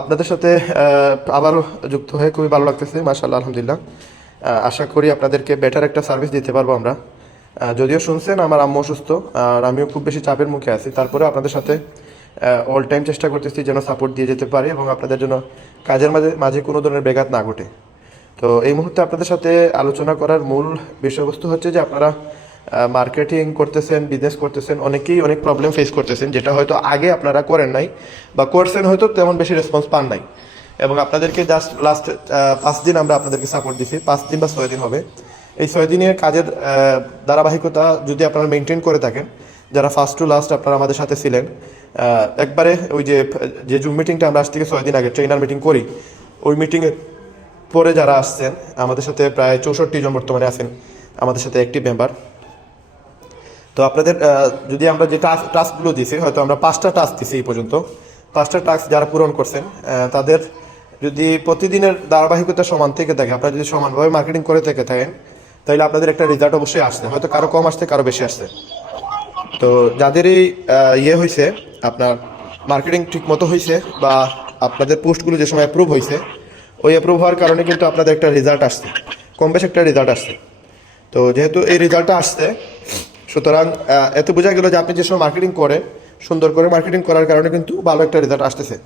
আপনাদের সাথে আবারও যুক্ত হয়ে খুবই ভালো লাগতেছে, মাশাআল্লাহ, আলহামদুলিল্লাহ। আশা করি আপনাদেরকে বেটার একটা সার্ভিস দিতে পারবো আমরা। যদিও শুনছেন আমার আম্মু অসুস্থ আর আমিও খুব বেশি চাপের মুখে আছি, তারপরে আপনাদের সাথে অল টাইম চেষ্টা করতেছি যেন সাপোর্ট দিয়ে যেতে পারি এবং আপনাদের জন্য কাজের মাঝে মাঝে কোনো ধরনের ব্যাঘাত না ঘটে। তো এই মুহূর্তে আপনাদের সাথে আলোচনা করার মূল বিষয়বস্তু হচ্ছে যে আপনারা মার্কেটিং করতেছেন, বিজনেস করতেছেন, অনেকেই অনেক প্রবলেম ফেস করতেছেন যেটা হয়তো আগে আপনারা করেন নাই বা করছেন হয়তো তেমন বেশি রেসপন্স পান নাই। এবং আপনাদেরকে জাস্ট লাস্ট 5 দিন আমরা আপনাদেরকে সাপোর্ট দিছি, 5 দিন বা 6 দিন হবে। এই 6 দিনের কাজের ধারাবাহিকতা যদি আপনারা মেনটেন করে থাকেন, যারা ফার্স্ট টু লাস্ট আপনারা আমাদের সাথে ছিলেন, একবারে ওই যে জুম মিটিংটা আমরা আজ থেকে 6 দিন আগে ট্রেনার মিটিং করি, ওই মিটিংয়ে পরে যারা আসছেন আমাদের সাথে প্রায় 64 জন বর্তমানে আছেন আমাদের সাথে অ্যাক্টিভ মেম্বার। তো আপনাদের যদি আমরা যে টাস্কগুলো দিছি, হয়তো আমরা 5টা টাস্ক দিছি এই পর্যন্ত, 5টা টাস্ক যারা পূরণ করছেন তাদের যদি প্রতিদিনের ধারাবাহিকতা সমান থেকে থাকে, আপনারা যদি সমানভাবে মার্কেটিং করে থেকে থাকেন, তাহলে আপনাদের একটা রেজাল্ট অবশ্যই আসছে, হয়তো কারো কম আসছে কারো বেশি আসছে। তো যাদের এই হয়েছে, আপনার মার্কেটিং ঠিক মতো হয়েছে বা আপনাদের পোস্টগুলো যে সময় অ্যাপ্রুভ হয়েছে, ওই অ্যাপ্রুভ হওয়ার কারণে কিন্তু আপনাদের একটা রেজাল্ট আসছে, কম বেশ একটা রেজাল্ট আসছে। তো যেহেতু এই রেজাল্টটা আসছে, সুতরাং এতে বোঝা গেল যে আপনি যে সময় মার্কেটিং করেন, সুন্দর করে মার্কেটিং করার কারণে কিন্তু ভালো একটা রেজাল্ট আসতেছে।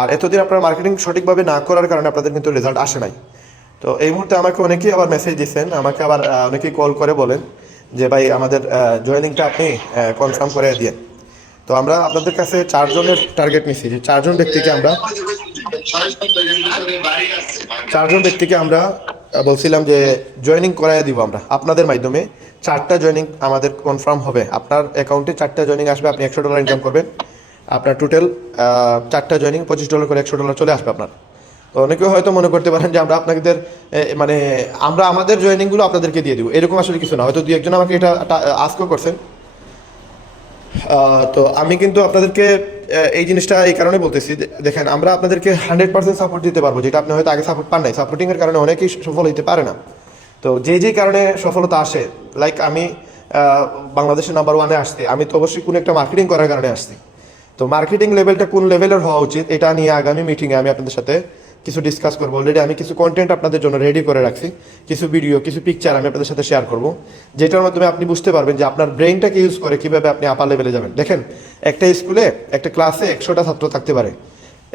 আর এতদিন আপনারা মার্কেটিং সঠিকভাবে না করার কারণে আপনাদের কিন্তু রেজাল্ট আসে নাই। তো এই মুহূর্তে আমাকে অনেকেই আবার মেসেজ দিচ্ছেন, আমাকে আবার অনেকেই কল করে বলেন যে ভাই আমাদের জয়েনিংটা আপনি কনফার্ম করে দিয়ে। তো আমরা আপনাদের কাছে 4 জনের টার্গেট নিচ্ছি, যে 4 জন ব্যক্তিকে আমরা বলছিলাম যে জয়েনিং করাই দিব আমরা আপনাদের মাধ্যমে। 4টা জয়েনিং আমাদের কনফার্ম হবে, আপনার অ্যাকাউন্টে 4টা জয়েনিং আসবে, আপনি $100 ইনকাম করবেন, আপনার টোটাল 4টা জয়েনিং $25 করে $100 চলে আসবে আপনার। তো অনেকেও হয়তো মনে করতে পারেন যে আমরা আপনাদের মানে আমরা আমাদের জয়েনিংগুলো আপনাদেরকে দিয়ে দিব, এরকম আসলে কিছু না। হয়তো 2-1 জন আমাকে এটা আস্কও করছেন। তো আমি কিন্তু আপনাদেরকে এই জিনিসটা এই কারণে বলতেছি, দেখেন আমরা আপনাদেরকে 100% সাপোর্ট দিতে পারবো, যেটা আপনি হয়তো আগে সাপোর্ট পান নাই। সাপোর্টিংয়ের কারণে অনেকেই সফল হতে পারে না। তো যেই কারণে সফলতা আসে, লাইক আমি বাংলাদেশের নাম্বার 1-এ আসছি, আমি তো অবশ্যই কোনো একটা মার্কেটিং করার কারণে আসছি। তো মার্কেটিং লেভেলটা কোন লেভেলের হওয়া উচিত, এটা নিয়ে আগামী মিটিংয়ে আমি আপনাদের সাথে কিছু ডিসকাস করবো। অলরেডি আমি কিছু কন্টেন্ট আপনাদের জন্য রেডি করে রাখছি, কিছু ভিডিও, কিছু পিকচার আমি আপনাদের সাথে শেয়ার করবো, যেটার মাধ্যমে আপনি বুঝতে পারবেন যে আপনার ব্রেইনটাকে ইউজ করে কীভাবে আপনি আপার লেভেলে যাবেন। দেখেন, একটা স্কুলে একটা ক্লাসে 100টা ছাত্র থাকতে পারে,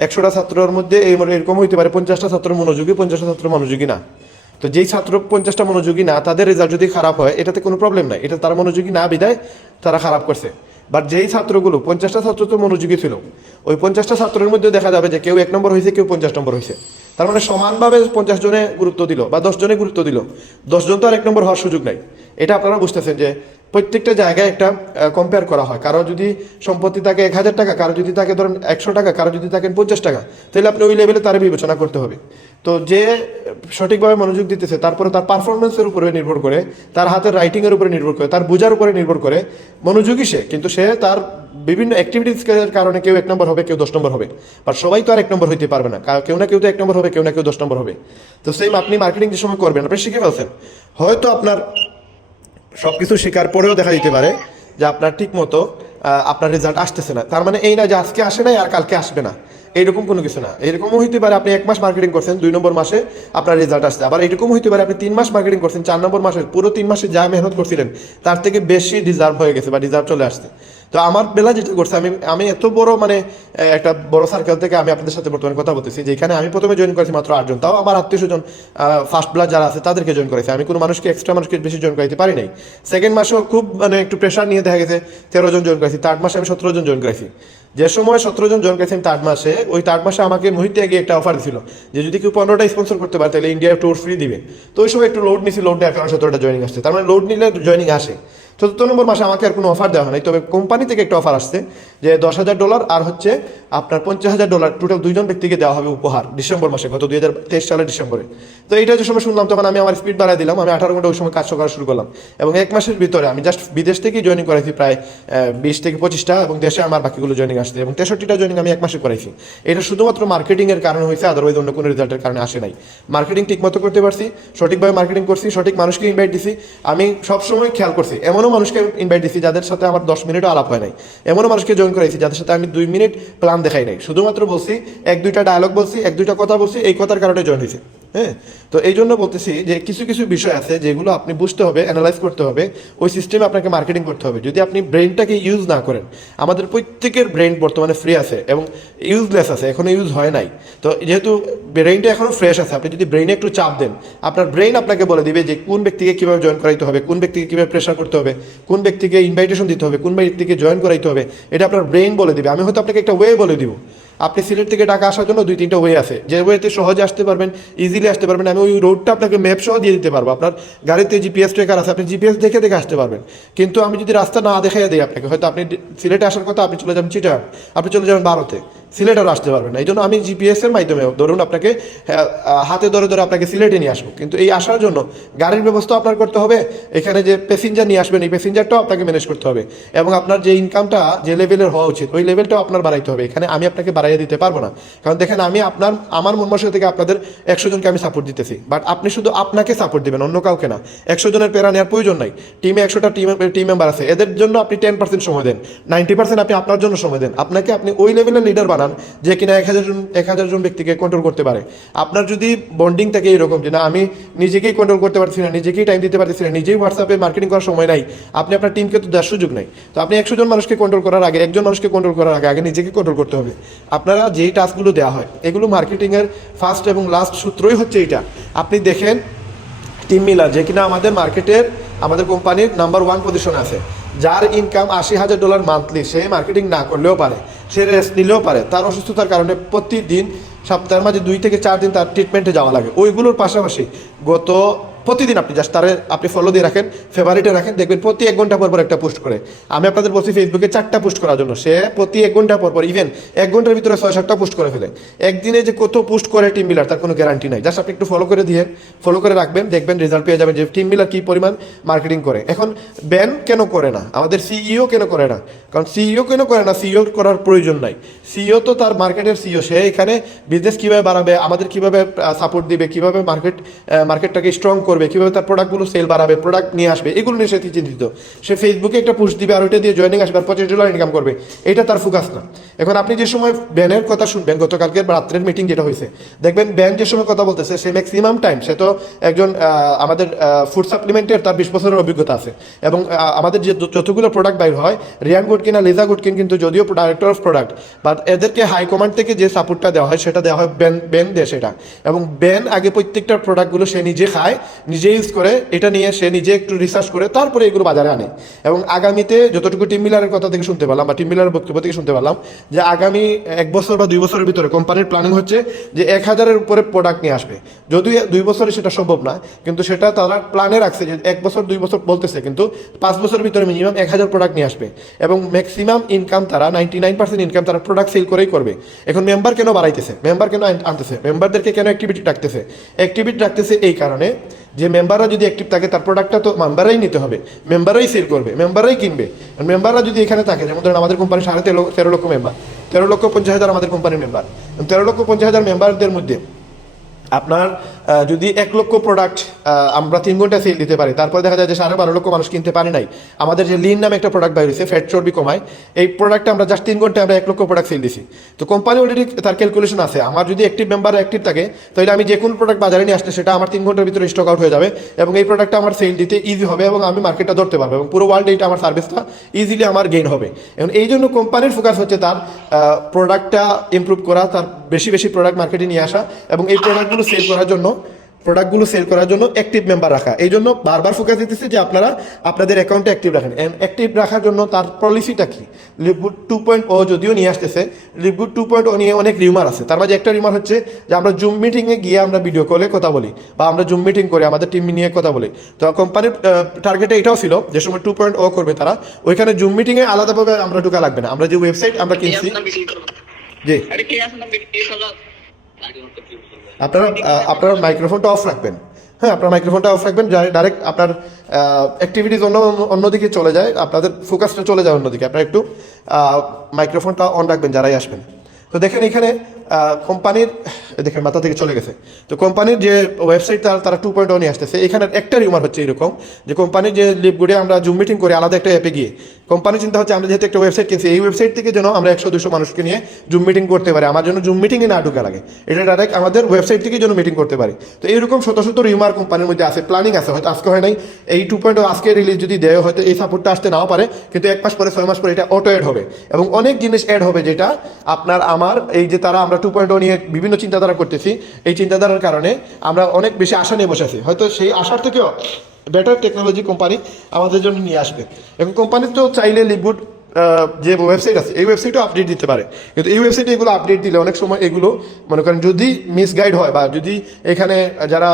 100টা ছাত্রের মধ্যে এরকম হইতে পারে 50টা ছাত্র মনোযোগী, 50টা ছাত্র মনোযোগী না। তো যেই ছাত্র 50টা মনোযোগী না, তাদের রেজাল্ট যদি খারাপ হয়, এটাতে কোনো প্রবলেম নাই, এটা তারা মনোযোগী না বিদায় তারা খারাপ করছে। বাট যেই ছাত্রগুলো 50টা ছাত্র তো মনোযোগী ছিল, ওই 50টা ছাত্রের মধ্যে দেখা যাবে যে কেউ 1 নম্বর হয়েছে, কেউ 50 নম্বর হয়েছে। তার মানে সমানভাবে 50 জনে গুরুত্ব দিল বা 10 জনে গুরুত্ব দিল, 10 জন তো আর 1 নম্বর হওয়ার সুযোগ নাই। এটা আপনারা বুঝতেছেন যে প্রত্যেকটা জায়গায় একটা কম্পেয়ার করা হয়। কারো যদি সম্পত্তি থাকে 1000 টাকা, কারো যদি থাকে ধরেন 100 টাকা, কারো যদি থাকেন 50 টাকা, তাহলে আপনি ওই লেভেলে তার বিবেচনা করতে হবে। তো যে সঠিকভাবে মনোযোগ দিতেছে, তারপরে তার পারফরমেন্সের উপরে নির্ভর করে, তার হাতের রাইটিংয়ের উপরে নির্ভর করে, তার বোঝার উপরে নির্ভর করে, মনোযোগী সে, কিন্তু সে তার বিভিন্ন অ্যাক্টিভিটিসের কারণে কেউ 1 নম্বর হবে, কেউ 10 নম্বর হবে। আর সবাই তো আর 1 নম্বর হইতে পারবে না, কেউ না কেউ তো 1 নম্বর হবে, কেউ না কেউ 10 নম্বর হবে। তো সেম আপনি মার্কেটিং যে সময় করবেন, আপনি শিখে ফেলছেন, হয়তো আপনার সব কিছু শেখার পরেও দেখা দিতে পারে যে আপনার ঠিক মতো আপনার রেজাল্ট আসতেছে না। তার মানে এই না যে আজকে আসে নাই আর কালকে আসবে না, এইরকম কোনো কিছু না। এরকমও হইতে পারে আপনি 1 মাস মার্কেটিং করছেন, 2 নম্বর মাসে আপনার রেজাল্ট আসছে। আবার এরকম হইতে পারে আপনি 3 মাস মার্কেটিং করছেন, 4 নম্বর মাসে পুরো 3 মাসে যা মেহনত করছিলেন তার থেকে বেশি ডিজার্ভ হয়ে গেছে বা ডিজার্ভ চলে আসছে। তো আমার বেলা যেটা করছে, আমি এত বড় মানে একটা বড় সার্কেল থেকে আমি আপনাদের সাথে বর্তমানে কথা বলতেছি, যেখানে আমি প্রথমে জয়েন করেছি মাত্র 8 জন, তাও আমার আত্মীয়স্বজন ফার্স্ট ব্লাড যারা আছে তাদেরকে জয়েন করেছি। আমি কোনো মানুষকে এক্সট্রা মানুষকে বেশি জয়েন করাইতে পারি নাই। সেকেন্ড মাসেও খুব মানে একটু প্রেশার নিয়ে দেখা গেছে 13 জন জয়েন করেছি। থার্ড মাসে আমি 17 জন জয়েন করেছি। যে সময় 17 জন জয়েন করেছি থার্ড মাসে, ওই থার্ড মাসে আমাকে মুহিতে গিয়ে একটা অফার ছিল যে যদি কেউ 15টা স্পন্সর করতে পারে তাহলে ইন্ডিয়া ট্যুর ফ্রি দিবে। তো ওই সময় একটু লোড নিয়েছি, লোড নেওয়ার কারণে 17টা জয়েনিং আসছে। তার মানে লোড নিলে জয়েনিং আসে। 74 নম্বর মাসে আমাকে আর কোনো অফার দেওয়া হয়, তবে কোম্পানি থেকে একটা অফার আসছে যে $10,000 আর হচ্ছে আপনার $50,000 টোটাল 2 জন ব্যক্তিকে দেওয়া হবে উপহার ডিসেম্বর মাসে, গত 2023 সালের ডিসেম্বরে। তো এইটা যে সময় শুনলাম, তখন আমি আমার স্পিড বাড়াই দিলাম, আমি 18 ঘন্টা ওই সময় কাজ করা শুরু করলাম। এবং 1 মাসের ভিতরে আমি জাস্ট বিদেশ থেকেই জয়েনিং করাইছি প্রায় 20 থেকে 25টা, এবং দেশে আমার বাকিগুলো জয়েনিং আসছে, এবং 63টা জয়েনিং আমি 1 মাসে করাইছি। এটা শুধুমাত্র মার্কেটিংয়ের কারণে হয়েছে, আদারওয়াইজ অন্য কোনো রেজাল্টের কারণে আসে নাই। মার্কেটিং ঠিক মতো করতে পারছি, সঠিকভাবে মার্কেটিং করছি, সঠিক মানুষকে ইনভাইট দিছি। আমি সবসময় খেয়াল করছি, এমনও এমনও মানুষকে ইনভাইট দিচ্ছি যাদের সাথে আমার 10 মিনিটও আলাপ হয় নাই, এমনও মানুষকে জয়েন করাইছি যাদের সাথে আমি 2 মিনিট প্ল্যান দেখাই নাই, শুধুমাত্র বলছি 1-2টা ডায়লগ বলছি, 1-2টা কথা বলছি, এই কথার কারণে জয়েন হয়েছে। হ্যাঁ, তো এই জন্য বলতেছি যে কিছু কিছু বিষয় আছে যেগুলো আপনি বুঝতে হবে, অ্যানালাইজ করতে হবে, ওই সিস্টেমে আপনাকে মার্কেটিং করতে হবে। যদি আপনি ব্রেনটাকে ইউজ না করেন, আমাদের প্রত্যেকের ব্রেন বর্তমানে ফ্রি আছে এবং ইউজলেস আছে, এখনো ইউজ হয় নাই। তো যেহেতু ব্রেনটা এখনো ফ্রেশ আছে, আপনি যদি ব্রেনে একটু চাপ দেন, আপনার ব্রেন আপনাকে বলে দিবে যে কোন ব্যক্তিকে কীভাবে জয়েন করাইতে হবে, কোন ব্যক্তিকে কীভাবে প্রেশার করতে হবে, কোন ব্যক্তিকে ইনভাইটেশন দিতে হবে, কোন ব্যক্তিকে জয়েন করাইতে হবে, এটা আপনার ব্রেন বলে দিবে। আমি হয়তো আপনাকে একটা ওয়ে বলে দিব। আপনি সিলেট থেকে ঢাকা আসার জন্য 2-3টা ওয়ে আছে, যে ওয়েতে সহজে আসতে পারবেন, ইজিলি আসতে পারবেন। আমি ওই রোডটা আপনাকে ম্যাপ সহ দিয়ে দিতে পারবো, আপনার গাড়িতে জিপিএস ট্রেকার আছে, আপনি জিপিএস দেখে দেখে আসতে পারবেন। কিন্তু আমি যদি রাস্তা না দেখাই দিই আপনাকে, হয়তো আপনি সিলেটে আসার কথা, আপনি চলে যাবেন চিটাগাং, আপনি চলে যাবেন ভারতে, সিলেট আর আসতে পারবেন না। এই জন্য আমি জিপিএস এর মাধ্যমে ধরুন আপনাকে হাতে ধরে ধরে আপনাকে সিলেটে নিয়ে আসবো, কিন্তু এই আসার জন্য গাড়ির ব্যবস্থা আপনার করতে হবে, এখানে যে প্যাসেঞ্জার নিয়ে আসবেন এই প্যাসেঞ্জারটাও আপনাকে ম্যানেজ করতে হবে, এবং আপনার যে ইনকামটা যে লেভেলের হওয়া উচিত ওই লেভেলটাও আপনার বাড়াইতে হবে। এখানে আমি আপনাকে বাড়াইয়ে দিতে পারবো না, কারণ দেখেন আমি আমার মন মানসিকতা থেকে আপনাদের 100 জনকে আমি সাপোর্ট দিতেছি, বাট আপনি শুধু আপনাকে সাপোর্ট দিবেন, অন্য কাউকে না। 100 জনের প্যারা নেওয়ার প্রয়োজন নাই। টিমে 100টা টিম মেম্বার আছে, এদের জন্য আপনি 10% সময় দেন, 90% আপনি আপনার জন্য সময় দেন। আপনাকে আপনি ওই লেভেলের লিডার বানান যে কিনা 1000 জন ব্যক্তিকে কন্ট্রোল করতে পারে। আপনার যদি বন্ডিং থাকে এরকম যে না আমি নিজেকেই কন্ট্রোল করতে পারছি না, নিজেকেই টাইম দিতে পারতেছি না, নিজেই হোয়াটসঅ্যাপে মার্কেটিং করার সময় নাই, আপনি আপনার টিমকে তো দেওয়ার সুযোগ নাই। তো আপনি 100 জন মানুষকে কন্ট্রোল করার আগে, একজন মানুষকে কন্ট্রোল করার আগে আগে নিজেকে কন্ট্রোল করতে হবে। আপনারা যেই টাস্কগুলো দেওয়া হয় এগুলো মার্কেটিংয়ের ফার্স্ট এবং লাস্ট সূত্রই হচ্ছে এইটা। আপনি দেখেন টিম মিলার যে কিনা আমাদের মার্কেটের আমাদের কোম্পানির নাম্বার 1 পজিশনে আছে, যার ইনকাম $80,000 মান্থলি, সে মার্কেটিং না করলেও পারে, সে রেস্ট নিলেও পারে, তার অসুস্থতার কারণে প্রতিদিন সপ্তাহের মাঝে 2 থেকে 4 দিন তার ট্রিটমেন্টে যাওয়া লাগে। ওইগুলোর পাশাপাশি প্রতিদিন আপনি জাস্ট তারে আপনি ফলো দিয়ে রাখেন, ফেভারিটে রাখেন, দেখবেন প্রতি 1 ঘন্টা পর পর একটা পোস্ট করে। আমি আপনাদের বলছি ফেসবুকে 4টা পোস্ট করার জন্য, সে প্রতি 1 ঘন্টা পর পর, ইভেন 1 ঘন্টার ভিতরে 6-7টা পোস্ট করে ফেলে। একদিনে যে কত পোস্ট করে টিম মিলার তার কোনো গ্যারান্টি নাই। জাস্ট আপনি একটু ফলো করে রাখবেন, দেখবেন রেজাল্ট পেয়ে যাবেন যে টিম মিলার কী পরিমাণ মার্কেটিং করে। এখন ব্যান কেন করে না, আমাদের সিইও কেন করে না? কারণ সিইও কেন করে না, সিইও করার প্রয়োজন নাই। সিইও তো তার মার্কেটের সিইও, সে এখানে বিজনেস কীভাবে বাড়াবে, আমাদের কীভাবে সাপোর্ট দিবে, কীভাবে মার্কেটটাকে স্ট্রং করবে, কীভাবে তার প্রোডাক্টগুলো সেল বাড়াবে, প্রোডাক্ট নিয়ে আসবে, এগুলো নিয়ে সে চিন্তিত। সে ফেসবুকে একটা পোস্ট দিবে আর ওইটা দিয়ে জয়েনিং আসবে আর $25 ইনকাম করবে, এটা তার ফোকাস না। এখন আপনি যে সময় ব্যানের কথা শুনবেন, গতকালকের রাত্রের মিটিং যেটা হয়েছে, দেখবেন ব্যান যে সময় কথা বলতেছে সে ম্যাক্সিমাম টাইম, সে তো একজন আমাদের ফুড সাপ্লিমেন্টের তার 20 বছরের অভিজ্ঞতা আছে, এবং আমাদের যে যতগুলো প্রোডাক্ট বাইর হয়, রিয়ান গুডকিন আর লিজা গুডকিন কিন্তু যদিও ডাইরেক্টর অফ প্রোডাক্ট, বাট এদেরকে হাইকমান্ড থেকে যে সাপোর্টটা দেওয়া হয় সেটা দেওয়া হয় ব্যান দেয় সেটা। এবং ব্যান আগে প্রত্যেকটা প্রোডাক্টগুলো সে নিজে খায়, নিজে ইউজ করে, এটা নিয়ে সে নিজে একটু রিসার্চ করে তারপরে এগুলো বাজারে আনে। এবং আগামীতে যতটুকু টিম মিলারের কথা থেকে শুনতে পারলাম বা টিম মিলারের বক্তব্য থেকে শুনতে পারলাম যে আগামী 1 বছর বা 2 বছরের ভিতরে কোম্পানির প্ল্যানিং হচ্ছে যে 1000-এর উপরে প্রোডাক্ট নিয়ে আসবে। যদিও 2 বছরে সেটা সম্ভব না, কিন্তু সেটা তারা প্ল্যানে রাখছে যে 1 বছর 2 বছর বলতেছে, কিন্তু 5 বছরের ভিতরে মিনিমাম 1000 প্রোডাক্ট নিয়ে আসবে। এবং ম্যাক্সিমাম ইনকাম তারা 99% ইনকাম তারা প্রোডাক্ট সেল করেই করবে। এখন মেম্বার কেন বাড়াইতেছে, মেম্বার কেন আনতেছে, মেম্বারদেরকে কেন অ্যাক্টিভিটি রাখতেছে এই কারণে যে মেম্বাররা যদি অ্যাক্টিভ থাকে তার প্রোডাক্টটা তো মেম্বাররাই নিতে হবে, মেম্বাররাই সেল করবে, মেম্বাররাই কিনবে। মেম্বাররা যদি এখানে থাকে, যেমন ধরুন আমাদের কোম্পানি 13.5 লক্ষ মেম্বার, 13,50,000 আমাদের কোম্পানির মেম্বার, 13,50,000 মেম্বারদের মধ্যে আপনার যদি 1 লক্ষ প্রোডাক্ট আমরা 3 ঘন্টা সেল দিতে পারি, তারপর দেখা যায় যে 12.5 লক্ষ মানুষ কিনতে পারে নাই। আমাদের যে লিন নামে একটা প্রোডাক্ট বাইরেছে, ফ্যাট চর্বি কমায়, এই প্রোডাক্টটা আমরা জাস্ট 3 ঘন্টায় আমরা 1 লক্ষ প্রোডাক্ট সেল দিছি। তো কোম্পানি অলরেডি তার ক্যালকুলেশন আছে, আমার যদি অ্যাক্টিভ মেম্বার অ্যাক্টিভ থাকে তাহলে আমি যে কোনো প্রোডাক্ট বাজারে নিয়ে আসলে সেটা আমার 3 ঘন্টার ভিতরে স্টক আউট হয়ে যাবে, এবং এই প্রোডাক্টটা আমার সেল দিতে ইজি হবে, এবং আমি মার্কেটটা ধরতে পারবো, এবং পুরো ওয়ার্ল্ডে এটা আমার সার্ভিসটা ইজিলি আমার গেইন হবে। এবং এই জন্য কোম্পানির ফোকাস হচ্ছে তার প্রোডাক্টটা ইমপ্রুভ করা, তার বেশি বেশি প্রোডাক্ট মার্কেটে নিয়ে আসা, এবং এই প্রোডাক্টগুলো সেল করার জন্য অ্যাক্টিভ মেম্বার রাখা। এই জন্য বারবার ফোকাস দিতেছে যে আপনারা আপনাদের অ্যাকাউন্টে অ্যাক্টিভ রাখেন। অ্যাক্টিভ রাখার জন্য তার পলিসিটা কি, লিভগুড 2.0 যদিও নিয়ে আসতেছে, লিভগুড 2.0 নিয়ে অনেক রিউমার আছে। তার মাঝে একটা রিউমার হচ্ছে যে আমরা জুম মিটিংয়ে গিয়ে আমরা ভিডিও কলে কথা বলি, বা আমরা জুম মিটিং করে আমাদের টিম নিয়ে কথা বলি। তো কোম্পানির টার্গেটে এটাও ছিল যে সময় 2.0 করবে তারা, ওইখানে জুম মিটিংয়ে আলাদাভাবে আমরা ঢোকা লাগবে না। আমরা যে ওয়েবসাইট আমরা কিনছি, জি আপনার মাইক্রোফোনটা অফ রাখবেন, হ্যাঁ আপনার মাইক্রোফোনটা অফ রাখবেন, ডাইরেক্ট আপনার অ্যাক্টিভিটিস অন্যদিকে চলে যায়, আপনাদের ফোকাসটা চলে যায় অন্যদিকে। আপনার একটু মাইক্রোফোনটা অন রাখবেন যারাই আসবেন। তো দেখেন এখানে কোম্পানির দেখেন মাথা থেকে চলে গেছে। তো কোম্পানির যে ওয়েবসাইট তারা 2.0 নিয়ে আসতেছে। এখানে একটা রিউমার হচ্ছে এরকম যে কোম্পানির যে লিপগুডে আমরা জুম মিটিং করে আলাদা একটা অ্যাপে গিয়ে কোম্পানি চিন্তা হচ্ছে আমরা যেহেতু একটা ওয়েবসাইট কিনছি, এই ওয়েবসাইট থেকে যেন আমরা 100-200 মানুষকে নিয়ে জুম মিটিং করতে পারি, আমার জন্য জুম মিটিংয়ে না ঢুকা লাগে, এটা ডাইরেক্ট আমাদের ওয়েবসাইট থেকে যেন মিটিং করতে পারি। তো এইরকম শত শত রিউমার কোম্পানির মধ্যে আছে, প্ল্যানিং আছে, হয়তো আজকে হয় নাই, এই 2.0 আজকে রিলিজ যদি দেয় হয়তো এই সাপোর্টটা আসতে নাও পারে, কিন্তু 1 মাস পরে 6 মাস পরে এটা অটো অ্যাড হবে এবং অনেক জিনিস অ্যাড হবে যেটা আপনার আমার এই যে তারা আমরা 2.0 নিয়ে বিভিন্ন চিন্তাধারা করতেছি, এই চিন্তাধারার কারণে আমরা অনেক বেশি আশা নিয়ে বসে আছি। হয়তো সেই আশার থেকেও বেটার টেকনোলজি কোম্পানি আমাদের জন্য নিয়ে আসবে এবং কোম্পানি তো চাইলে লিপগুড যে ওয়েবসাইট আছে এই ওয়েবসাইটও আপডেট দিতে পারে, কিন্তু এই ওয়েবসাইটে এগুলো আপডেট দিলে অনেক সময় এগুলো মনে করেন যদি মিসগাইড হয় বা যদি এখানে যারা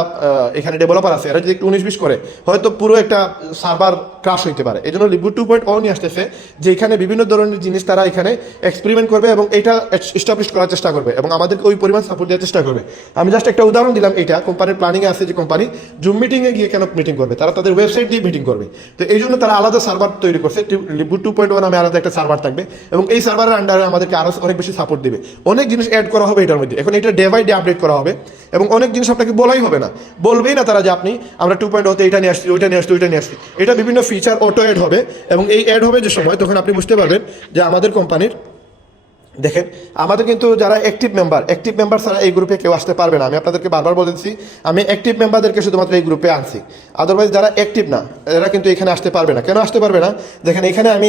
এখানে ডেভেলপার আছে এরা যদি একটু 19-20 করে হয়তো পুরো একটা সার্ভার ক্রাশ হইতে পারে। এই জন্য লিপগুড 2.0 নিয়ে আসতেছে যে এখানে বিভিন্ন ধরনের জিনিস তারা এখানে এক্সপেরিমেন্ট করবে এবং এটা এস্টাবলিশ করার চেষ্টা করবে এবং আমাদেরকে ওই পরিমাণ সাপোর্ট দেওয়ার চেষ্টা করবে। আমি জাস্ট একটা উদাহরণ দিলাম, এটা কোম্পানির প্ল্যানিংয়ে আছে যে কোম্পানি জুম মিটিংয়ে গিয়ে কেন মিটিং করবে, তারা তাদের ওয়েবসাইট দিয়ে মিটিং করবে। তো এই জন্য তারা আলাদা সার্ভার তৈরি করছে, লিপগুড 2.1 নামে আলাদা একটা সার্ভার থাকবে এবং এই সার্ভারের আন্ডারে আমাদেরকে আরও অনেক বেশি সাপোর্ট দেবে, অনেক জিনিস অ্যাড করা হবে এটার মধ্যে। এখন এটা ডে বাই ডে আপডেট করা হবে এবং অনেক জিনিস আপনাকে বলাই হবে না, বলবেই না তারা যে আপনি আমরা 2.0 এটা নিয়ে আসছি, ওইটা নিয়ে আসছি, ওইটা নিয়ে আসছি। এটা বিভিন্ন ফিচার অটো অ্যাড হবে এবং এই অ্যাড হবে যে সময় তখন আপনি বুঝতে পারবেন যে আমাদের কোম্পানির দেখেন আমাদের কিন্তু যারা অ্যাক্টিভ মেম্বার ছাড়া এই গ্রুপে কেউ আসতে পারবে না। আমি আপনাদেরকে বারবার বলেছি আমি অ্যাক্টিভ মেম্বারদেরকে শুধুমাত্র এই গ্রুপে আনছি, আদারওয়াইজ যারা অ্যাক্টিভ না এরা কিন্তু এখানে আসতে পারবে না। কেন আসতে পারবে না? দেখেন এখানে আমি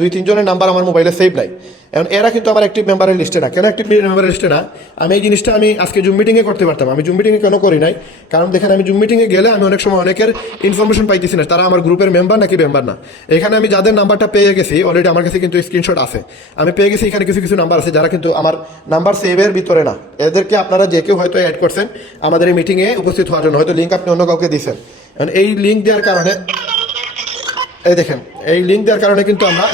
2-3 জনের নাম্বার আমার মোবাইলে সেভ নাই, এখন এরা কিন্তু আমার অ্যাক্টিভ মেম্বারের লিস্টে না। কেন অ্যাক্টিভ মেম্বারের লিস্টে না? আমি এই জিনিসটা আমি আজকে জুম মিটিংয়ে করতে পারতাম, আমি জুম মিটিংয়ে কেন করি নাই? কারণ দেখেন আমি জুম মিটিংয়ে গেলে আমি অনেক সময় অনেকের ইনফরমেশন পাইতেছি না তারা আমার গ্রুপের মেম্বার নাকি মেম্বার না। এখানে আমি যাদের নাম্বারটা পেয়ে গেছি অলরেডি আমার কাছে কিন্তু স্ক্রিনশট আছে, আমি পেয়ে গেছি এখানে কিছু নাম্বার আছে যারা কিন্তু আমার নাম্বার সেভের ভিতরে না। এদেরকে আপনারা যে কেউ হয়তো অ্যাড করছেন আমাদের এই মিটিংয়ে উপস্থিত হওয়ার জন্য, হয়তো লিঙ্ক আপনি অন্য কাউকে দিয়েছেন। এই লিঙ্ক দেওয়ার কারণে এই দেখেন এই লিঙ্ক দেওয়ার কারণে কিন্তু আমরা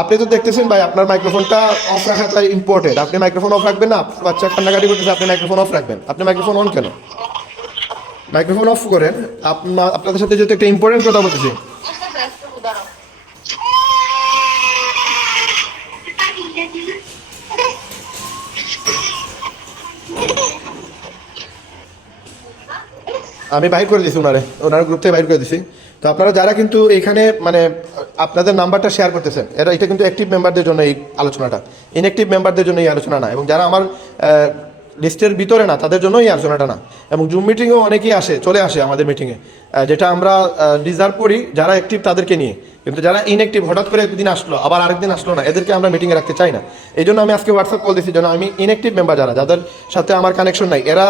আপনি তো দেখতেছেন ভাই আপনার মাইক্রোফোনটা অফ রাখাটা ইম্পর্টেন্ট। আপনি মাইক্রোফোন অফ রাখবেন না, বাচ্চা কান্নাকাটি করতেছে, আপনি মাইক্রোফোন অফ রাখবেন। আপনি মাইক্রোফোন অন কেন? মাইক্রোফোন অফ করেন। আপনাদের সাথে যেহেতু একটা ইম্পর্টেন্ট কথা বলতেছি, আমি বাইর করে দিছি ওনার গ্রুপ থেকে বাইর করে দিছি। তো আপনারা যারা কিন্তু এখানে মানে আপনাদের নাম্বারটা শেয়ার করতেছেন এটা কিন্তু অ্যাক্টিভ মেম্বারদের জন্য এই আলোচনাটা, ইনঅ্যাক্টিভ মেম্বারদের জন্য এই আলোচনা না, এবং যারা আমার লিস্টের ভিতরে না তাদের জন্য এই আলোচনাটা না। এবং জুম মিটিংয়েও অনেকেই চলে আসে আমাদের মিটিংয়ে, যেটা আমরা রিজার্ভ করি যারা অ্যাক্টিভ তাদেরকে নিয়ে, কিন্তু যারা ইনঅ্যাক্টিভ হঠাৎ করে একদিন আসলো আবার আরেকদিন আসলো না, এদেরকে আমরা মিটিংয়ে রাখতে চাই না। এই জন্য আমি আজকে হোয়াটসঅ্যাপ কল দিচ্ছি যেন আমি ইনঅ্যাক্টিভ মেম্বার যাদের সাথে আমার কানেকশন নাই এরা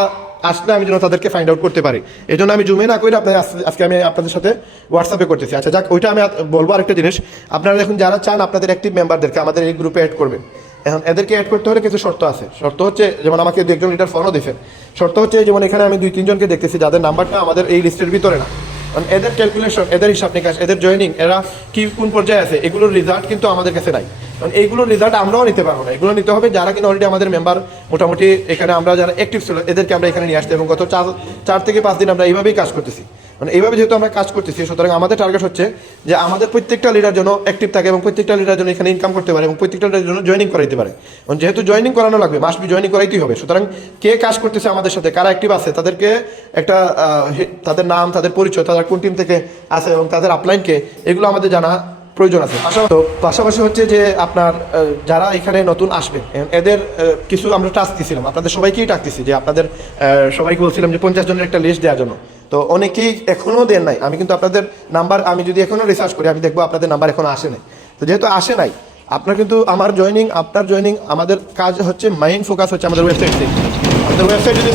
আসলে আমি যেন তাদেরকে ফাইন্ড আউট করতে পারি। এই জন্য আমি জুমে না করে আজকে আমি আপনাদের সাথে হোয়াটসঅ্যাপে করতেছি। আচ্ছা যাক, ওইটা আমি বলবো আরেকটা জিনিস, আপনারা এখন যারা চান আপনাদের অ্যাক্টিভ মেম্বারদেরকে আমাদের এই গ্রুপে অ্যাড করবেন, এখন এদেরকে অ্যাড করতে হলে কিছু শর্ত আছে। শর্ত হচ্ছে যেমন আমাকে 2-1 লিটার ফোনও দিয়েছেন, শর্ত হচ্ছে যেমন এখানে আমি 2-3 জনকে দেখতেছি যাদের নাম্বারটা আমাদের এই লিস্টের ভিতরে না, কারণ এদের ক্যালকুলেশন, এদের হিসাব নিকাশ, এদের জয়েনিং, এরা কি কোন পর্যায়ে আছে এগুলোর রেজাল্ট কিন্তু আমাদের কাছে নাই। কারণ এইগুলোর রেজাল্ট আমরাও নিতে পারবো না, এগুলো নিতে হবে যারা কিন্তু অলরেডি আমাদের মেম্বার, মোটামুটি এখানে আমরা যারা অ্যাক্টিভ ছিল এদেরকে আমরা এখানে নিয়ে আসতে, এবং গত 4 থেকে 5 দিন আমরা এইভাবেই কাজ করতেছি। মানে এইভাবে যেহেতু আমরা কাজ করতেছি, সুতরাং আমাদের টার্গেট হচ্ছে যে আমাদের প্রত্যেকটা লিডার যেন অ্যাক্টিভ থাকে এবং প্রত্যেকটা লিডার যেন এখানে ইনকাম করতে পারে এবং প্রত্যেকটা লিডার জন্য জয়েনিং করাইতে পারে। এবং যেহেতু জয়েনিং করানো লাগবে, মাস্ট বি জয়েনিং করাইতেই হবে। সুতরাং কে কাজ করতেছে আমাদের সাথে, কারা অ্যাক্টিভ আছে, তাদেরকে একটা তাদের নাম, তাদের পরিচয়, তারা কোন টিম থেকে আছে এবং তাদের আপলাইনকে, এগুলো আমাদের জানা প্রয়োজন আছে। তো পাশাপাশি হচ্ছে যে আপনার যারা এখানে নতুন আসবে এদের কিছু আমরা টাস্ক দিয়েছিলাম, আপনাদের সবাইকেই টাস্ক দিচ্ছি যে আপনাদের সবাইকে বলছিলাম যে 50 জনের একটা লিস্ট দেওয়ার জন্য। তো অনেকেই এখনও দেন নাই। আমি কিন্তু আপনাদের নাম্বার আমি যদি এখনও রিসার্চ করি আমি দেখবো আপনাদের নাম্বার এখনও আসে নাই। তো যেহেতু আসে নাই, আপনার কিন্তু আমার জয়েনিং, আপনার জয়েনিং, আমাদের কাজ হচ্ছে মেইন ফোকাস হচ্ছে আমাদের ওয়েবসাইট সেল। আমাদের ওয়েবসাইট যদি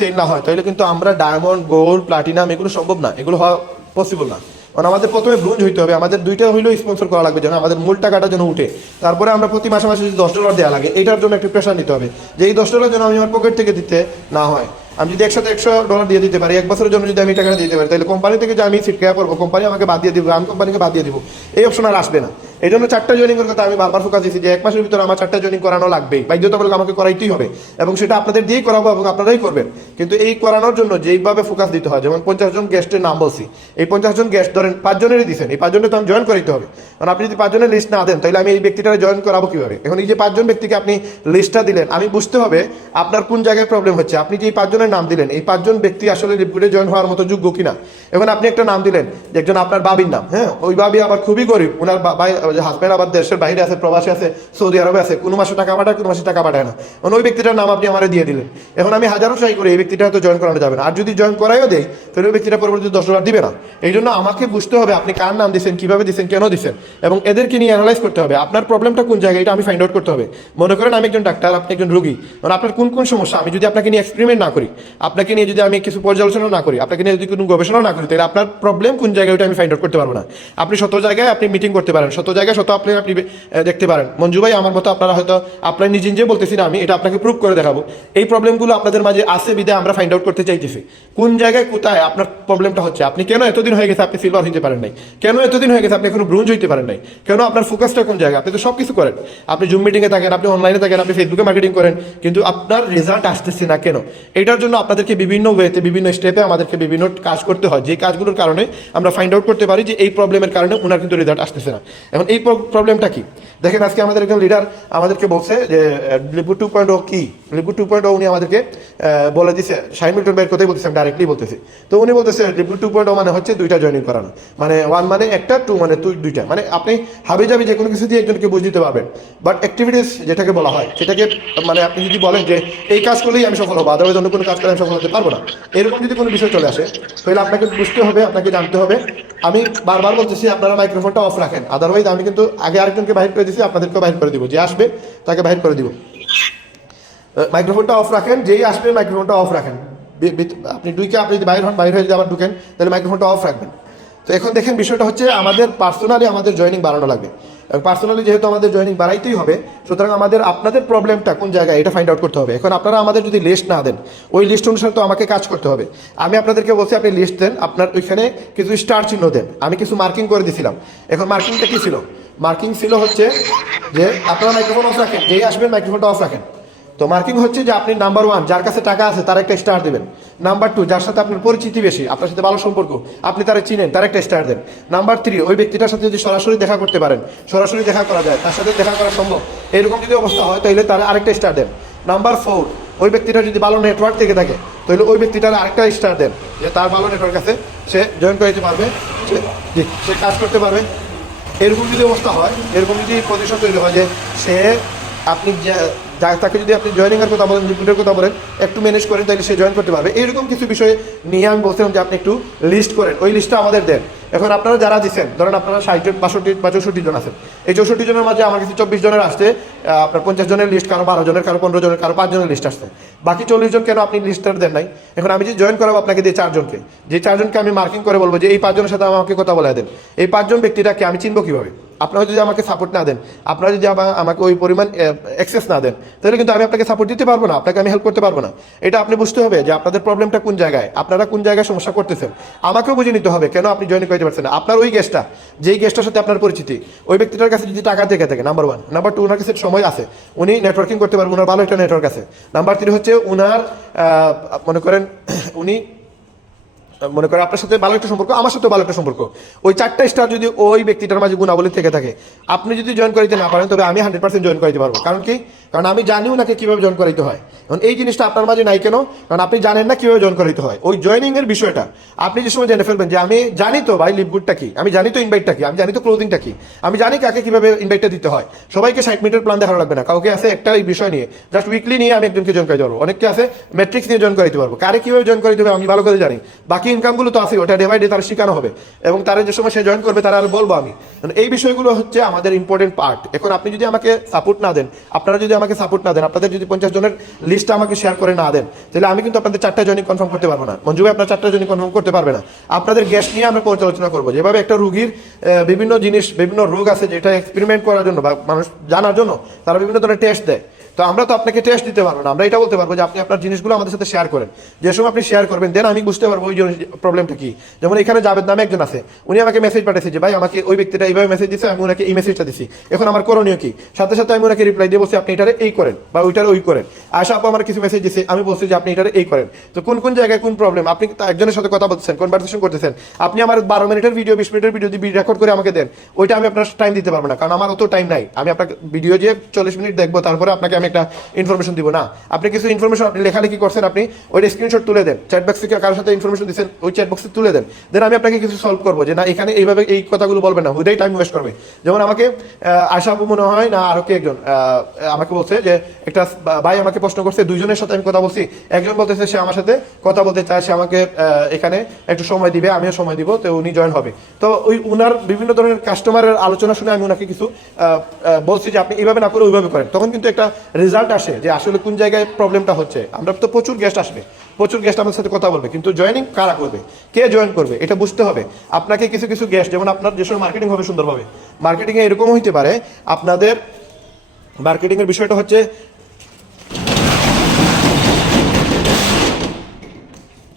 সেল না হয় তাহলে কিন্তু আমরা ডায়মন্ড, গোল্ড, প্লাটিনাম এগুলো সম্ভব না, এগুলো হওয়া পসিবল না। কারণ আমাদের প্রথমে ব্রোঞ্জ হইতে হবে, আমাদের 2টা হইলেও স্পন্সর করা লাগবে যেন আমাদের মূল টাকাটা যেন উঠে। তারপরে আমরা প্রতি মাসে যদি $10 দেওয়া লাগে এটার জন্য একটু প্রেশার নিতে হবে যে এই $10 যেন আমি আমার পকেট থেকে দিতে না হয়। আমি যদি একসাথে $100 দিয়ে দিতে পারি, 1 বছরের জন্য যদি আমি টাকাটা দিতে পারি, তাহলে কোম্পানি থেকে যে আমি সিট ক্যাপ করবো, কোম্পানি আমাকে বাদ দিয়ে দিব, আমি কোম্পানিকে বাদ দিয়ে দিব, এই অপশন আর আসবে না। এই জন্য 4টা জয়েনিং এর কথা আমি বারবার ফোকাস দিয়েছি যে 1 মাসের ভিতরে আমার 4টা জয়েনিং করানো লাগবেই, বাধ্যতামূলক আমাকে করাইতেই হবে, এবং সেটা আপনাদের দিয়েই করাবো এবং আপনারাই করবেন। কিন্তু এই করানোর জন্য যেইভাবে ফোকাস দিতে হয়, যেমন 50 জন গেস্টের নাম বলছি, এই 50 জন গেস্ট ধরেন 5 জনেরই দিচ্ছেন, এই 5 জনের তো আমি জয়েন করাইতে হবে। কারণ আপনি যদি 5 জনের লিস্ট না দেন তাহলে আমি এই ব্যক্তিটারে জয়েন করাবো কিভাবে? এখন এই যে 5 জন ব্যক্তিকে আপনি লিস্টটা দিলেন, আমি বুঝতে হবে আপনার কোন জায়গায় প্রবলেম হচ্ছে। আপনি যে এই 5 জনের নাম দিলেন, এই 5 জন ব্যক্তি আসলে লিপগুডে জয়েন হওয়ার মতো যোগ্য কিনা। এখন আপনি একটা নাম দিলেন যে একজন আপনার বাবির নাম, হ্যাঁ, ওই বাবি আবার খুবই গরিব, ওনার হাজব্যান্ড আবার দেশের বাইরে আছে, প্রবাসী আছে, সৌদি আরবে আছে, কোনো মাসে টাকা পাঠায়, কোনো মাসে টাকা পাঠায় না। এখন ওই ব্যক্তিটার নাম আপনি আমার দিয়ে দিলেন। এখন আমি হাজারো ট্রাই করি, এই ব্যক্তিটা হয়তো জয়েন করানো যাবে না, আর যদি জয়েন করাইও দেয় তাহলে ওই ব্যক্তিটা পরবর্তী $10 দিবে না। এই জন্য আমাকে বুঝতে হবে আপনি কার নাম দিচ্ছেন, কিভাবে দিচ্ছেন, কেন দিচ্ছেন, এবং এদেরকে নিয়ে অ্যানালাইজ করতে হবে। আপনার প্রবলেমটা কোন জায়গায় এটা আমি ফাইন্ড আউট করতে হবে। মনে করেন আমি একজন ডাক্তার, আপনি একজন রোগী, মানে আপনার কোন কোন সমস্যা, আমি যদি আপনাকে নিয়ে এক্সপেরিমেন্ট না করি, আপনাকে নিয়ে যদি আমি কিছু পর্যালোচনা না করি, আপনাকে নিয়ে যদি কোনো গবেষণা না করি, তাহলে আপনার প্রবলেম কোন জায়গায় ওটা আমি ফাইন্ড আউট করতে পারবো না। আপনি শত জায়গায় আপনি মিটিং করতে পারেন, শত জায়গায় শত আপনি দেখতে পারেন। মঞ্জু ভাই আমার মতো আপনারা হয়তো আপনার নিজে নিজে বলতেছি না, আমি এটা আপনাকে প্রুভ করে দেখাবো। এই প্রবলেমগুলো আপনাদের মাঝে আছে বিধায় আমরা ফাইন্ড আউট করতে চাইতেছি কোন জায়গায় কোথায় আপনার প্রবলেমটা হচ্ছে। আপনি কেন এতদিন হয়ে গেছে আপনি সিলভার হইতে পারেন নাই, কেন এতদিন হয়ে গেছে আপনি এখনো ব্রোঞ্জ হইতে পারেন নাই, কেন আপনার ফোকাসটা কোন জায়গায়? আপনি তো সব কিছু করেন, আপনি জুম মিটিংয়ে থাকেন, আপনি অনলাইনে থাকেন, আপনি ফেসবুকে মার্কেটিং করেন, কিন্তু আপনার রেজাল্ট আসতেছে না কেন? এটার জন্য আপনাদেরকে বিভিন্ন ওয়েতে বিভিন্ন স্টেপে আমাদেরকে বিভিন্ন কাজ করতে হয়, যে কাজগুলোর কারণে আমরা ফাইন্ড আউট করতে পারি যে এই প্রবলেমের কারণে ওনার কিন্তু রেজাল্ট আসতেছে না। এখন এই প্রবলেমটা কি দেখেন, আজকে আমাদের একজন লিডার আমাদেরকে বলছে যে লিপু 2.0 কি, লিপু 2.0 উনি আমাদেরকে বলে দিছে, শাইন মিল্টন ভাইয়ের কথাই বলতেছি, আমি ডাইরেক্টলি বলতেছি। তো উনি বলতেছে লিপু 2.0 মানে হচ্ছে 2টা জয়েনিং করানো, মানে 1 মানে একটা, 2 মানে 2টা, মানে আপনি হাবি যাবি যে কোনো কিছু দিয়ে একজনকে বুঝ দিতে পারবেন। বাট অ্যাক্টিভিটিস যেটাকে বলা হয় সেটাকে, মানে আপনি যদি বলেন যে এই কাজ করলেই আমি সফল হবো, আদারওয়াইজ অন্য কোনো কাজ করে আমি সফল হতে পারবো না, এরকম যদি কোনো বিষয় চলে আসে তাহলে আপনাকে বুঝতে হবে, আপনাকে জানতে হবে। আমি বারবার বলতেছি আপনারা মাইক্রোফোনটা অফ রাখেন, আদারওয়াইজ আমি কিন্তু আগে আরেকজনকে বাহির করে দিচ্ছি, আপনাদেরকেও বাহির করে দিব, যে আসবে তাকে বাহির করে দিব। মাইক্রোফোনটা অফ রাখেন, যেই আসবে মাইক্রোফোনটা অফ রাখেন। আপনি দুইকে আপনি যদি বাইর হন, বাইর হয়ে যদি আবার ঢুকেন তাহলে মাইক্রোফোনটা অফ রাখবেন। তো এখন দেখেন বিষয়টা হচ্ছে আমাদের পার্সোনালি আমাদের জয়েনিং বাড়ানো লাগবে, এবং পার্সোনালি যেহেতু আমাদের জয়েনিং বাড়াইতেই হবে, সুতরাং আমাদের আপনাদের প্রবলেমটা কোন জায়গায় এটা ফাইন্ড আউট করতে হবে। এখন আপনারা আমাদের যদি লিস্ট না দেন, ওই লিস্ট অনুসারে তো আমাকে কাজ করতে হবে। আমি আপনাদেরকে বলছি আপনি লিস্ট দেন, আপনার ওইখানে কিছু স্টার চিহ্ন দেন। আমি কিছু মার্কিং করে দিয়েছিলাম। এখন মার্কিংটা কী ছিল? মার্কিং ছিল হচ্ছে যে আপনারা মাইক্রোফোন অফ রাখেন, যেই আসবেন মাইক্রোফোনটা অফ রাখেন। তো মার্কিং হচ্ছে যে আপনি নাম্বার 1 যার কাছে টাকা আছে তার একটা স্টার দেবেন, নাম্বার 2 যার সাথে আপনার পরিচিতি বেশি, আপনার সাথে ভালো সম্পর্ক, আপনি তারা চিনেন, তার একটা স্টার দেন, নাম্বার 3 ওই ব্যক্তিটার সাথে যদি সরাসরি দেখা করতে পারেন, সরাসরি দেখা করা যায়, তার সাথে দেখা করা সম্ভব, এরকম যদি অবস্থা হয় তাহলে তার আরেকটা স্টার দেন। নাম্বার 4 ওই ব্যক্তিটা যদি ভালো নেটওয়ার্ক থেকে থাকে তাহলে ওই ব্যক্তিটার আরেকটা স্টার দেন, যে তার ভালো নেটওয়ার্ক আছে, সে জয়েন করে দিতে পারবে, সে কাজ করতে পারবে। এরকম যদি অবস্থা হয়, এরকম যদি পজিশন তৈরি হয় যে সে আপনি তাকে যদি আপনি জয়েনিংয়ের কথা বলেন, রিক্রুটের কথা বলেন, একটু ম্যানেজ করেন, তাহলে সে জয়েন করতে পারবে। এইরকম কিছু বিষয়ে নিয়ে আমি বলছিলাম যে আপনি একটু লিস্ট করেন, ওই লিস্টটা আমাদের দেন। এখন আপনারা যারা দিচ্ছেন, ধরেন আপনারা 60, 62 বা 64 জন আছেন, এই 64 জনের মাঝে আমার কাছে 24 জনের আসছে, আপনার 50 জনের লিস্ট, কারো 12 জনের, কারো 15 জনের, কারো 5 জনের লিস্ট আসছে, বাকি 40 জন কেন আপনি লিস্টটা দেন নাই? এখন আমি যে জয়েন করাবো আপনাকে দিয়ে 4 জনকে, যে 4 জনকে আমি মার্কিং করে বলবো যে এই 5 জনের সাথে আমাকে কথা বলে দেন। এই 5 জন ব্যক্তিটাকে আমি চিনবো কীভাবে? আপনারা যদি আমাকে সাপোর্ট না দেন, আপনারা যদি আমাকে ওই পরিমাণ অ্যাক্সেস না দেন, তাহলে কিন্তু আমি আপনাকে সাপোর্ট দিতে পারবো না, আপনাকে আমি হেল্প করতে পারবো না। এটা আপনি বুঝতে হবে যে আপনাদের প্রবলেমটা কোন জায়গায়, আপনারা কোন জায়গায় সমস্যা করতেছেন। আমাকেও বুঝে নিতে হবে কেন আপনি জয়েন করতে পারছেন না। আপনার ওই গেস্টটা, যেই গেস্টের সাথে আপনার পরিচিতি, ওই ব্যক্তিটার কাছে যদি টাকা থেকে থাকে, নাম্বার 1, নাম্বার 2 ওনার কাছে সময় আছে, উনি নেটওয়ার্কিং করতে পারবেন, ওনার ভালো একটা নেটওয়ার্ক আছে, নাম্বার 3 হচ্ছে ওনার মনে করেন উনি মনে করেন আপনার সাথে ভালো একটা সম্পর্ক, আমার সাথে ভালো একটা সম্পর্ক, ওই 4টা স্টার যদি ওই ব্যক্তিটার মাঝে গুণাবলী থেকে থাকে, আপনি যদি জয়েন করাইতে না পারেন তবে আমি 100% জয়েন করাইতে পারবো। কারণ কি? কারণ আমি জানিও নাকি কীভাবে জয়েন করাইতে হয়। এখন এই জিনিসটা আপনার মাঝে নাই কেন? কারণ আপনি জানেন না কীভাবে জয়েন করাইতে হয়। ওই জয়েনিংয়ের বিষয়টা আপনি যে সময় জেনে ফেলবেন যে আমি জানি তো ভাই লিপগুডটা কি, আমি জানি তো ইনভাইটটা কি, আমি জানি তো ক্লোজিংটা কি, আমি জানি কাকে কীভাবে ইনভাইটটা দিতে হয়। সবাইকে 60 মিনিটের প্ল্যান দেখানো লাগবে না, কাউকে আছে একটা এই বিষয় নিয়ে জাস্ট উইকলি নিয়ে আমি একজনকে জয়েন করাইতে পারবো, অনেককে আছে ম্যাট্রিক্স নিয়ে জয়েন করাইতে পারবো, কারে কীভাবে জয়েন করাইতে হবে আমি ভালো করে জানি। বাকি ইনকামগুলো তো আছে, ওটা ডে বাই ডে তারা শেখানো হবে, এবং তারা যে সময় সে জয়েন করবে তারা আর বলবো আমি। এই বিষয়গুলো হচ্ছে আমাদের ইম্পর্টেন্ট পার্ট। এখন আপনি যদি আমাকে সাপোর্ট না দেন, আপনারা যদি আমাকে সাপোর্ট না দেন, আপনাদের যদি 50 জনের লিস্টটা আমাকে শেয়ার করে না দেন, তাহলে আমি কিন্তু আপনাদের 4টা জয়েনিং কনফার্ম করতে পারবো না। মঞ্জু ভাই আপনার 4টা জয়েনিং কনফার্ম করতে পারবে না। আপনাদের গেস্ট নিয়ে আমরা পর্যালোচনা করবো, যেভাবে একটা রুগীর বিভিন্ন জিনিস, বিভিন্ন রোগ আছে যেটা এক্সপেরিমেন্ট করার জন্য বা মানুষ জানার জন্য তারা বিভিন্ন ধরনের টেস্ট দেয়। তো আমরা তো আপনাকে টেস্ট দিতে পারবো না, আমরা এটা বলতে পারবো যে আপনি আপনার জিনিসগুলো আমাদের সাথে শেয়ার করেন। যে সময় আপনি শেয়ার করবেন দেন আমি বুঝতে পারবো ওই প্রবলেমটা কি। যেমন এখানে জাভেদ নামে একজন আছে, উনি আমাকে মেসেজ পাঠিয়েছে যে ভাই আমাকে ওই ব্যক্তিটা এইভাবে মেসেজ দিচ্ছে, আমি ওনাকে এই মেসেজটা দিচ্ছি, এখন আমার করণীয় কি। সাথে সাথে আমি ওনাকে রিপ্লাই দিয়ে বলছি আপনি এটারে এই করেন বা ওইটারে ওই করেন। আশা আপু আমার কিছু মেসেজ দিচ্ছে, আমি বলছি যে আপনি এটারে এই করেন। তো কোন কোন জায়গায় কোন প্রবলেম, আপনি একজনের সাথে কথা বলছেন, কনভারসেশন করতেছেন, আপনি আমার 12 মিনিটের ভিডিও 20 মিনিটের ভিডিও যদি রেকর্ড করে আমাকে দেন, ওইটা আমি আপনার টাইম দিতে পারবো না, কারণ আমার অত টাইম নাই। আমি আপনার ভিডিও যে 40 মিনিট দেখবো তারপরে আপনাকে আমি একটা ইনফরমেশন দিব না। আপনি কিছু ইনফরমেশন আপনি লেখালেখি করছেন, আপনি ওইটা স্ক্রিনশট তুলে দেন, চ্যাট বক্স থেকে কারোর সাথে ইনফরমেশন দিচ্ছেন ওই চ্যাট বক্সে তুলে দেন, দেন আমি আপনাকে কিছু সলভ করবো যে না এখানে এইভাবে এই কথাগুলো বলবেন না, ওইটাই টাইম ওয়েস্ট করবে। যেমন আমাকে আশা আপু মনে হয় না আরো কে একজন আমাকে বলছে যে একটা ভাই আমাকে প্রশ্ন করছে, দুইজনের সাথে আমি কথা বলছি, একজন বলতেছে সে আমার সাথে কথা বলতে চায়, সে আমাকে এখানে একটু সময় দিবে, আমিও সময় দিব, তো উনি জয়েন হবে। তো ওই উনার বিভিন্ন ধরনের কাস্টমারের আলোচনা শুনে আমি ওনাকে কিছু বলছি যে আপনি এইভাবে না করে ওইভাবে করেন, তখন কিন্তু একটা রেজাল্ট আসে যে আসলে কোন জায়গায় প্রবলেমটা হচ্ছে। আমরা তো প্রচুর গেস্ট আসবে, প্রচুর গেস্ট আমাদের সাথে কথা বলবে, কিন্তু জয়েনিং কারা করবে, কে জয়েন করবে এটা বুঝতে হবে আপনাকে। কিছু কিছু গেস্ট যেমন আপনার যে সময় মার্কেটিং হবে সুন্দরভাবে, মার্কেটিংয়ে এরকম হইতে পারে আপনাদের মার্কেটিংয়ের বিষয়টা হচ্ছে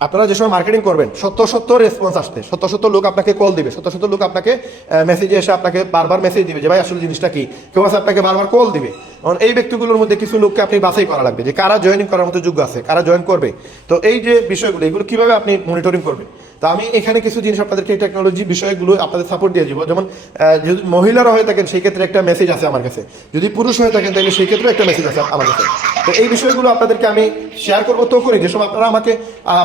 আপনারা যে সময় মার্কেটিং করবেন সত্য রেসপন্স আসতে, সত্য লোক আপনাকে কল দিবে, সত্য লোক আপনাকে মেসেজে এসে আপনাকে বারবার মেসেজ দিবে যে ভাই আসলে জিনিসটা কি, কেউ আছে আপনাকে বারবার কল দিবে। কারণ এই ব্যক্তিগুলোর মধ্যে কিছু লোককে আপনি বাছাই করা লাগবে যে কারা জয়েনিং করার মতো যোগ্য আছে, কারা জয়েন করবে। তো এই যে বিষয়গুলো এগুলো কিভাবে আপনি মনিটরিং করবেন, তো আমি এখানে কিছু জিনিস আপনাদেরকে এই টেকনোলজি বিষয়গুলো আপনাদের সাপোর্ট দিয়ে দিব। যেমন যদি মহিলারা হয়ে থাকেন সেই ক্ষেত্রে একটা মেসেজ আছে আমার কাছে, যদি পুরুষ হয়ে থাকেন তাহলে সেই ক্ষেত্রে একটা মেসেজ আছে আমার কাছে। তো এই বিষয়গুলো আপনাদেরকে আমি শেয়ার করবো তখনই যে সময় আপনারা আমাকে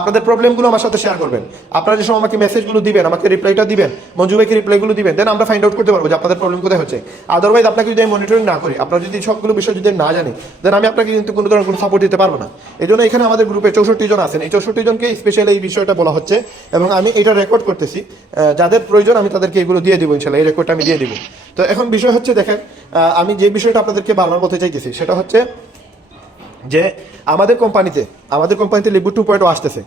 আপনাদের প্রবলেমগুলো আমার সাথে শেয়ার করবেন। আপনারা যে সময় আমাকে মেসেজগুলো দিবেন, আমাকে রিপ্লাইটা দিবেন, মঞ্জু ভাইকে রিপ্লাইগুলো দিবেন, দেন আমরা ফাইন্ড আউট করতে পারবো যে আপনাদের প্রবলেম কোথায় হচ্ছে। আদারওয়াইজ আপনাকে যদি আমি মনিটরিং না করি, আপনারা যদি সবগুলো বিষয় যদি না জানি, দেন আমি আপনাকে কিন্তু কোনো ধরনের কোনো সাপোর্ট দিতে পারবো না। এই জন্য এখানে আমাদের গ্রুপে 64 জন আছেন, এই 64 জনকে স্পেশালি এই বিষয়টা বলা হচ্ছে এবং আমি এটা রেকর্ড করতেছি। যাদের প্রয়োজন আমি তাদেরকে এগুলো দিয়ে দিব, ইনশাল্লাহ এই রেকর্ডটা আমি দিয়ে দিব। তো এখন বিষয় হচ্ছে দেখেন, আমি যে বিষয়টা আপনাদেরকে বারবার বলতে চাইতেছি সেটা হচ্ছে যে আমাদের কোম্পানিতে লিবু 2.0 আসতেছে।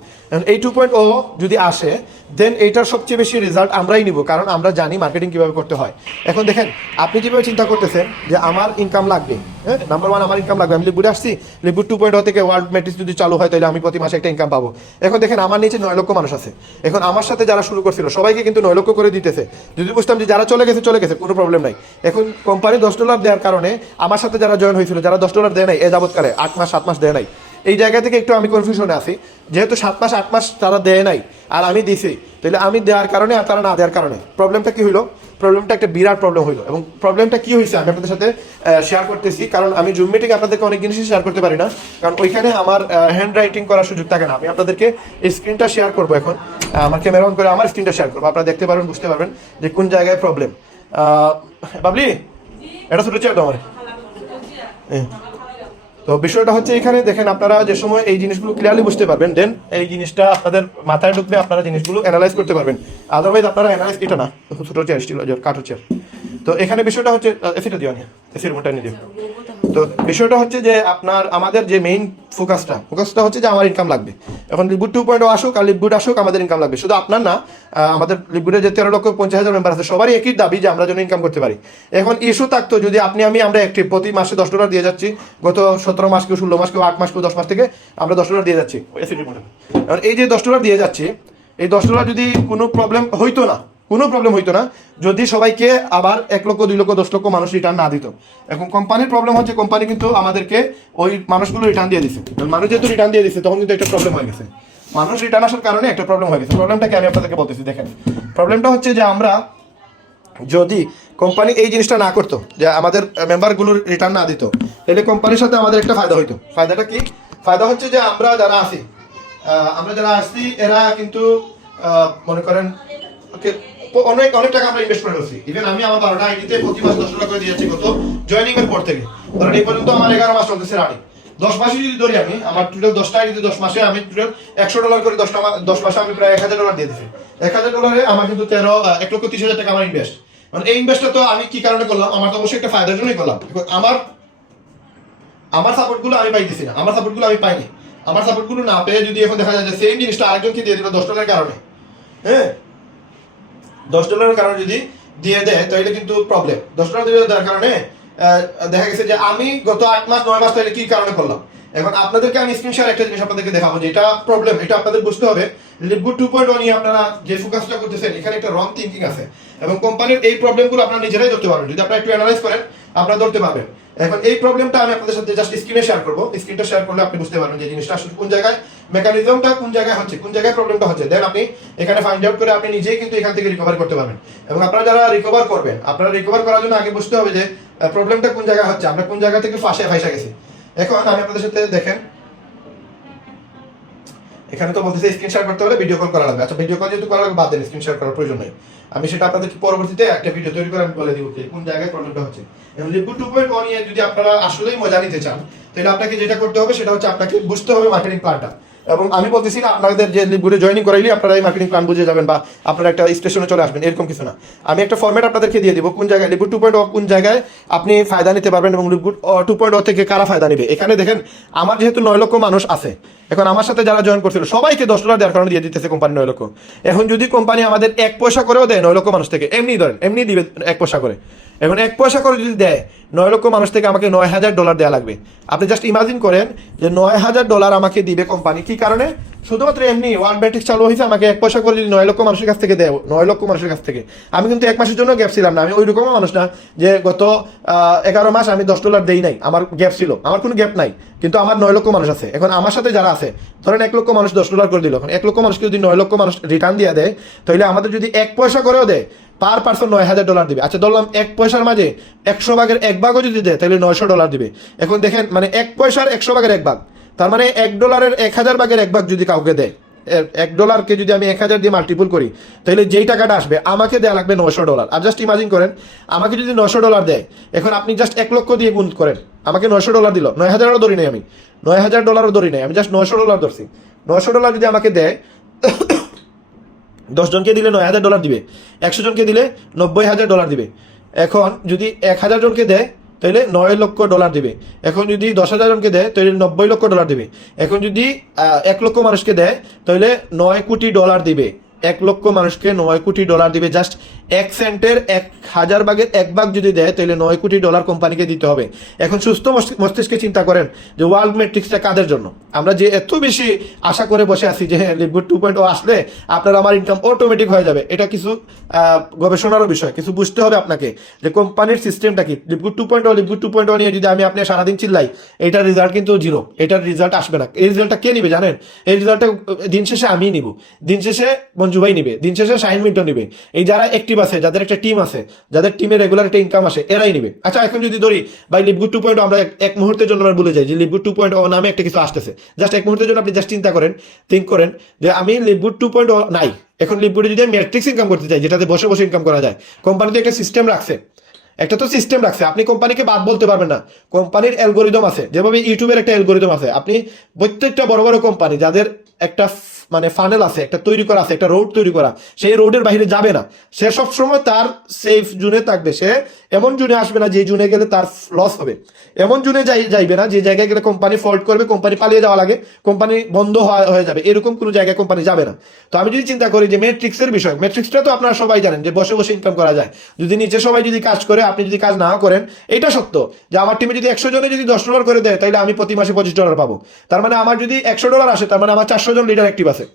এই 2.0 যদি আসে দেন এইটার সবচেয়ে বেশি রেজাল্ট আমরাই নিব, কারণ আমরা জানি মার্কেটিং কিভাবে করতে হয়। এখন দেখেন আপনি যেভাবে চিন্তা করতেছেন যে আমার ইনকাম লাগবে, হ্যাঁ নাম্বার 1 আমার ইনকাম লাগবে, আমি লিবুরে আসছি, লিবু 2.0 থেকে ওয়ার্ল্ড ম্যাট্রিক্স যদি চালু হয় তাহলে আমি প্রতি মাসে একটা ইনকাম পাবো। এখন দেখেন আমার নিচে 9 লক্ষ মানুষ আছে, এখন আমার সাথে যারা শুরু করছিল সবাইকে কিন্তু 9 লক্ষ করে দিতেছে। যদি বুঝতাম যে যারা চলে গেছে কোনো প্রবলেম নাই। এখন কোম্পানি $10 দেওয়ার কারণে আমার সাথে যারা জয়েন হয়েছিল, যারা $10 দেয় নাই এ যাবৎকালে 8 মাস 7 মাস দেয় নাই, এই জায়গা থেকে একটু আমি কনফিউশনে আছি। যেহেতু 7 মাস 8 মাস তারা দেয় নাই আর আমি দিছি, তাহলে আমি দেওয়ার কারণে আর তারা না দেওয়ার কারণে প্রবলেমটা কি হইলো, প্রবলেমটা একটা বিরাট প্রবলেম হইলো। এবং প্রবলেমটা কি হয়েছে আমি আপনাদের সাথে শেয়ার করতেছি, কারণ আমি জুম মিটিং আপনাদেরকে অনেক জিনিসই শেয়ার করতে পারি না, কারণ ওইখানে আমার হ্যান্ড রাইটিং করার সুযোগ থাকে না। আমি আপনাদেরকে স্ক্রিনটা শেয়ার করবো, এখন আমার ক্যামেরা অন করে আমার স্ক্রিনটা শেয়ার করবো, আপনারা দেখতে পারবেন, বুঝতে পারবেন যে কোন জায়গায় প্রবলেম। বাবলি এটা ছোটো চেয়ার তো আমার। তো বিষয়টা হচ্ছে এখানে দেখেন আপনারা যে সময় এই জিনিসগুলো ক্লিয়ারলি বুঝতে পারবেন, দেন এই জিনিসটা আপনাদের মাথায় ঢুকবে, আপনারা জিনিসগুলো অ্যানালাইজ করতে পারবেন। আদারওয়াইজ আপনারা অ্যানালাইজ এটা না, ছোটো চেয়ার স্টিল কাঠের চেয়ার। তো এখানে বিষয়টা হচ্ছে এসিটা দিও না, এসির মোটা নিয়ে দিও। তো বিষয়টা হচ্ছে যে আমাদের যে মেইন ফোকাসটা হচ্ছে যে আমার ইনকাম লাগবে। এখন লিবগুড 2.0 আসুক আর লিবগুড আসুক আমাদের ইনকাম লাগবে, শুধু আপনার না, আমাদের লিবগুডের যে 13,50,000 মেম্বার আছে সবারই একই দাবি যে আমরা যেন ইনকাম করতে পারি। এখন ইস্যু থাকতো যদি আমরা অ্যাক্টিভ প্রতি মাসে $10 দিয়ে যাচ্ছি, গত 17 মাস কেউ 16 মাস কেউ 8 মাস কেউ 10 মাস থেকে আমরা $10 দিয়ে যাচ্ছি। এখন এই যে $10 দিয়ে যাচ্ছি, এই $10 যদি কোনো প্রবলেম হইতো না যদি সবাইকে আবার 1 লক্ষ 2 লক্ষ 10 লক্ষ মানুষ রিটার্ন না দিত। এখন কোম্পানির প্রবলেম হচ্ছে কোম্পানি কিন্তু আমাদেরকে ওই মানুষগুলো রিটার্ন দিয়ে দিচ্ছে, মানুষ যেহেতু রিটার্ন দিয়ে দিচ্ছে তখন কিন্তু একটা প্রবলেম হয়ে গেছে, মানুষ রিটার্ন আসার কারণে একটা প্রবলেম হয়ে গেছে। প্রবলেমটাকে আমি আপনাদেরকে বলতেছি, দেখেন প্রবলেমটা হচ্ছে যে আমরা যদি কোম্পানি এই জিনিসটা না করতো, যে আমাদের মেম্বারগুলো রিটার্ন না দিত, তাহলে কোম্পানির সাথে আমাদের একটা ফায়দা হইতো। ফায়দাটা কি? ফায়দা হচ্ছে যে আমরা যারা আসছি এরা কিন্তু মনে করেন অনেক টাকা আমরা ইনভেস্ট করে ফেলছি। ইভেন আমি আমার 12টা আইডিতে প্রতি মাসে $10 করে দিয়েছি গত জয়েনিং এর পর থেকে, ধরেন এই পর্যন্ত আমার 11 মাস চলতেছে রানিং। 10 মাসে যদি ধরি আমি আমার টোটাল 10টা আইডিতে 10 মাসে আমি টোটাল $100 করে 10 মাসে আমি প্রায় $1000 দিয়ে দিয়েছি। $1000 আমার কিন্তু 1,30,000 টাকা আমার ইনভেস্ট। মানে এই ইনভেস্টটা তো আমি কি কারণে করলাম, আমার তো অবশ্যই একটা ফায়দার জন্যই করলাম। আমার সাপোর্টগুলো আমি পাইতেছি না, আমার সাপোর্টগুলো আমি পাইনি। আমার সাপোর্টগুলো না পেয়ে যদি এখন দেখা যায় যে সেম জিনিসটা আরেকজনকে দিয়ে দিল $10 কারণে, হ্যাঁ $10 কারণে যদি দিয়ে দেয় তাহলে কিন্তু প্রবলেম। $10 দেওয়ার কারণে দেখা গেছে যে আমি গত 8 মাস 9 মাস তাহলে কি কারণে করলাম। এখন আপনাদেরকে আমি স্ক্রিন শেয়ার একটা জিনিস আপনাদেরকে দেখাবো, যেটা প্রবলেম, এটা আপনাদের বুঝতে হবে। লিভগুড 2.1 নিয়ে আপনারা যে ফোকাসটা করতেছেন, এখানে একটা রং থিঙ্কিং আছে এবং কোম্পানির এই প্রবলেমগুলো আপনারা নিজেরাই ধরতে পারবেন। যদি আপনারা একটু অ্যানালাইজ করেন আপনারা ধরতে পারবেন। এখন এই প্রবলেমটা আমি আপনাদের সাথে জাস্ট স্ক্রিনে শেয়ার করবো। স্ক্রিনটা শেয়ার করলে আপনি বুঝতে পারবেন যে জিনিসটা আসলে কোন জায়গায়, মেকানিজমটা কোন জায়গায় হচ্ছে, কোন জায়গায় প্রবলেমটা হচ্ছে। দেন আপনি এখানে ফাইন্ড আউট করে আপনি নিজেই কিন্তু এখান থেকে রিকভার করতে পারবেন। এবং আপনারা যারা রিকভার করবেন, আপনারা রিকভার করার জন্য আগে বুঝতে হবে যে প্রবলেমটা কোন জায়গায় হচ্ছে, আমরা কোন জায়গা থেকে ফাঁসে গেছি। এখন আমি আপনাদের সাথে দেখেন, এখানে তো বলতেছে স্ক্রিন শেয়ার করতে হলে ভিডিও কল করা লাগবে। আচ্ছা, ভিডিও কল যেহেতু করা লাগবে, বাদ দেন, স্ক্রিন শেয়ার করার প্রয়োজন নেই। আমি সেটা আপনাদের পরবর্তীতে একটা ভিডিও তৈরি করে আমি বলে দিব যে কোন জায়গায় প্রবলেমটা হচ্ছে। এবং লিভগুড 2.1 নিয়ে যদি আপনারা আসলেই মজা নিতে চান, তাহলে আপনাকে যেটা করতে হবে সেটা হচ্ছে আপনাকে বুঝতে হবে মার্কেটিং প্ল্যানটা। এবং আমি বলতেছি না আপনাদের যে লিভগুডে জয়েনিং করাইলে আপনারা এই মার্কেটিং প্ল্যান বুঝে যাবেন বা আপনারা একটা স্টেশনে চলে আসবেন, এরকম কিছু না। আমি একটা ফরম্যাট আপনাদেরকে দিয়ে দিব, কোন জায়গায় লিভগুড 2.0 কোন জায়গায় আপনি ফায়দা নিতে পারবেন এবং লিভগুড 2.0 থেকে কারা ফায়দা নেবে। এখানে দেখেন, আমার যেহেতু 9 লক্ষ মানুষ আছে, এখন আমার সাথে যারা জয়েন করছিল সবাইকে $10 দেওয়ার কারণে দিয়ে দিতেছে কোম্পানি 9 লক্ষ। এখন যদি কোম্পানি আমাদের 1 পয়সা করেও দেয় 9 লক্ষ মানুষ থেকে, এমনি ধরেন এমনি দিবে 1 পয়সা করে। এখন 1 পয়সা করে যদি দেয় 9 লক্ষ মানুষ থেকে, আমাকে $9,000 দেওয়া লাগবে। আপনি জাস্ট ইমাজিন করেন যে $9,000 আমাকে দিবে কোম্পানি, কি কারণে? শুধুমাত্র এমনি ওয়ার্ল্ড ম্যাট্রিক্স চালু হয়েছে, আমাকে 1 পয়সা করে যদি 9 লক্ষ মানুষের কাছ থেকে দেয়, 9 লক্ষ মানুষের কাছ থেকে। আমি কিন্তু 1 মাসের জন্য গ্যাপ ছিলাম না, আমি ওই রকম মানুষ না যে গত 11 মাস আমি $10 দেই নাই, আমার গ্যাপ ছিল, আমার কোনো গ্যাপ নাই। কিন্তু আমার 9 লক্ষ মানুষ আছে। এখন আমার সাথে যারা আছে, ধরেন 1 লক্ষ মানুষ $10 করে দিল, এখন 1 লক্ষ মানুষকে যদি 9 লক্ষ মানুষ রিটার্ন দিয়ে দেয়, তাহলে আমাদের যদি 1 পয়সা করেও দেয়, পার পার্সন $9,000 দিবে। আচ্ছা, ধরলাম 1 পয়সার মাঝে 100 ভাগের 1 ভাগও যদি দেয়, তাহলে $900 দিবে। এখন দেখেন, মানে 1 পয়সার 100 ভাগের 1 ভাগ, তার মানে $1 1000 ভাগের 1 ভাগ যদি কাউকে দেয়, $1 যদি আমি 1000 দিয়ে মাল্টিপল করি, তাহলে যেই টাকাটা আসবে আমাকে দেওয়া লাগবে $900। আর জাস্ট ইমাজিন করেন, আমাকে যদি $900 দেয়, এখন আপনি জাস্ট 1 লক্ষ দিয়ে গুণ করেন, আমাকে $900 দিল, 9,000ও ধরি নাই, আমি $9,000ও ধরি নাই, আমি জাস্ট $900 ধরছি। $900 যদি আমাকে দেয়, 10 জনকে দিলে $9,000 দিবে, 100 জনকে দিলে $90,000 দিবে। এখন যদি 1,000 জনকে দেয়, তাহলে $9 লক্ষ দিবে। এখন যদি 10,000 জনকে দেয়, তাহলে $90 লক্ষ দিবে। এখন যদি 1 লক্ষ মানুষকে দেয়, তাহলে $9 কোটি দিবে। 1 লক্ষ মানুষকে $9 কোটি দিবে। জাস্ট 1 সেন্টের 1,000 ভাগের 1 ভাগ যদি দেয়, তাহলে $9 কোটি কোম্পানিকে দিতে হবে। এখন সুস্থ মস্তিষ্কে চিন্তা করেন যে ওয়ার্ল্ড ম্যাট্রিক্সটা কাদের জন্য? আমরা যে এত বেশি আশা করে বসে আছি যে লিভগুড 2.0 আসলে আপনার আমার ইনকাম অটোমেটিক হয়ে যাবে, এটা কিছু গবেষণারও বিষয়, কিছু বুঝতে হবে আপনাকে যে কোম্পানির সিস্টেমটা কি। লিভগুড 2.0 নিয়ে যদি আমি আপনি সারাদিন চিল্লাই, এটার রেজাল্ট কিন্তু জিরো, এটার রেজাল্ট আসবে না। এই রেজাল্টটা কে নিবে জানেন? এই রেজাল্টটা দিন শেষে আমিই নিব, দিন শেষে মঞ্জু ভাই নিবে, দিন শেষে শাহিন মিন্টু নিবে। এই যারা অ্যাক্টিভ আছে, যাদের একটা টিম আছে, যাদের টিমে রেগুলার একটা ইনকাম আসে, এরাই নিবে। আচ্ছা, এখন যদি ধরি ভাই লিভগুড 2.0 আমরা এক মুহূর্তের জন্য আমরা ভুলে যাই যে লিভগুড 2.0 নামে একটা কিছু আসতেছে। জাস্ট 1 মুহূর্তের জন্য আপনি জাস্ট চিন্তা করেন, থিঙ্ক করেন যে আমি লিভগুড 2.0 নাই, এখন লিভগুডে যদি আমি ম্যাট্রিক্স ইনকাম করতে চাই, যেটাতে বসে বসে ইনকাম করা যায়, কোম্পানিতে একটা সিস্টেম রাখছে, আপনি কোম্পানিকে বাদ বলতে পারবেন না। কোম্পানির অ্যালগোরিদম আছে, যেভাবে ইউটিউবের একটা অ্যালগোরিদম আছে। আপনি প্রত্যেকটা বড় বড় কোম্পানি যাদের একটা মানে ফানেল আছে, একটা তৈরি করা আছে, একটা রোড তৈরি করা, সেই রোডের বাইরে যাবে না। সে সবসময় তার সেফ জোনে থাকবে। সে এমন জোনে আসবে না যে জোনে গেলে তার লস হবে, এমন জোনে যাইবে না যে জায়গায় গেলে কোম্পানি ফল্ট করবে, কোম্পানি পালিয়ে যাওয়া লাগে, কোম্পানি বন্ধ হয়ে যাবে, এরকম কোনো জায়গায় কোম্পানি যাবে না। তো আমি যদি চিন্তা করি যে ম্যাট্রিক্সের বিষয়, ম্যাট্রিক্সটা তো আপনারা সবাই জানেন যে বসে বসে ইনকাম করা যায়, যদি নিচে সবাই যদি কাজ করে, আপনি যদি কাজ না করেন। এটা সত্য যে আমার টিমে যদি 100 জনে যদি $10 করে দেয়, তাহলে আমি প্রতি মাসে $25 পাবো। তার মানে আমার যদি $100 আসে, তার মানে আমার 400 জন লিডার অ্যাক্টিভ আছে।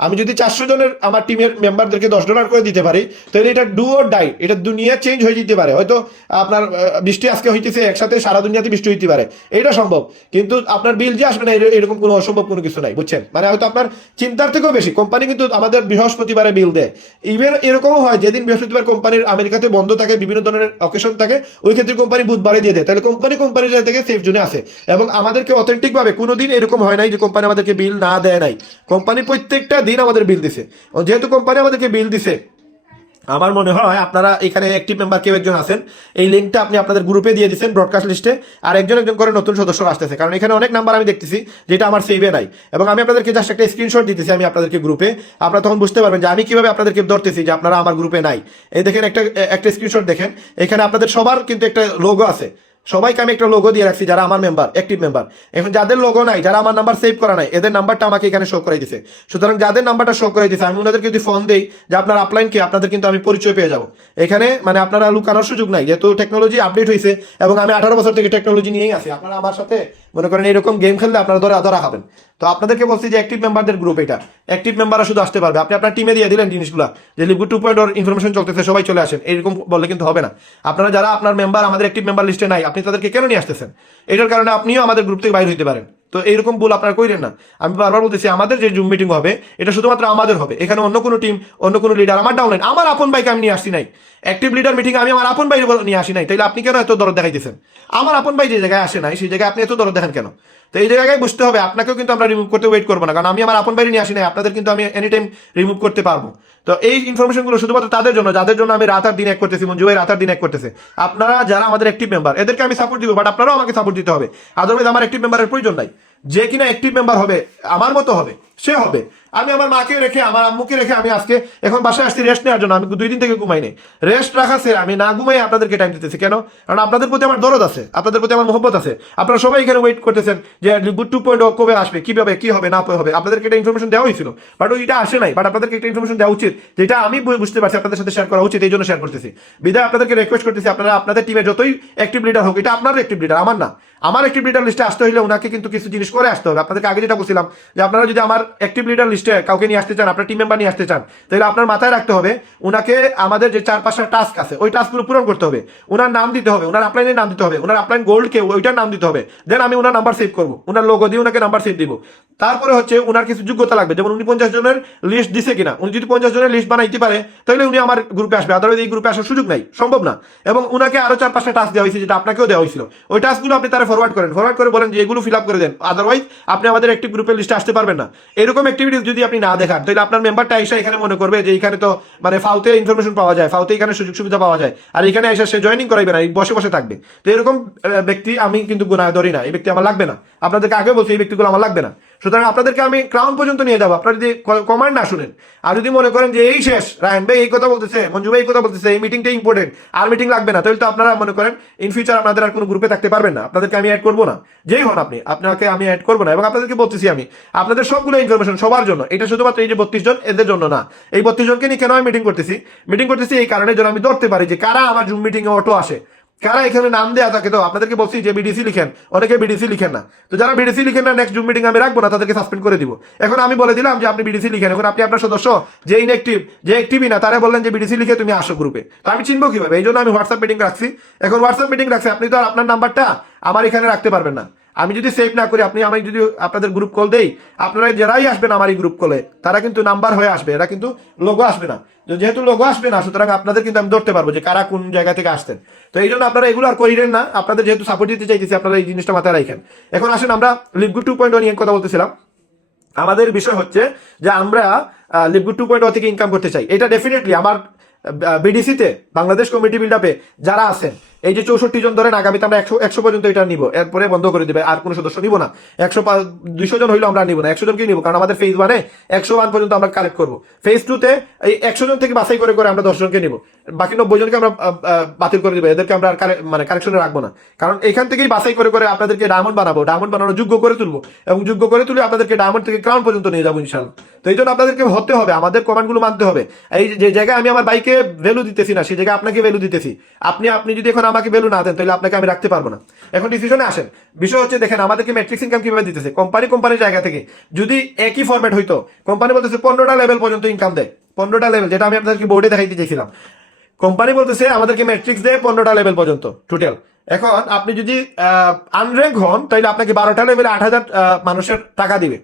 আমি যদি 400 জনের আমার টিমের মেম্বারদেরকে $10 করে দিতে পারি, তাহলে এটা ডু অর ডাই, এটা দুনিয়া চেঞ্জ হয়ে যেতে পারে। হয়তো আপনার বৃষ্টি আজকে হইতেছে, একসাথে সারা দুনিয়াতে বৃষ্টি হইতে পারে, এটা সম্ভব। কিন্তু আপনার বিল যে আসবে না, এরকম কোনো অসম্ভব কোনো কিছু নাই, বুঝছেন? মানে হয়তো আপনার চিন্তার থেকেও বেশি কোম্পানি কিন্তু আমাদের বৃহস্পতিবারে বিল দেয়। ইভেন এরকমও হয় যেদিন বৃহস্পতিবার কোম্পানির আমেরিকাতে বন্ধ থাকে, বিভিন্ন ধরনের অকেশন থাকে, ওই ক্ষেত্রে কোম্পানি বুধবারে দিয়ে দেয়। তাহলে কোম্পানির থেকে সেফ জোনে আছে। এবং আমাদেরকে অথেন্টিক ভাবে কোনোদিন এরকম হয় নাই যে কোম্পানি আমাদেরকে বিল না দেয় নাই। কোম্পানি প্রত্যেকটা দিন আমাদের বিল দিছে। যেহেতু কোম্পানি আমাদেরকে বিল দিছে, আমার মনে হয় আপনারা এখানে অ্যাক্টিভ মেম্বার কেউ একজন আছেন, এই লিঙ্কটা আপনি আপনাদের গ্রুপে দিয়ে দিচ্ছেন ব্রডকাস্ট লিস্টে, আর একজন করে নতুন সদস্য আসতেছে। কারণ এখানে অনেক নাম্বার আমি দেখতেছি যেটা আমার সেভে নাই, এবং আমি আপনাদেরকে জাস্ট একটা স্ক্রিনশট দিতেছি আমি আপনাদেরকে গ্রুপে। আপনারা তখন বুঝতে পারবেন যে আমি কিভাবে আপনাদেরকে ধরতেছি যে আপনারা আমার গ্রুপে নাই। এই দেখেন একটা স্ক্রিনশট দেখেন, এখানে আপনাদের সবার কিন্তু একটা লোগো আছে, সবাইকে আমি একটা লোগো দিয়ে রাখছি যারা আমার মেম্বার, অ্যাক্টিভ মেম্বার। এখন যাদের লোগো নাই, যারা আমার নাম্বার সেভ করা নাই, এদের নাম্বারটা আমাকে এখানে শো করে দিছে। সুতরাং যাদের নাম্বারটা শো করে দিছে, আমি ওনাদেরকে যদি ফোন দেই যে আপনার আপলাইন কি, আপনাদের কিন্তু আমি পরিচয় পেয়ে যাবো। এখানে মানে আপনারা লুকানোর সুযোগ নাই, যেহেতু টেকনোলজি আপডেট হয়েছে এবং আমি 18 বছর থেকে টেকনোলজি নিয়েই আছি। আপনারা আমার সাথে মনে করেন এরকম গেম খেললে আপনারা ধরা খাবেন। তো আপনাদেরকে বলছি যে অ্যাক্টিভ মেম্বারদের গ্রুপ এটা, অ্যাক্টিভ মেম্বাররা শুধু আসতে পারবে। আপনি আপনার টিমে দিয়ে দিলেন জিনিসগুলো যে লিপগুড 2.0 ইনফরমেশন চলতেছে, সবাই চলে আসেন, এরকম বললে কিন্তু হবে না। আপনারা যারা আপনার মেম্বার আমাদের অ্যাক্টিভ মেম্বার লিস্টে নাই, আপনি তাদেরকে কেন নিয়ে আসতেছেন? এটার কারণে আপনিও আমাদের গ্রুপ থেকে বাইরে হইতে পারেন। তো এইরকম ভুল আপনারা কইলেন না। আমি বারবার বলতেছি, আমাদের যে জুম মিটিং হবে এটা শুধুমাত্র আমাদের হবে। এখানে অন্য কোনো টিম, অন্য কোনো লিডার, আমার ডাউনলাইন, আমার আপন ভাইকে আমি নিয়ে আসি নাই। অ্যাক্টিভ লিডার মিটিং আমি আমার আপন ভাই নিয়ে আসি নাই। তাইলে আপনি কেন এত দরদ দেখাইতেছেন? আমার আপন ভাই যে জায়গায় আসে নাই সেই জায়গায় আপনি এত দরদ দেখেন কেন? তো এই জায়গায় বুঝতে হবে, আপনাকেও কিন্তু আমরা রিমুভ করতে ওয়েট করবো না, কারণ আমি আমার আপন বাইরে নিয়ে আসি নাই। আপনাদের কিন্তু আমি এনি টাইম রিমুভ করতে পারবো। তো এই ইনফরমেশনগুলো শুধুমাত্র তাদের জন্য যাদের জন্য আমি রাত আর দিন এক করতেছি, মঞ্জু ভাই রাত আর দিন এক করতেছে। আপনারা যারা আমাদের অ্যাক্টিভ মেম্বার, এদেরকে আমি সাপোর্ট দিব, বাট আপনারাও আমাকে সাপোর্ট দিতে হবে। আদারওয়াইজ আমার অ্যাক্টিভ মেম্বারের প্রয়োজন নাই। যে কিনা অ্যাক্টিভ মেম্বার হবে, আমার মতো হবে, সে হবে। আমি আমার মাকে রেখে, আমার আম্মুকে রেখে আমি আজকে এখন বাসায় আসছি রেস্ট নেওয়ার জন্য। আমি 2 দিন থেকে ঘুমাই নেই। রেস্ট রাখা সে আমি না ঘুমাই আপনাদেরকে টাইম দিতেছি কেন? কারণ আপনাদের প্রতি আমার দরদ আছে, আপনাদের প্রতি আমার মহব্বত আছে। আপনারা সবাই এখানে ওয়েট করতেছেন যে লিপগুড 2.0 কবে আসবে, কিভাবে কি হবে না হবে। আপনাদেরকে একটা ইনফরমেশন দেওয়া হয়েছিল, বাট ওইটা আসে নাই। বাট আপনাদেরকে একটা ইনফরমেশন দেওয়া উচিত, যেটা আমি বুঝতে পারছি আপনাদের সাথে শেয়ার করা উচিত, এই জন্য শেয়ার করতেছি। বিদায় আপনাদেরকে রিকোয়েস্ট করতেছি, আপনারা আপনাদের টিমে যতই অ্যাক্টিভ লিডার হোক, এটা আপনার অ্যাক্টিভ লিডার, আমার না। আমার অ্যাক্টিভ লিডার লিস্টে আসতে হলে ওনাকে কিন্তু কিছু জিনিস করে আসতে হবে। আপনাদেরকে আগে যেটা বলছিলাম যে আপনারা যদি আমার অ্যাক্টিভ লিডার লিস্টে কাউকে নিয়ে আসতে চান, আপনার টিম মেম্বার নিয়ে আসতে চান, তাহলে আপনার মাথায় রাখতে হবে ওনাকে আমাদের যে 4-5টা টাস্ক আছে ওই টাস্কগুলো পূরণ করতে হবে। ওনার নাম দিতে হবে, ওনার আপলাইনের নাম দিতে হবে, ওনার আপলাইন গোল্ডকে ওইটার নাম দিতে হবে। দেন আমি ওনার নাম্বার সেভ করবো, ওনার লোগো দিয়ে ওনাকে নাম্বার সেভ দিব। তারপরে হচ্ছে ওনার কিছু যোগ্যতা লাগবে, যেমন উনি 50 জনের লিস্ট দিছে কিনা। উনি যদি 50 জনের লিস্ট বানাইতে পারে তাহলে উনি আমার গ্রুপে আসবে, আদারওয়াইজ এই গ্রুপে আসার সুযোগ নাই, সম্ভব না। এবং উনাকে আরো 4-5টা টাস্ক দেওয়া হয়েছে, যেটা আপনাকেও দেওয়া হয়েছিল। ওই টাস্কগুলো আপনি তারা ফরওয়ার্ড করে বলেন যে এগুলো ফিল আপ করে দেন, আদারওয়াইজ আপনি আমাদের অ্যাক্টিভ গ্রুপের লিস্টে আসতে পারবেন না। এরকম অ্যাক্টিভিটিস যদি আপনি না দেখান, তাহলে আপনার মেম্বারটা এসে এখানে মনে করবে যে এখানে তো মানে ফাউতে ইনফরমেশন পাওয়া যায়, ফাউতে এখানে সুযোগ সুবিধা পাওয়া যায়, আর এখানে এসে সে জয়েনিং করাইবে না, বসে বসে থাকবে। তো এরকম ব্যক্তি আমি কিন্তু গুনাহ ধরি না, এই ব্যক্তি আমার লাগবে না। আপনাদেরকে আগে বলছি এই ব্যক্তিগুলো আমার লাগবে না। সুতরাং আপনাদেরকে আমি ক্রাউন পর্যন্ত নিয়ে যাবো, আপনারা যদি কমান্ড না শুনেন। আর যদি মনে করেন যে এই শেষ, রায়হান ভাই এই কথা বলতেছে, মঞ্জু ভাই এই কথা বলতেছে, এই মিটিংটা ইম্পর্টেন্ট, আর মিটিং লাগবে না, তাহলে তো আপনারা মনে করেন ইন ফিউচার আপনাদের আর কোনো গ্রুপে থাকতে পারবেন না। আপনাদেরকে আমি অ্যাড করবো না, যেই হন আপনি, আপনাকে আমি অ্যাড করবো না। এবং আপনাদেরকে বলতেছি আমি আপনাদের সবগুলো ইনফরমেশন সবার জন্য, এটা শুধুমাত্র এই যে 32 জন এদের জন্য না। এই 32 জনকে নিয়ে কেন আমি মিটিং করতেছি এই কারণে যেন আমি ধরতে পারি যে কারা আমার জুম মিটিং এ অটো আসে, কারা এখানে নাম দেয়া থাকে। তো আপনাদেরকে বলছি যে বিডিসি লিখেন, অনেকে বিডিসি লিখেন না। তো যারা বিডিসি লিখেন না, নেক্সট জুম মিটিং আমি রাখবো না, তাদেরকে সাসপেন্ড করে দিব। এখন আমি বলে দিলাম যে আপনি বিডিসি লিখেন। এখন আপনি আপনার সদস্য যে ইনঅ্যাক্টিভ, যে অ্যাক্টিভই না, তারা বললেন যে বিডিসি লিখে তুমি আসো গ্রুপে, তো আমি চিনবো কিভাবে? এই জন্য আমি হোয়াটসঅ্যাপ মিটিং রাখছি। এখন হোয়াটসঅ্যাপ মিটিং রাখছি, আপনি তো আর আপনার নাম্বারটা আমার এখানে রাখতে পারবেন না। আমি যদি সেভ না করি, আপনি আমি যদি আপনাদের গ্রুপ কল দেই, আপনারা যারাই আসবেন আমার এই গ্রুপ কলে, তারা কিন্তু নাম্বার হয়ে আসবে, এরা কিন্তু লোগো আসবে না। যেহেতু লোগো আসবে না, সুতরাং আপনাদের কিন্তু আমি ধরতে পারবো যে কারা কোন জায়গা থেকে আসতেন। তো এই জন্য আপনারা এগুলো আর করিলেন না। আপনাদের যেহেতু সাপোর্ট দিতে চাইতেছি, আপনারা এই জিনিসটা মাথায় রাখেন। এখন আসেন আমরা লিপগুড 2.0 নিয়ে কথা বলতেছিলাম। আমাদের বিষয় হচ্ছে যে আমরা লিপগুড 2.0 থেকে ইনকাম করতে চাই। এটা ডেফিনেটলি আমার বিডিসিতে, বাংলাদেশ কমিটি বিল্ড আপে যারা আছেন, এই যে 64 জন ধরেন, আগামীতে আমরা 100 পর্যন্ত এটা নিব, এরপরে বন্ধ করে দিবে, আর কোনো সদস্য নিব না। 200 জন হইলো আমরা নিব না, 100 জনকেই নিব, কারণ আমাদের ফেজ 1-এ 101 পর্যন্ত আমরা কালেক্ট করবো। ফেজ 2-তে এই 100 জন থেকে বাছাই করে আমরা 10 জনকে নিব, বাকি 90 জনকে আমরা বাতিল করে দিব। এদেরকে আমরা মানে কালেকশনে রাখবো না, কারণ এখান থেকেই বাছাই করে আপনাদেরকে ডায়মন্ড বানাবো, ডায়মন্ড বানানো যোগ্য করে তুলবো, এবং যোগ্য করে তুলে আপনাদেরকে ডায়মন্ড থেকে ক্রাউন পর্যন্ত নিয়ে যাবো ইনশাআল্লাহ। তো এই জন্য আপনাদেরকে হতে হবে, আমাদের কমান্ডগুলো মানতে হবে। এই যে জায়গায় আমি আমার বাইকে ভ্যালু দিতেছি না, সেই জায়গায় আপনাকে ভ্যালু দিতেছি। আপনি যদি এখন আমাকে ভ্যালু না দেন, তাহলে আপনাকে আমি রাখতে পারবো না। এখন ডিসিশনে আসেন। বিষয় হচ্ছে দেখেন আমাদেরকে ম্যাট্রিক্স ইনকাম কিভাবে দিতেছে। কোম্পানির জায়গা থেকে যদি একই ফরম্যাট হইতো, কোম্পানি বলতেছে 15টা লেভেল পর্যন্ত ইনকাম দেয়, 15টা লেভেল, যেটা আমি আপনাদেরকে বোর্ডে দেখাইতে চাইছিলাম। কোম্পানি বলতেছে আমাদেরকে ম্যাট্রিক্স দেয় 15টা লেভেল পর্যন্ত টোটাল। এখন আপনি যদি আনর্যাঙ্ক হন, তাহলে আপনাকে 12টা লেভেলে 8,000 মানুষের টাকা দিবে।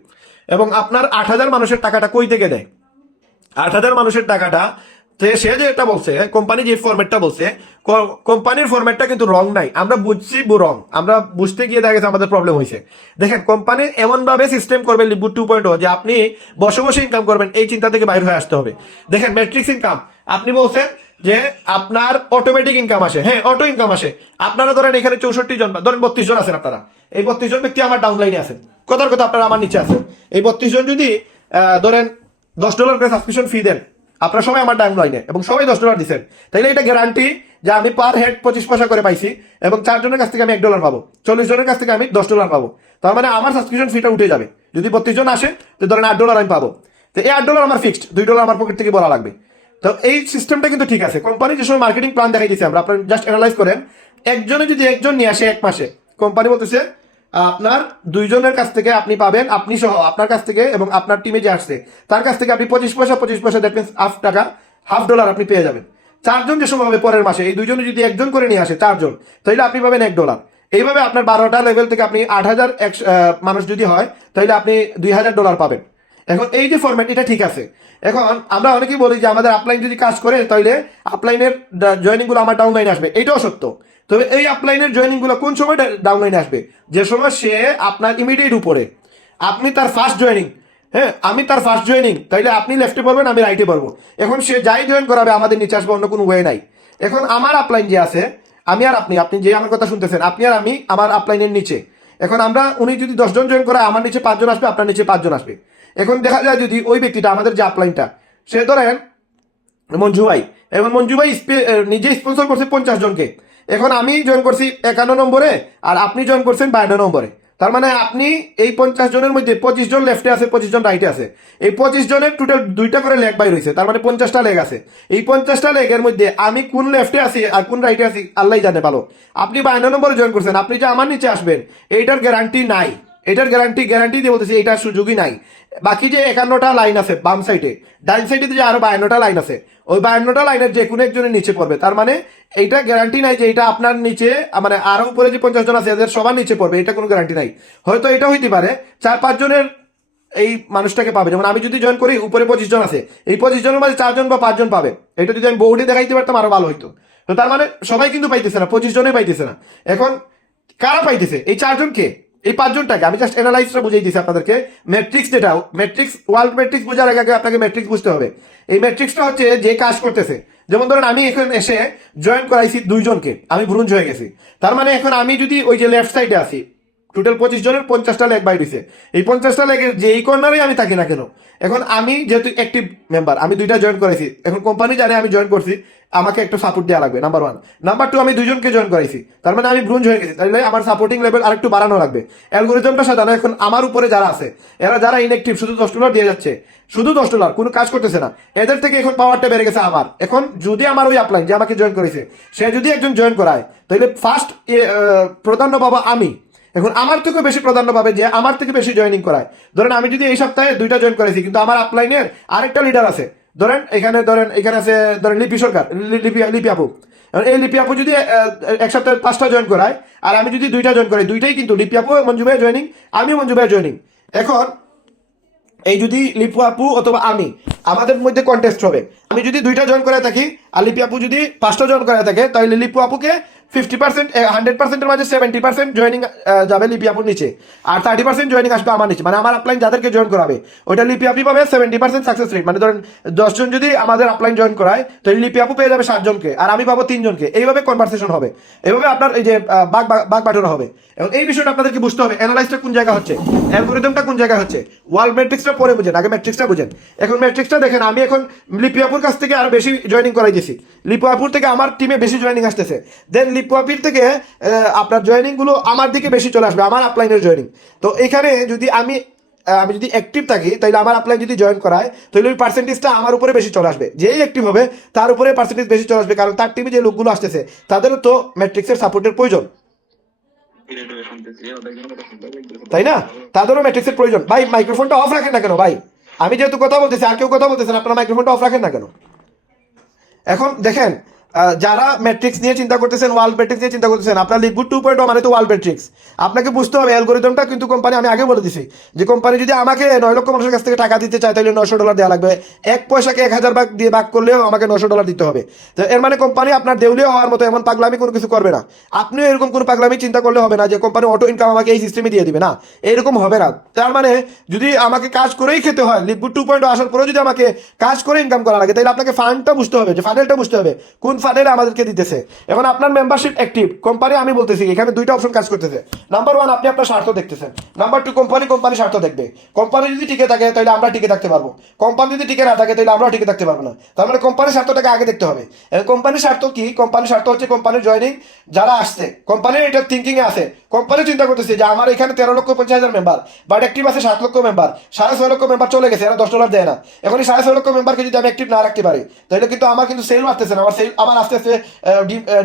এবং আপনার 8,000 মানুষের টাকাটা কই থেকে দেয়? 8,000 মানুষের টাকাটা সে যেটা বলছে, কোম্পানি যে ফরম্যাটটা বলছে, কোম্পানির ফরম্যাটটা কিন্তু রং নাই। আমরা বুঝছি রং, আমরা বুঝতে গিয়ে দেখা গেছে আমাদের প্রবলেম হয়েছে। দেখেন কোম্পানি এমন ভাবে সিস্টেম করবে লিপগুড 2.0 যে আপনি বসে বসে ইনকাম করবেন, এই চিন্তা থেকে বাইরে হয়ে আসতে হবে। দেখেন ম্যাট্রিক্স ইনকাম, আপনি বলছেন যে আপনার অটোমেটিক ইনকাম আসে, হ্যাঁ অটো ইনকাম আসে। আপনারা ধরেন এখানে 64 জন, ধরেন 32 জন আছেন, আপনারা এই 32 জন ব্যক্তি আমার ডাউনলাইনে আছেন, কথার কথা আপনারা আমার নিচে আছেন। এই 32 জন যদি ধরেন $10 করে সাবস্ক্রিপশন ফি দেন, আপনারা সবাই আমার ডাউনলাইনে এবং সবাই $10 দিচ্ছেন, তাইলে এটা গ্যারান্টি যে আমি পার হেড 25 পয়সা করে পাইছি এবং 4 জনের কাছ থেকে আমি $1 পাবো, 40 জনের কাছ থেকে আমি $10 পাবো। তার মানে আমার সাবস্ক্রিপশন ফিটা উঠে যাবে। যদি 32 জন আসে তো ধরেন $8 আমি পাবো। তো এই $8 আমার ফিক্সড, $2 আমার পকেট থেকে বলা লাগবে। তো এই সিস্টেমটা কিন্তু ঠিক আছে। কোম্পানি যে সময় মার্কেটিং প্ল্যান দেখাই দিচ্ছে আমরা, আপনারা জাস্ট অ্যানালাইজ করেন। একজনে যদি একজন নিয়ে আসে এক মাসে, কোম্পানি বলতেছে আপনার 2 জনের কাছ থেকে আপনি পাবেন, আপনি সহ আপনার কাছ থেকে এবং আপনার টিমে যে আসছে তার কাছ থেকে আপনি 25 পয়সা দ্যাট মিনস $0.50 আপনি পেয়ে যাবেন। 4 জন যে সময় হবে পরের মাসে, এই 2 জনে যদি একজন করে নিয়ে আসে 4 জন, তাহলে আপনি পাবেন $1। এইভাবে আপনার 12টা লেভেল থেকে আপনি 8,000 মানুষ যদি হয় তাহলে আপনি $2,000 পাবেন। এখন এই যে ফরম্যাট, এটা ঠিক আছে। এখন আমরা অনেকেই বলি যে আমাদের আপলাইন যদি কাজ করে তাহলে আপলাইনের জয়েনিং গুলো আমার ডাউনলাইনে আসবে, এটাও সত্য। তবে এই আপলাইনের জয়েনিং গুলো কোন সময় ডাউনলাইনে আসবে? যে সময় সে আপনার ইমিডিয়েট উপরে, আপনি তার ফার্স্ট জয়েনিং, হ্যাঁ আমি তার ফার্স্ট জয়েনিং, তাইলে আপনি লেফটে পড়বেন, আমি রাইটে পড়বো। এখন সে যাই জয়েন করাবে আমাদের নিচে আসবে, অন্য কোনো ওয়ে নাই। এখন আমার আপলাইন যে আছে, আমি আর আপনি, আপনি যে আমার কথা শুনতেছেন, আপনি আর আমি আমার আপলাইনের নিচে। এখন আমরা, উনি যদি 10 জন জয়েন করায়, আমার নিচে 5 জন আসবে, আপনার নিচে 5 জন আসবে। এখন দেখা যায় যদি ওই ব্যক্তিটা, আমাদের যে আপলাইনটা, সে ধরেন মঞ্জু ভাই, এবং মঞ্জু ভাই নিজে স্পন্সর করছে 50 জনকে। এখন আমি জয়েন করছি 51 নম্বরে আর আপনি জয়েন করছেন 52 নম্বরে। তার মানে আপনি এই 50 জনের মধ্যে 25 জন লেফটে আছে, 25 জন রাইটে আছে। এই 25 জনের টোটাল 2টা করে লেগ বাই রয়েছে, তার মানে 50টা লেগ আছে। এই 50টা লেগের মধ্যে আমি কোন লেফটে আছি আর কোন রাইটে আছি আল্লাহ জানে ভালো। আপনি 52 নম্বরে জয়েন করছেন, আপনি যে আমার নিচে আসবেন এইটার গ্যারান্টি নাই। এটার গ্যারান্টি দিয়ে বলতেছি, এইটার সুযোগই নাই। বাকি যে 51টা লাইন আছে বাম সাইডে, ডাইন সাইডে যে আরো 52টা লাইন আছে, ওই 52টা লাইনের যে কোনো একজনের নিচে পড়বে। তার মানে এইটা গ্যারান্টি নাই যে এটা আপনার নিচে, মানে আরো উপরে যে 50 জন আছে এদের সবার নিচে পড়বে, এটা কোনো গ্যারান্টি নাই। হয়তো এটা হইতে পারে 4-5 জনের এই মানুষটাকে পাবে। যেমন আমি যদি জয়েন করি, উপরে 25 জন আছে, এই 25 জনের মাঝে 4 জন বা 5 জন পাবে। এটা যদি আমি বোর্ডে দেখাইতে পারতাম আরো ভালো হইতো। তো তার মানে সবাই কিন্তু পাইতেছে না, 25 জনে পাইতেছে না। এখন কারা পাইতেছে? এই 4 জন কে? এই 5 জনটাকে আমি জাস্ট অ্যানালাইসটা বুঝিয়ে দিচ্ছি আপনাদেরকে। ম্যাট্রিক্স যেটা, ম্যাট্রিক্স ওয়ার্ল্ড ম্যাট্রিক্স বোঝার আগে আপনাকে ম্যাট্রিক্স বুঝতে হবে। এই ম্যাট্রিক্সটা হচ্ছে যে কাজ করতেছে। যেমন ধরেন আমি এখন এসে জয়েন করাইছি 2 জনকে, আমি ব্রোঞ্জ হয়ে গেছি। তার মানে এখন আমি যদি ওই যে লেফট সাইডে আছি, টোটাল 25 জনের 50টা লেগ বাই দিছে। এই 50টা লেগের যে এই কর্নারে আমি থাকি না কেন, এখন আমি যেহেতু অ্যাক্টিভ মেম্বার, আমি 2টা জয়েন করেছি। এখন কোম্পানি জানে আমি জয়েন করছি, আমাকে একটু সাপোর্ট দেওয়া লাগবে, নাম্বার 1। নাম্বার 2, আমি 2 জনকে জয়েন করাইছি, তার মানে আমি ব্রোঞ্জ হয়ে গেছি, তাহলে আমার সাপোর্টিং লেভেল আরেকটু বাড়ানো লাগবে। অ্যালগোরিদমটা সাজানো। এখন আমার উপরে যারা আছে, এরা যারা ইনঅ্যাক্টিভ, শুধু $10 দিয়ে যাচ্ছে, শুধু $10, কোনো কাজ করতেছে না, এদের থেকে এখন পাওয়ারটা বেড়ে গেছে আমার। এখন যদি আমার ওই আপলাইন যে আমাকে জয়েন করেছে, সে যদি একজন জয়েন করায়, তাহলে ফার্স্ট প্রাধান্য পাবো আমি। এখন আমার থেকে বেশি প্রাধান্য পাবে যে আমার থেকে বেশি জয়েনিং করায়। ধরেন আমি যদি এই সপ্তাহে 2টা জয়েন করেছি, কিন্তু আমার আপলাইনের আরেকটা লিডার আছে, ধরেন এখানে আছে ধরেন লিপি সরকার, লিপি আপু। এই লিপি আপু যদি এক সপ্তাহে 5টা জয়েন করায়, আর আমি যদি 2টা জয়েন করাই, দুইটাই কিন্তু লিপি আপু মঞ্জু ভাই জয়েনিং, আমিও মঞ্জু ভাই জয়েনিং। এখন এই যদি লিপু আপু অথবা আমি, আমাদের মধ্যে কন্টেস্ট হবে। আমি যদি 2টা জয়েন করে থাকি আর লিপি আপু যদি 5টা জয়েন করে থাকে, তাহলে লিপু আপুকে 50%, 100%-এর মাঝে 70% জয়েনিং যাবে লিপি আপুর নিচে, আর 30% জয়েনিং আসবে আমার নিচে। মানে আমার আপলাইন যাদেরকে জয়েন করাবে, ওইটা লিপি আপু পাবে 70% সাকসেস রেট। মানে ধরেন 10 জন যদি আমাদের আপলাইন জয়েন করায়, তাহলে লিপি আপু পেয়ে যাবে 7 জনকে, আর আমি পাবো 3 জনকে। এইভাবে কনভারসেশন হবে, এইভাবে আপনার এই যে বাগ বাটোরা হবে। এবং এই বিষয়টা আপনাদেরকে বুঝতে হবে, অ্যানালাইসটা কোন জায়গা হচ্ছে, অ্যালগোরিদমটা কোন জায়গায় হচ্ছে। ওয়ার্ল্ড ম্যাট্রিক্সটা পরে বুঝেন, আগে ম্যাট্রিক্সটা বুঝেন। এখন ম্যাট্রিক্সটা দেখেন, আমি এখন লিপি আপুর কাছ থেকে আরো বেশি জয়েনিং করাই দিয়েছি, লিপু আপুর থেকে আমার টিমে বেশি জয়েনিং আসতেছে। দেন লিপু আপুর থেকে আপনার জয়েনিং গুলো আমার দিকে বেশি চলে আসবে, আমার আপলাইনের জয়েনিং। তো এখানে যদি আমি যদি অ্যাক্টিভ থাকি, তাহলে আমার আপলাইন যদি জয়েন করায়, তাহলে ওই পার্সেন্টেজটা আমার উপরে বেশি চলে আসবে। যেই অ্যাক্টিভ হবে তার উপরে পার্সেন্টেজ বেশি চলে আসবে, কারণ তার টিমে যে লোকগুলো আসতেছে তাদেরও তো ম্যাট্রিক্সের সাপোর্টের প্রয়োজন, তাই না? তাদেরও ম্যাট্রিক্সের প্রয়োজন। ভাই মাইক্রোফোনটা অফ রাখেন না কেন ভাই? আমি যেহেতু কথা বলতেছি, আর কেউ কথা বলতেছেন, আপনারা মাইক্রোফোনটা অফ রাখেন না কেন? এখন দেখেন, যারা ম্যাট্রিক্স নিয়ে চিন্তা করতেছেন, ওয়ার্ল্ড ম্যাট্রিক্স নিয়ে চিন্তা করতেছেন, আপনার লিকুইড 2.0 মানে তো ওয়ার্ল্ড ম্যাট্রিক্স। আপনাকে বুঝতে হবে অ্যালগোরিদমটা কিন্তু কোম্পানি, আমি আগে বলে দিছি যে কোম্পানি যদি আমাকে 9 লক্ষ মানুষের কাছ থেকে টাকা দিতে চায়, তাহলে $900 দেওয়া লাগবে। 1 পয়সাকে 1000 ভাগ দিয়ে ভাগ করলেও আমাকে $900 দিতে হবে। তো এর মানে কোম্পানি আপনার দেউলিয়া হওয়ার মতো এমন পাগলামি কোনো কিছু করবে না। আপনিও এরকম কোনো পাগলামি চিন্তা করলে হবে না যে কোম্পানি অটো ইনকাম আমাকে এই সিস্টেমে দিয়ে দিবে, না, এরকম হবে না। তার মানে যদি আমাকে কাজ করেই খেতে হয়, লিকুইড 2.0 আসার পরেও যদি আমাকে কাজ করে ইনকাম করা লাগে, তাহলে আপনাকে ফান্ডটা বুঝতে হবে, যে ফানেলটা বুঝতে হবে, কোন ফানেলে আমাদেরকে দিতেছে। এখন আপনার মেম্বারশিপ অ্যাক্টিভ, কোম্পানি আমি বলতেছি এখানে দুইটা অপশন কাজ করতেছে। নাম্বার ওয়ান, আপনি আপনার স্বার্থ দেখতেছেন। নাম্বার টু, কোম্পানি স্বার্থ দেখবে। কোম্পানি যদি টিকে থাকে তাহলে আমরা টিকে থাকতে পারবো, কোম্পানি যদি টিকে না থাকে তাহলে আমরাও টিকে থাকতে পারবো না। তার মানে কোম্পানির স্বার্থটাকে আগে দেখতে হবে। কোম্পানির স্বার্থ কি? কোম্পানির স্বার্থ হচ্ছে কোম্পানির জয়নিং যারা আসছে, কোম্পানির এটা থিঙ্কিং এ আছে। কোম্পানি চিন্তা করতেছে যে আমার এখানে 13,50,000 মেম্বার, বাট অ্যাক্টিভ আছে 7 লক্ষ মেম্বার, 6.5 লক্ষ মেম্বার চলে গেছে, এরা $10 দেয় না। এখন এই 6.5 লক্ষ মেম্বারকে যদি আমি অ্যাক্টিভ না রাখতে পারি তাহলে কিন্তু আমার কিন্তু সেল বাড়তেছে না, আমার সেল আবার আস্তে আস্তে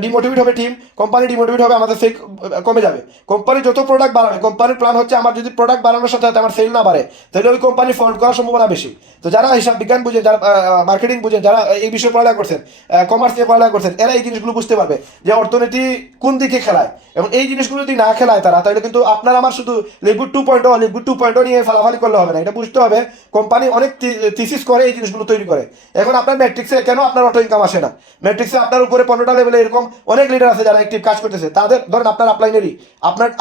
ডিমোটিভেট হবে টিম, কোম্পানি ডিমোটিভেট হবে, আমাদের সেল কমে যাবে। কোম্পানি যত প্রোডাক্ট বাড়াবে, কোম্পানির প্ল্যান হচ্ছে আমার যদি প্রোডাক্ট বাড়ানোর সাথে সাথে আমার সেল না বাড়ে তাহলে ওই কোম্পানি ফল্ট করার সম্ভাবনা বেশি। তো যারা হিসাব বিজ্ঞান বুঝেন, যারা মার্কেটিং বুঝেন, যারা এই বিষয়ে পড়ালেখা করছেন, কমার্স নিয়ে পড়ালেখা করছেন, এরা এই জিনিসগুলো বুঝতে পারবে যে অর্থনীতি কোন দিকে খেলায়। এবং এই জিনিসগুলো যদি না খেলায় তারা, তাহলে কিন্তু আপনার আমার শুধু লিকুইড 2.0 নিয়ে ফালাফালি করলে হবে না। এটা বুঝতে হবে কোম্পানি অনেক থিসিস করে এই জিনিসগুলো তৈরি করে। এখন আপনার ম্যাট্রিক্সে কেন আপনার অটো ইনকাম আসে না? ম্যাট্রিক্সে আপনার উপরে 15টা লেভেলে এরকম অনেক লিডার আছে যারা অ্যাক্টিভ কাজ করতেছে, তাদের ধরেন আপনার আপলাইনেরই,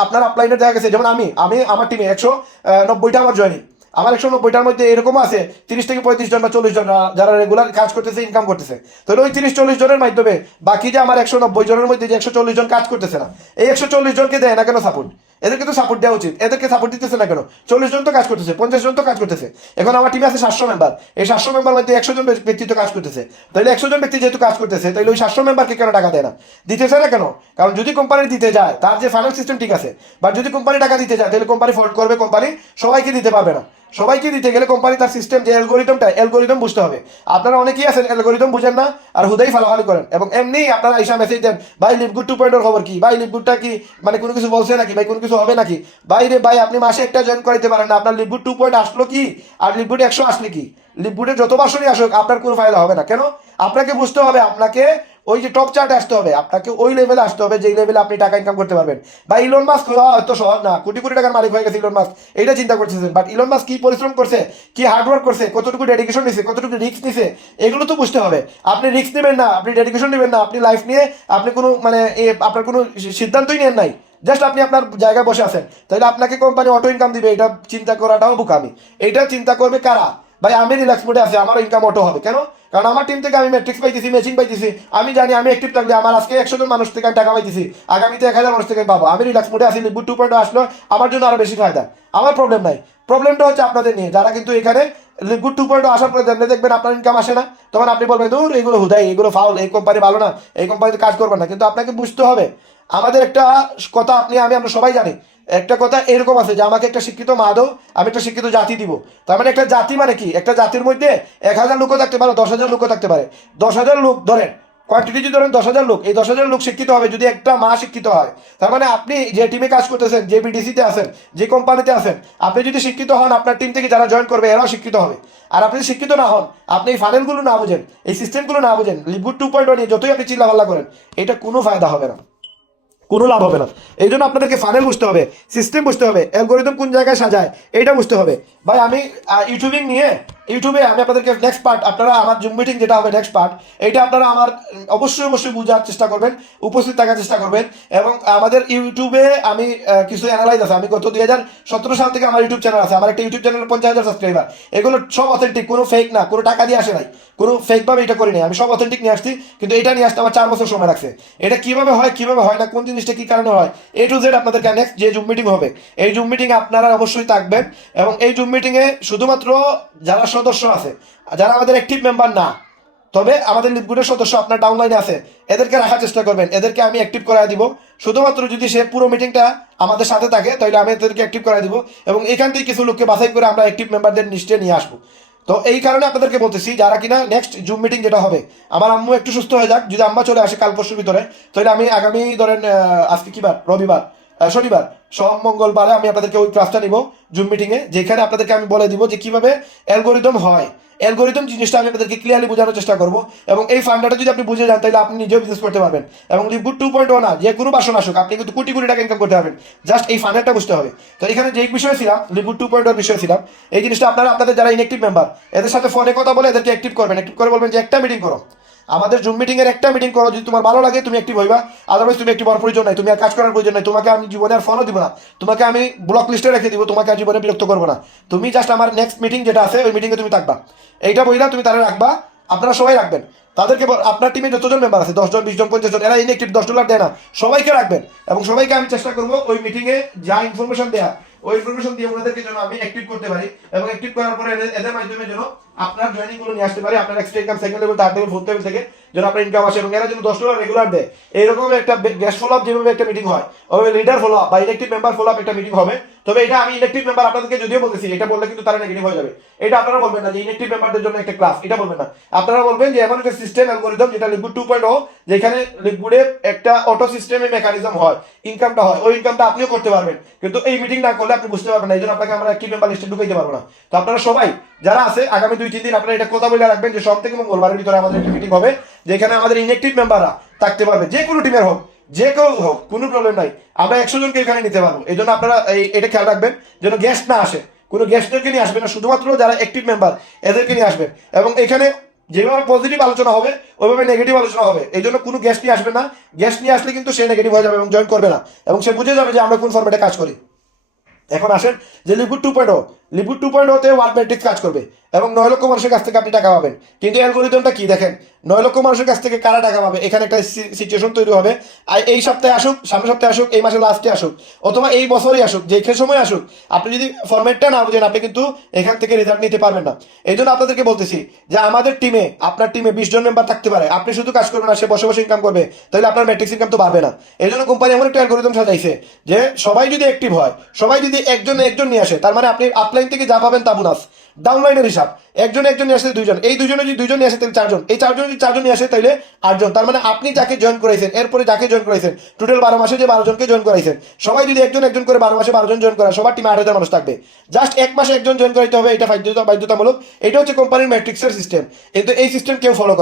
আপনার আপলাইনের দেখা গেছে, যেমন আমি আমার টিমে 190টা আমার জয়েনিং, আমার 190টার মধ্যে এরকম আছে 30 থেকে 35 জন বা 40 জন যারা রেগুলার কাজ করতেছে, ইনকাম করতেছে। তাহলে ওই 30-40 জনের মাধ্যমে বাকি যে আমার 190 জনের মধ্যে যে 140 জন কাজ করতেছে না, এই 140 জনকে দেয় না কেন সাপোর্ট? এদেরকে তো সাপোর্ট দেওয়া উচিত, এদেরকে সাপোর্ট দিতেছে না কেন? 40 জন তো কাজ করতেছে, 50 জন তো কাজ করতেছে। এখন আমার টিমে আছে 700 মেম্বার, এই 700 মেম্বার মধ্যে 100 জন ব্যক্তি তো কাজ করতেছে। তাহলে 100 জন ব্যক্তি যেহেতু কাজ করতেছে, তাহলে ওই 700 মেম্বারকে কেন টাকা দেয় না? দিতেছে না কেন? কারণ যদি কোম্পানি দিতে যায় তার যে ফাইন্যান্স সিস্টেম ঠিক আছে, বাট যদি কোম্পানি টাকা দিতে যায় তাহলে কোম্পানি ফল্ট করবে, কোম্পানি সবাইকে দিতে পারবে না। সবাইকে দিতে গেলে কোম্পানি তার সিস্টেম যে অ্যালগোরিদম বুঝতে হবে। আপনারা অনেকেই আছেন অ্যালগোরিদম বুঝেন না আর হুদাই ফালাফালি করেন, এবং এমনি আপনারা ঈশা মেসেজ দেন, ভাই লিপগুড 2.0 খবর কি ভাই? লিপগুডটা কি মানে কোনো কিছু বলছে নাকি ভাই? কোনো কিছু হবে নাকি ভাই? রে ভাই, আপনি মাসে একটা জয়েন করাইতে পারেন না, আপনার লিপগুড 2 আসলো কি আর লিপগুড 100 আসলে কি? লিপগুডের যত বাসনই আসুক আপনার কোনো ফায়দা হবে না। কেন? আপনাকে বুঝতে হবে, আপনাকে ওই যে টপ চার্টে আসতে হবে, আপনাকে ওই লেভেলে আসতে হবে যেই লেভেলে আপনি টাকা ইনকাম করতে পারবেন। বা ইলন মাস্ক হয়তো সহজ না, কোটি কোটি টাকার মালিক হয়ে গেছে ইলন মাস্ক, এইটা চিন্তা করতেছেন, বাট ইলন মাস্ক কি পরিশ্রম করছে, কি হার্ডওয়ার্ক করছে, কতটুকু ডেডিকেশন নিছে, কতটুকু রিস্ক নিছে, এগুলো তো বুঝতে হবে। আপনি রিস্ক নেবেন না, আপনি ডেডিকেশন নেবেন না, আপনি লাইফ নিয়ে আপনি কোনো মানে আপনার কোনো সিদ্ধান্তই নেন নাই, জাস্ট আপনি আপনার জায়গায় বসে আছেন, তাহলে আপনাকে কোম্পানি অটো ইনকাম দিবে, এটা চিন্তা করাটাও বোকামি। এটা চিন্তা করবে কারা? ভাই আমি রিল্যাক্স মোডে আছি, আমার ইনকাম অটো হবে। কেন? কারণ আমার টিম থেকে আমি ম্যাট্রিক্স পাইতেছি, ম্যাচিং পাইতেছি, আমি জানি আমি অ্যাক্টিভ থাকলে আমার আজকে 100 জন মানুষ থেকে আমি টাকা পাইতেছি, আগামীতে 1000 মানুষ থেকে পাবো। আমি রিল্যাক্স মোডে আছি, লিকুইড 2.0 আসলো আমার জন্য আরো বেশি ফায়দা, আমার প্রবলেম নাই। প্রবলেমটা হচ্ছে আপনাদের নিয়ে, যারা কিন্তু এখানে লিকুইড 2.0 আসার পরে দেখবেন আপনার ইনকাম আসে না, তখন আপনি বলবেন দূর এগুলো হুদাই, এগুলো ফাউল, এই কোম্পানি ভালো না, এই কোম্পানিতে কাজ করবেন না। কিন্তু আপনাকে বুঝতে হবে, আমাদের একটা কথা আমরা সবাই জানি, একটা কথা এরকম আছে যে আমাকে একটা শিক্ষিত মা দাও, আমি একটা শিক্ষিত জাতি দিব। তার মানে একটা জাতি মানে কি? একটা জাতির মধ্যে 1000 লোকও থাকতে পারে, 10,000 লোকও থাকতে পারে। 10,000 লোক ধরেন, কোয়ান্টিটি যদি ধরেন 10,000 লোক, এই 10,000 লোক শিক্ষিত হবে যদি একটা মা শিক্ষিত হয়। তার মানে আপনি যে টিমে কাজ করতেছেন, যে বিডিসিতে আছেন, যে কোম্পানিতে আছেন, আপনি যদি শিক্ষিত হন, আপনার টিম থেকে যারা জয়েন করবে এরাও শিক্ষিত হবে। আর আপনি শিক্ষিত না হন, আপনি এই ফানেলগুলো না বুঝেন, এই সিস্টেমগুলো না বুঝেন, লিকুইড 2.0 নিয়ে যতই আপনি চিল্লাপাল্লা করেন, এটা কোনো ফায়দা হবে না, কোনো লাভ হবে না। এই জন্য আপনাদেরকে ফানেল বুঝতে হবে, সিস্টেম বুঝতে হবে, অ্যালগোরিদম কোন জায়গায় সাজায় এইটা বুঝতে হবে। ভাই আমি ইউটিউবে আমি আপনাদেরকে নেক্সট পার্ট, আপনারা আমার জুম মিটিং যেটা হবে নেক্সট পার্ট, এইটা আপনারা আমার অবশ্যই বোঝার চেষ্টা করবেন, উপস্থিত থাকার চেষ্টা করবেন। এবং আমাদের ইউটিউবে আমি কিছু অ্যানালাইজ আছে, আমি গত 2017 সাল থেকে আমার ইউটিউব চ্যানেল আছে, আমার একটা ইউটিউব চ্যানেল 50,000 সাবস্ক্রাইবার, এগুলো সব অথেন্টিক, কোনো ফেক না, কোনো টাকা দিয়ে আসে নাই, কোনো ফেকভাবে এটা করি নাই, আমি সব অথেন্টিক নিয়ে আসছি। কিন্তু এটা নিয়ে আসতে আমার 4 বছর সময় লাগছে। এটা কিভাবে হয় না, কোন জিনিসটা কি কারণে হয়, A to Z আপনাদেরকে নেক্সট যে জুম মিটিং হবে, এই জুম মিটিংয়ে আপনারা অবশ্যই থাকবেন। এবং এই জুম মিটিংয়ে শুধুমাত্র যারা সদস্য আছে, যারা আমাদের অ্যাক্টিভ মেম্বার না, তবে আমাদের লিপগুডের সদস্য আপনার ডাউনলাইনে আছে, এদেরকে রাখার চেষ্টা করবেন, এদেরকে আমি অ্যাক্টিভ করায় দিব। শুধুমাত্র যদি সে পুরো মিটিংটা আমাদের সাথে থাকে তাহলে আমি এদেরকে অ্যাক্টিভ করায় দিব, এবং এখান থেকে কিছু লোককে বাছাই করে আমরা অ্যাক্টিভ মেম্বারদের লিস্টে নিয়ে আসবো। তো এই কারণে আপনাদেরকে বলতেছি, যারা কিনা নেক্সট জুম মিটিং যেটা হবে, আমার আম্মু একটু সুস্থ হয়ে যাক, যদি আম্মা চলে আসে কাল পরশুর ভিতরে, তাহলে আমি আগামী ধরেন আজকে কি বার, রবিবার, শনিবার, সোম মঙ্গলবারে আমি আপনাদেরকে ওই ক্লাসটা নিব জুম মিটিংয়ে, যেখানে আপনাদেরকে আমি বলে দিব যে কিভাবে অ্যালগোরিদম হয়। অ্যালগোরিদম জিনিসটা আমি আপনাদেরকে ক্লিয়ারলি বোঝানোর চেষ্টা করবো, এবং এই ফান্ডাটা যদি আপনি বুঝে যান তাহলে আপনি নিজেও বিজনেস করতে পারবেন। এবং লিকুইড 2.0 না, যে কোনো বাসন আসুক, আপনি কিন্তু কোটি কোটি টাকা ইনকাম করতে পারবেন, জাস্ট এই ফান্ডারটা বুঝতে হবে। তো এখানে যেই বিষয় ছিলাম, লিকুইড 2.0 বিষয় ছিলাম, এই জিনিসটা আপনারা আপনাদের যারা ইনঅ্যাক্টিভ মেম্বার, এদের সাথে ফোনে কথা বলে এদেরকে অ্যাক্টিভ করবেন, অ্যাক্টিভ করে বলবেন যে একটা মিটিং করো, আমাদের জুম মিটিং এর একটা মিটিং করো, যদি তোমার ভালো লাগে তুমি অ্যাক্টিভ হইবা, আদারওয়াইজ তুমি অ্যাক্টিভ হওয়ার প্রয়োজন নাই, তুমি আর কাজ করার প্রয়োজন নাই, তোমাকে আমি জীবনে আর ফোনও দিব না, তোমাকে আমি ব্লক লিস্টে রেখে দিব, তোমাকে আর জীবনে বিরক্ত করবো না। তুমি জাস্ট আমার নেক্সট মিটিং যেটা আছে ওই মিটিংয়ে তুমি থাকবা, এইটা বইলা তুমি তারা রাখবা, আপনারা সবাই রাখবেন। তাদেরকে আপনার টিমে যতজন মেম্বার আছে 10 জন 20 জন 50 জন এরা ইনঅ্যাক্টিভ $10 দেয় না, সবাইকে রাখবেন এবং সবাইকে আমি চেষ্টা করবো ওই মিটিংয়ে যা ইনফরমেশন দেয়া ওই ইনফরমেশন দিয়ে ওনাদেরকে যেন আমি অ্যাক্টিভ করতে পারি এবং অ্যাক্টিভ করার পরে এদের মাধ্যমে যেন আপনার জয়েনিং গুলো নিয়ে আসতে পারি, আপনার extra income second level third level fourth level থেকে যেন আপনার ইনকাম আসে এবং এরা যেন $10 রেগুলার দেয়। এইরকম একটা গেস্ট ফলো আপ যেভাবে একটা মিটিং হয় ওভাবে লিডার ফলো আপ বা ইনঅ্যাক্টিভ মেম্বার ফলো আপ একটা মিটিং হবে। তবে এটা আমি ইনঅ্যাক্টিভ মেম্বার আপনাদেরকে যদিও বলতেছি, এটা বললে কিন্তু তারা নেগেটিভ হয়ে যাবে। এটা আপনারা বলবেন না যে ইনঅ্যাক্টিভ মেম্বারদের জন্য একটা ক্লাস, এটা বলবেন না। আপনারা বলবেন যে এমন একটা সিস্টেম অ্যালগরিদম যেটা লিকুইড 2.0, যেখানে লিকুইডে একটা অটো সিস্টেমে মেকানিজম হয়, ইনকামটা হয়, ওই ইনকামটা আপনিও করতে পারবেন। কিন্তু এই মিটিং না করলে আপনি বুঝতে পারবেন না, এই জন্য আপনাকে আমরা অ্যাক্টিভ মেম্বার লিস্টে ঢুকাইতে পারবো না। তো আপনারা সবাই যারা আছে আগামী 2-3 দিন আপনারা এটা কথা বলে রাখবেন যে সোম থেকে মঙ্গলবারের ভিতরে আমাদের একটা মিটিং হবে, যেখানে আমাদের ইনঅ্যাক্টিভ মেম্বাররা থাকতে পারবে, যে কোনো টিমের হোক, যে কেউ হোক, কোনো প্রবলেম নাই। আমরা 100 জনকে এখানে নিতে পারবো। এই জন্য আপনারা এটা খেয়াল রাখবেন যেন গেস্ট না আসে, কোনো গেস্টদেরকে নিয়ে আসবেন না, শুধুমাত্র যারা অ্যাক্টিভ মেম্বার এদেরকে নিয়ে আসবেন। এবং এখানে যেভাবে পজিটিভ আলোচনা হবে ওইভাবে নেগেটিভ আলোচনা হবে, এই জন্য কোনো গেস্ট নিয়ে আসবেন না। গেস্ট নিয়ে আসলে কিন্তু সে নেগেটিভ হয়ে যাবে এবং জয়েন করবে না, এবং সে বুঝে যাবে যে আমরা কোন ফরম্যাটে কাজ করি। এখন আসেন যে লিকুইড 2.0, লিকুইড 2.0 ওয়ার্ড ম্যাট্রিক্স কাজ করবে এবং 9 লক্ষ মানুষের কাছ থেকে আপনি টাকা পাবেন। কিন্তু অ্যালগরিদমটা কি দেখেন, 9 লক্ষ মানুষের কাছ থেকে কারা টাকা পাবে, এখানে একটা সিচুয়েশন তৈরি হবে। আর এই সপ্তাহে আসুক, সামনের সপ্তাহে আসুক, এই মাসের লাস্টে আসুক, অথবা এই বছরই আসুক, যে সময় আসুক, আপনি যদি ফরম্যাটটা না বুঝেন আপনি কিন্তু এখান থেকে রেজাল্ট নিতে পারবেন না। এই জন্য আপনাদেরকে বলতেছি যে আমাদের টিমে, আপনার টিমে 20 জন মেম্বার থাকতে পারে, আপনি শুধু কাজ করবেন না, সে বসে বসে ইনকাম করবে, তাহলে আপনার ম্যাট্রিক্স ইনকাম তো বাড়বে না। এই জন্য কোম্পানি এমন একটা অ্যালগরিদম সাজাইছে যে সবাই যদি অ্যাক্টিভ হয়, সবাই যদি একজন নিয়ে আসে, তার মানে আপনি আপলাইন থেকে যা পাবেন তা বোনাস, ডাউনলাইনের হিসাব। একজন নিয়ে আসে 2 জন, এই 2 জনে যদি 2 জন নিয়ে আসে তাহলে 4 জন, এই 4 জন যদি 4 জন নিয়ে আসে তাহলে 8 জন। তার মানে আপনি যাকে জয়েন করাইছেন, এরপরে যাকে জয়েন করাইছেন, টোটাল 12 মাসে যে 12 জনকে জয়েন করাইছেন, সবাই যদি একজন করে 12 মাসে 12 জন জয়েন করা, সবার টিমে 8,000 মানুষ থাকবে। জাস্ট এক মাসে একজন জয়েন করাইতে হবে, এটা বাধ্যতামূলক। এটা হচ্ছে কোম্পানির ম্যাট্রিক্সের সিস্টেম। কিন্তু এই সিস্টেম কেউ ফলো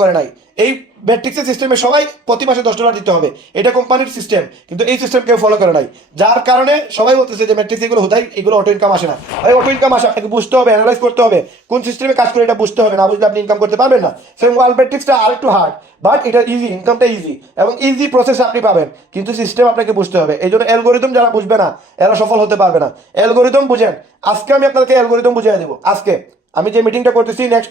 করে নাই। এই ম্যাট্রিক্সের সিস্টেমে সবাই প্রতি মাসে $10 দিতে হবে, এটা কোম্পানির সিস্টেম। কিন্তু এই সিস্টেম কেউ ফলো করে নাই, যার কারণে সবাই বলতেছে যে ম্যাট্রিক্স এগুলো হোদাই, এগুলো অটো ইনকাম আসে না। ভাই অটো ইনকাম আসে, আপনাকে বুঝতে হবে, অ্যানালাইজ করতে হবে, কোন সিস্টেমে কাজ করে এটা বুঝতে হবে, না বুঝলে আপনি ইনকাম করতে পারবেন না। সেম ওয়াল ম্যাট্রিক্সটা আরেকটু হার্ড, বাট এটা ইজি, ইনকামটা ইজি এবং ইজি প্রসেস আপনি পাবেন, কিন্তু সিস্টেম আপনাকে বুঝতে হবে। এই জন্য অ্যালগরিদম যারা বুঝবে না এরা সফল হতে পারবে না। অ্যালগরিদম বুঝেন, আজকে আমি আপনাকে অ্যালগরিদম বুঝিয়ে দেবো। আজকে আমি যে মিটিংটা করতেছি, নেক্সট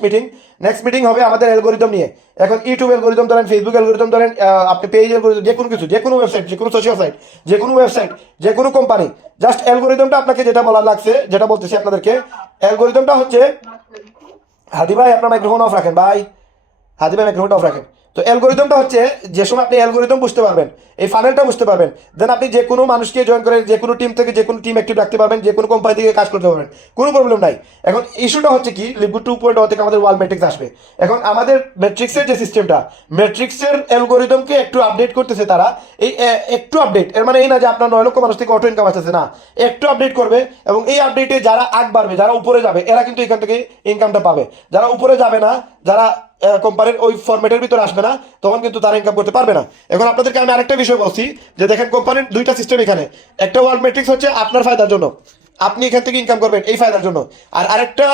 মিটিং হবে আমাদের অ্যালগরিদম নিয়ে। এখন ইউটিউব অ্যালগরিদম ধরেন, ফেসবুক অ্যালগরিদম ধরেন, আপনি পেজ অ্যালগরিদম, যে কোনো কিছু, যে কোনো ওয়েবসাইট, যে কোনো সোশ্যাল সাইট, যে কোনো ওয়েবসাইট, যে কোনো কোম্পানি, জাস্ট অ্যালগরিদমটা আপনাকে যেটা বলার লাগছে, যেটা বলতেছি আপনাদেরকে, অ্যালগরিদমটা হচ্ছে, হাদি ভাই আপনার মাইক্রোফোন অফ রাখেন, হাদি ভাই মাইক্রোফোনটা অফ রাখেন। তো অ্যালগরিদমটা হচ্ছে, যে সময় আপনি অ্যালগরিদম বুঝতে পারবেন, এই ফানেলটা বুঝতে পারবেন, দেন আপনি যে কোনো মানুষকে জয়েন করে যে কোনো টিম থেকে যে কোনো টিম অ্যাক্টিভ রাখতে পারবেন, যে কোনো কোম্পানি থেকে কাজ করতে পারবেন, কোনো প্রবলেম নাই। এখন ইস্যুটা হচ্ছে কি, লিকুইড 2.0 থেকে আমাদের ওয়াল ম্যাট্রিক্স আসবে। এখন আমাদের ম্যাট্রিক্সের যে সিস্টেমটা, ম্যাট্রিক্সের অ্যালগরিদমকে একটু আপডেট করতেছে তারা। এই একটু আপডেট, এর মানে এই না যে আপনার 9 লক্ষ মানুষ থেকে অটো ইনকাম আসতেছে না, একটু আপডেট করবে এবং এই আপডেটে যারা আগ বাড়বে, যারা উপরে যাবে, এরা কিন্তু এখান থেকে ইনকামটা পাবে। যারা উপরে যাবে না, যারা কোম্পানির ওই ফরম্যাটের ভিতরে আসবে না, তখন কিন্তু তারা ইনকাম করতে পারবে না। এখন আপনাদেরকে আমি আরেকটা বিষয় বলছি যে দেখেন, কোম্পানির দুইটা সিস্টেম এখানে, একটা ওয়ার্ল্ড ম্যাট্রিক্স হচ্ছে আপনার ফায়দার জন্য, আপনি এখান থেকে ইনকাম করবেন এই ফায়দার জন্য, আর আরেকটা